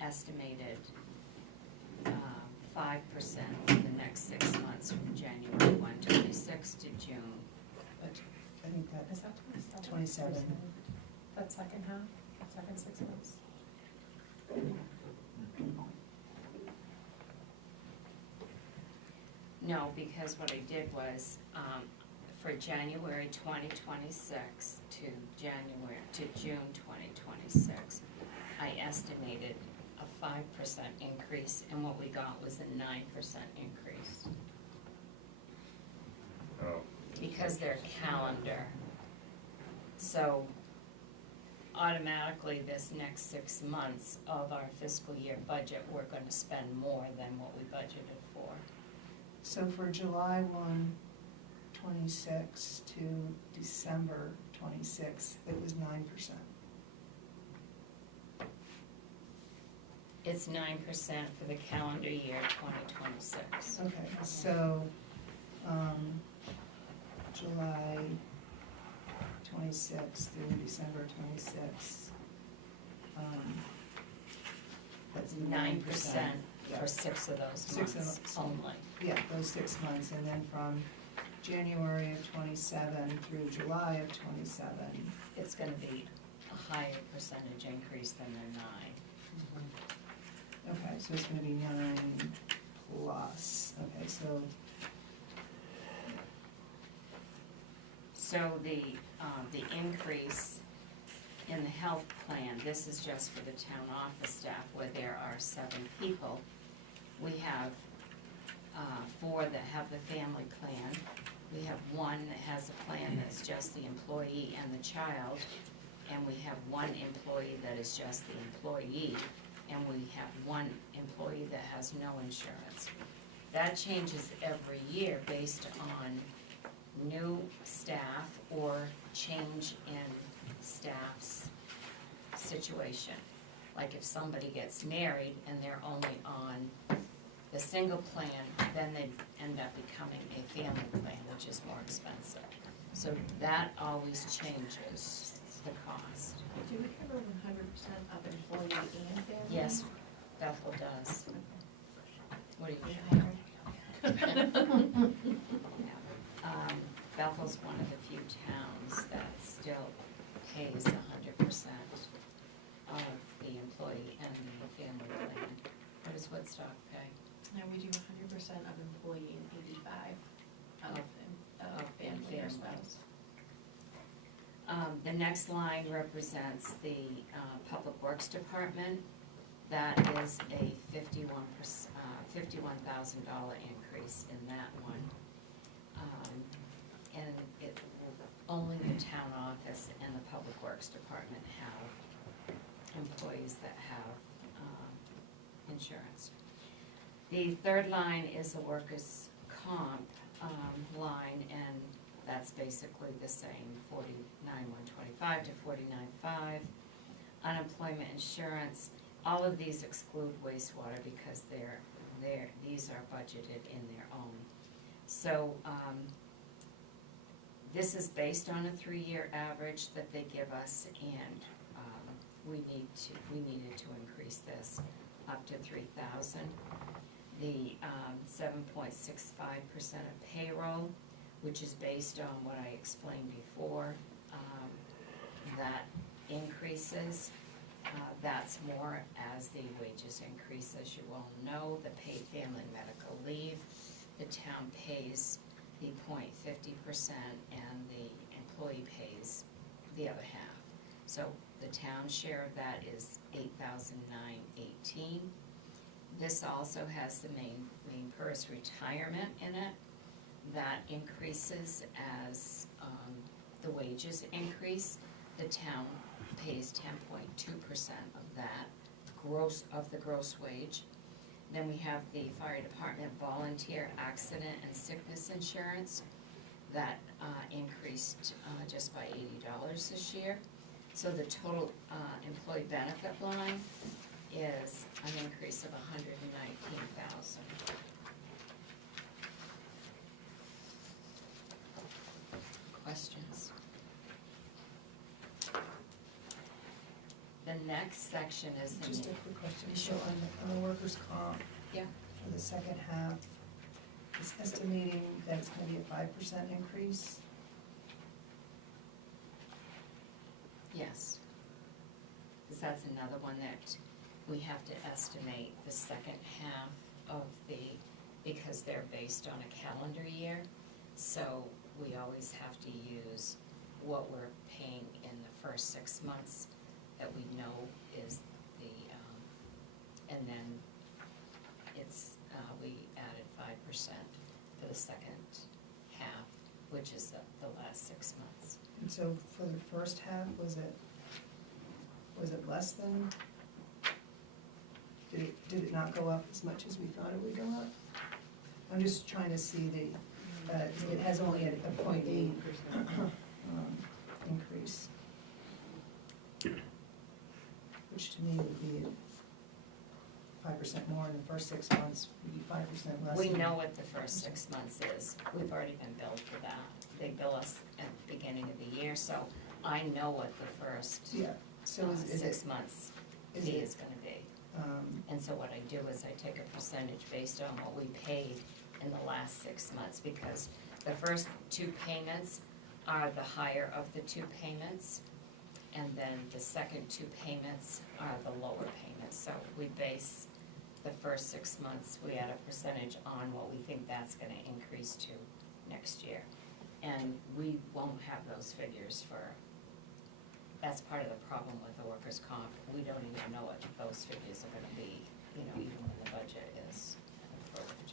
estimated 5% in the next 6 months from January 1, 26 to June. I think Is that, that 27. That second half, that second 6 months? No, because what I did was, for January 2026 to June 2026, I estimated a 5% increase, and what we got was a 9% increase. Oh, Because they're calendar. So automatically this next 6 months of our fiscal year budget, we're gonna spend more than what we budgeted for. So for July 1, 26 to December 26, it was 9%. It's 9% for the calendar year 2026. Okay, so, July 26 through December 26, that's the 9% Yeah. for 6 of those 6 of months those. only. Yeah, those 6 months, and then from January of 27 through July of 27. It's gonna be a higher percentage increase than the 9. Okay, so it's gonna be 9 plus, okay, so, So the increase in the health plan, this is just for the town office staff where there are 7 people. We have 4 that have the family plan. We have 1 that has a plan that's just the employee and the child. And we have 1 employee that is just the employee. And we have 1 employee that has no insurance. That changes every year based on new staff or change in staff's situation. Like if somebody gets married and they're only on the single plan, then they end up becoming a family plan, which is more expensive. So that always changes the cost. Do we cover 100% of employee and family? Yes, Bethel does. What do you Bethel's one of the few towns that still pays 100% of the employee and the family plan. What does Woodstock pay? And we do 100% of employee and 85 of family or spouse. The next line represents the Public Works Department. That is a $51,000 increase in that one. And only the town office and the Public Works Department have employees that have insurance. The third line is a workers' comp line, and that's basically the same, 49,125 to 49,500. Unemployment insurance, all of these exclude wastewater because these are budgeted in their own. So this is based on a 3-year average that they give us, and we needed to increase this up to 3,000. The 7.65% of payroll, which is based on what I explained before, that increases. That's more as the wages increase, as you all know. The paid family medical leave, the town pays the 0.50% and the employee pays the other half. So the town share of that is $8,918. This also has the main PERS retirement in it. That increases as the wages increase. The town pays 10.2% of that, of the gross wage. Then we have the fire department volunteer accident and sickness insurance. That increased just by $80 this year. So the total employee benefit line is an increase of $119,000. Questions? The next section is the. just a quick question, so on the workers' comp, Yeah. for the second half, it's estimating that it's gonna be a 5% increase? Yes. Because that's another one that we have to estimate the second half of because they're based on a calendar year. So we always have to use what we're paying in the first 6 months that we know is and then it's, we added 5% for the second half, which is the last 6 months. And so for the first half, was it was it less than? Did it not go up as much as we thought it would go up? I'm just trying to see the, it has only a 0.8 increase. Which to me would be 5% more in the first 6 months, would be 5% less. We than- know what the first 6 months is. We've already been billed for that. They bill us at the beginning of the year, so I know what the first Yeah, so is it? 6 months is fee it, is gonna be. um, And so what I do is I take a percentage based on what we paid in the last 6 months, because the first 2 payments are the higher of the 2 payments, and then the second 2 payments are the lower payments. So we base the first 6 months, we add a percentage on what we think that's gonna increase to next year. And we won't have those figures for, that's part of the problem with the workers' comp. We don't even know what those figures are gonna be, you know, even when the budget is approved.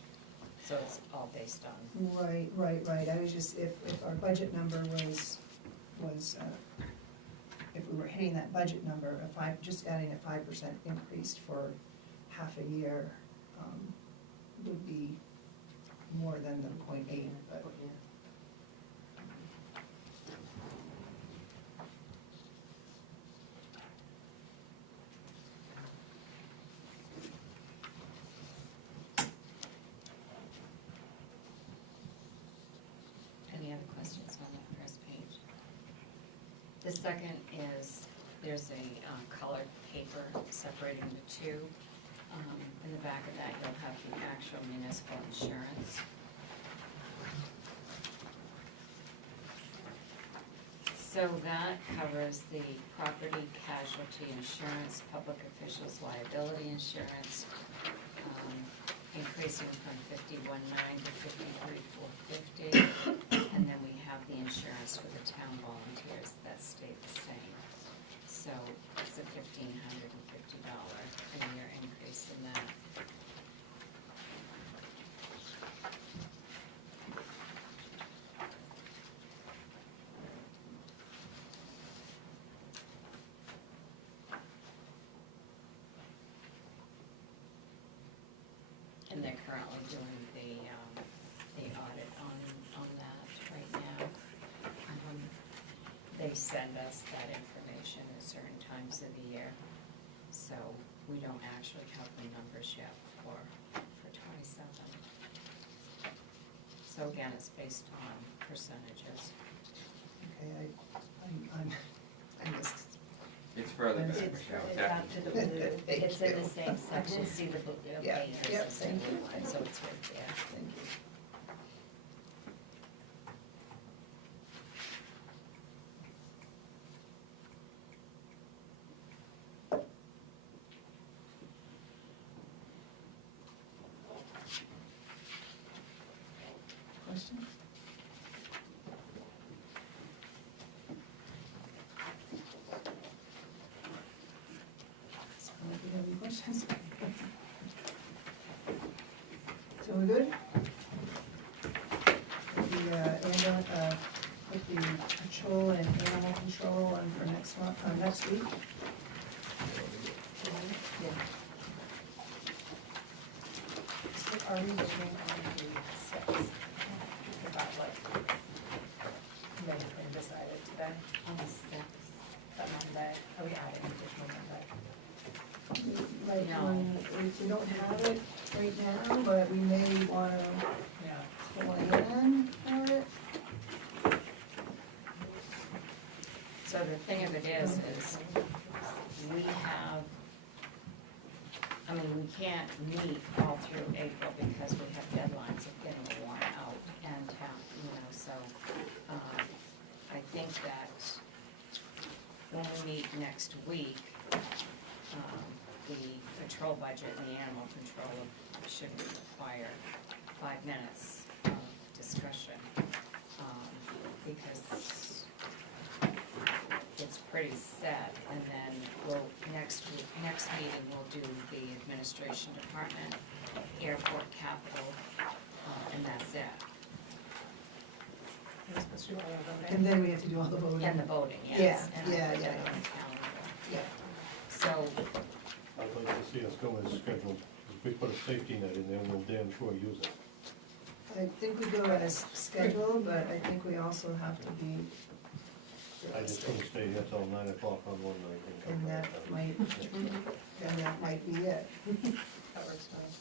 So it's all based on, right, I was just, if our budget number was, if we were hitting that budget number, just adding a 5% increase for half a year, would be more than the 0.8, but. any other questions on that first page? The second is, there's a colored paper separating the two. In the back of that, you'll have the actual municipal insurance. So that covers the property casualty insurance, public officials liability insurance, increasing from 51.9 to 53.450. And then we have the insurance for the town volunteers that stayed the same. So it's a $1,550 a year increase in that. And they're currently doing the audit on that right now. They send us that information at certain times of the year, so we don't actually have the numbers yet for 27. So again, it's based on percentages. Okay, I missed. It's further back, It's- Michelle. It's It's after- after the blue, Thank it's in you. the same section. See the blue Yeah, pages, yep, it's thank the blue you. line, so it's right there. Thank you. Questions? So, if you have any questions? So we're good? Put the patrol and animal control on for next week? Yeah. So are we meeting on the 6th? Is that like, made and decided today? On the 6th. That Monday, are we adding additional Monday? Like, No. we don't have it right now, but we may wanna Yeah. plan for it. So the thing of it is we have, I mean, we can't meet all through April because we have deadlines of getting the warrant out and you know, so, I think that when we meet next week, the patrol budget and the animal control should require 5 minutes of discussion, because it's pretty set, and then next meeting, we'll do the administration department, airport capital, and that's it. We're supposed to do all of them. And then we have to do all the voting. And the voting, Yeah, yes. And I yeah, put that yeah. on the calendar. Yeah. safety net in there, we'll damn sure use it. I think we go as scheduled, but I think we also have to be I just realistic. couldn't stay here till 9 o'clock on one night and come And back. that might, and that might be it. That works fine.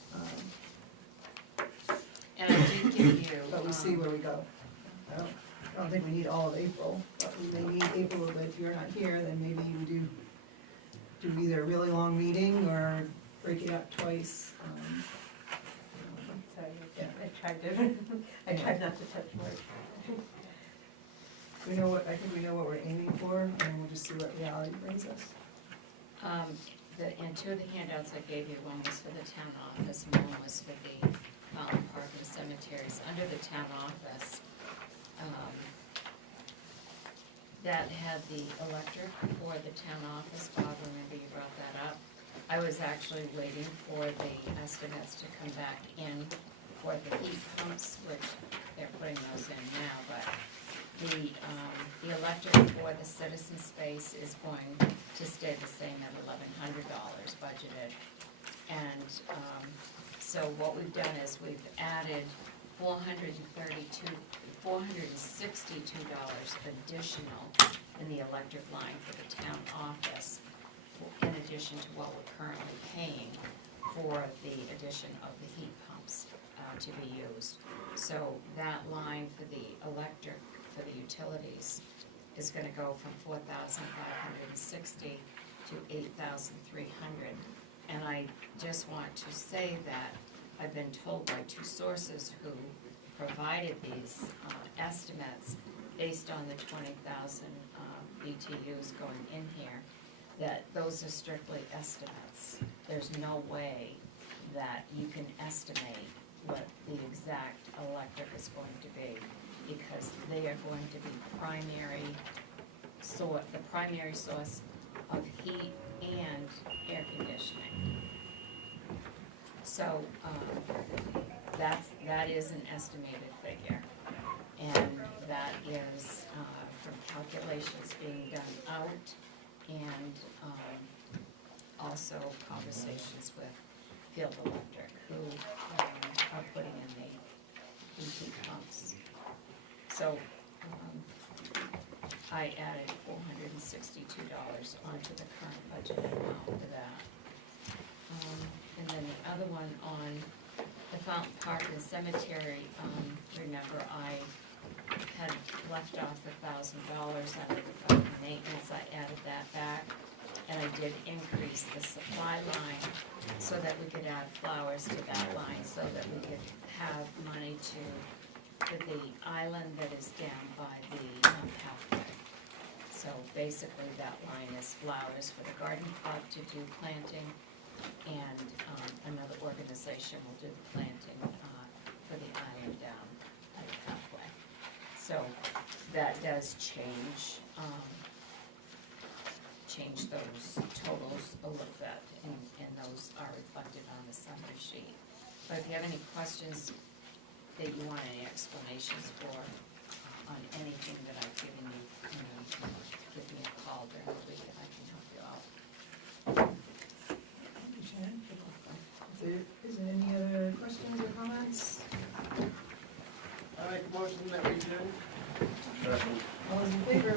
And I did give you. But we see where we go. I don't think we need all of April, but we may need April, but if you're not here, then maybe you do either a really long meeting or break it up twice. Sorry, Yeah. I tried not to touch March. We know what, I think we know what we're aiming for, and we'll just see what reality brings us. And two of the handouts I gave you, one was for the town office, and one was for the Fountain Park and cemeteries. Under the town office, that had the electric for the town office. Bob, remember you brought that up? I was actually waiting for the estimates to come back in for the heat pumps, which they're putting those in now, but the electric for the citizen space is going to stay the same at $1,100 budgeted. And so what we've done is we've added $462 additional in the electric line for the town office, in addition to what we're currently paying for the addition of the heat pumps to be used. So that line for the electric, for the utilities, is gonna go from $4,560 to $8,300. And I just want to say that I've been told by two sources who provided these estimates based on the 20,000 BTUs going in here, that those are strictly estimates. There's no way that you can estimate what the exact electric is going to be, because they are going to be the primary source of heat and air conditioning. So, that is an estimated figure, and that is from calculations being done out, and also conversations with Field Electric, who are putting in the heat pumps. So, I added $462 onto the current budget amount for that. And then the other one on the Fountain Park and Cemetery, remember I had left off the $1,000 under the building maintenance. I added that back, and I did increase the supply line so that we could add flowers to that line, so that we could have money for the island that is down by the pathway. So basically, that line is flowers for the garden club to do planting, and another organization will do the planting for the island down at the pathway. So that does change those totals a little bit, and those are reflected on the summary sheet. But if you have any questions that you want any explanations for on anything that I've given you, give me a call during the week and I can help you out. Shannon? Is there any other questions or comments? I make a motion that we do. All those in favor?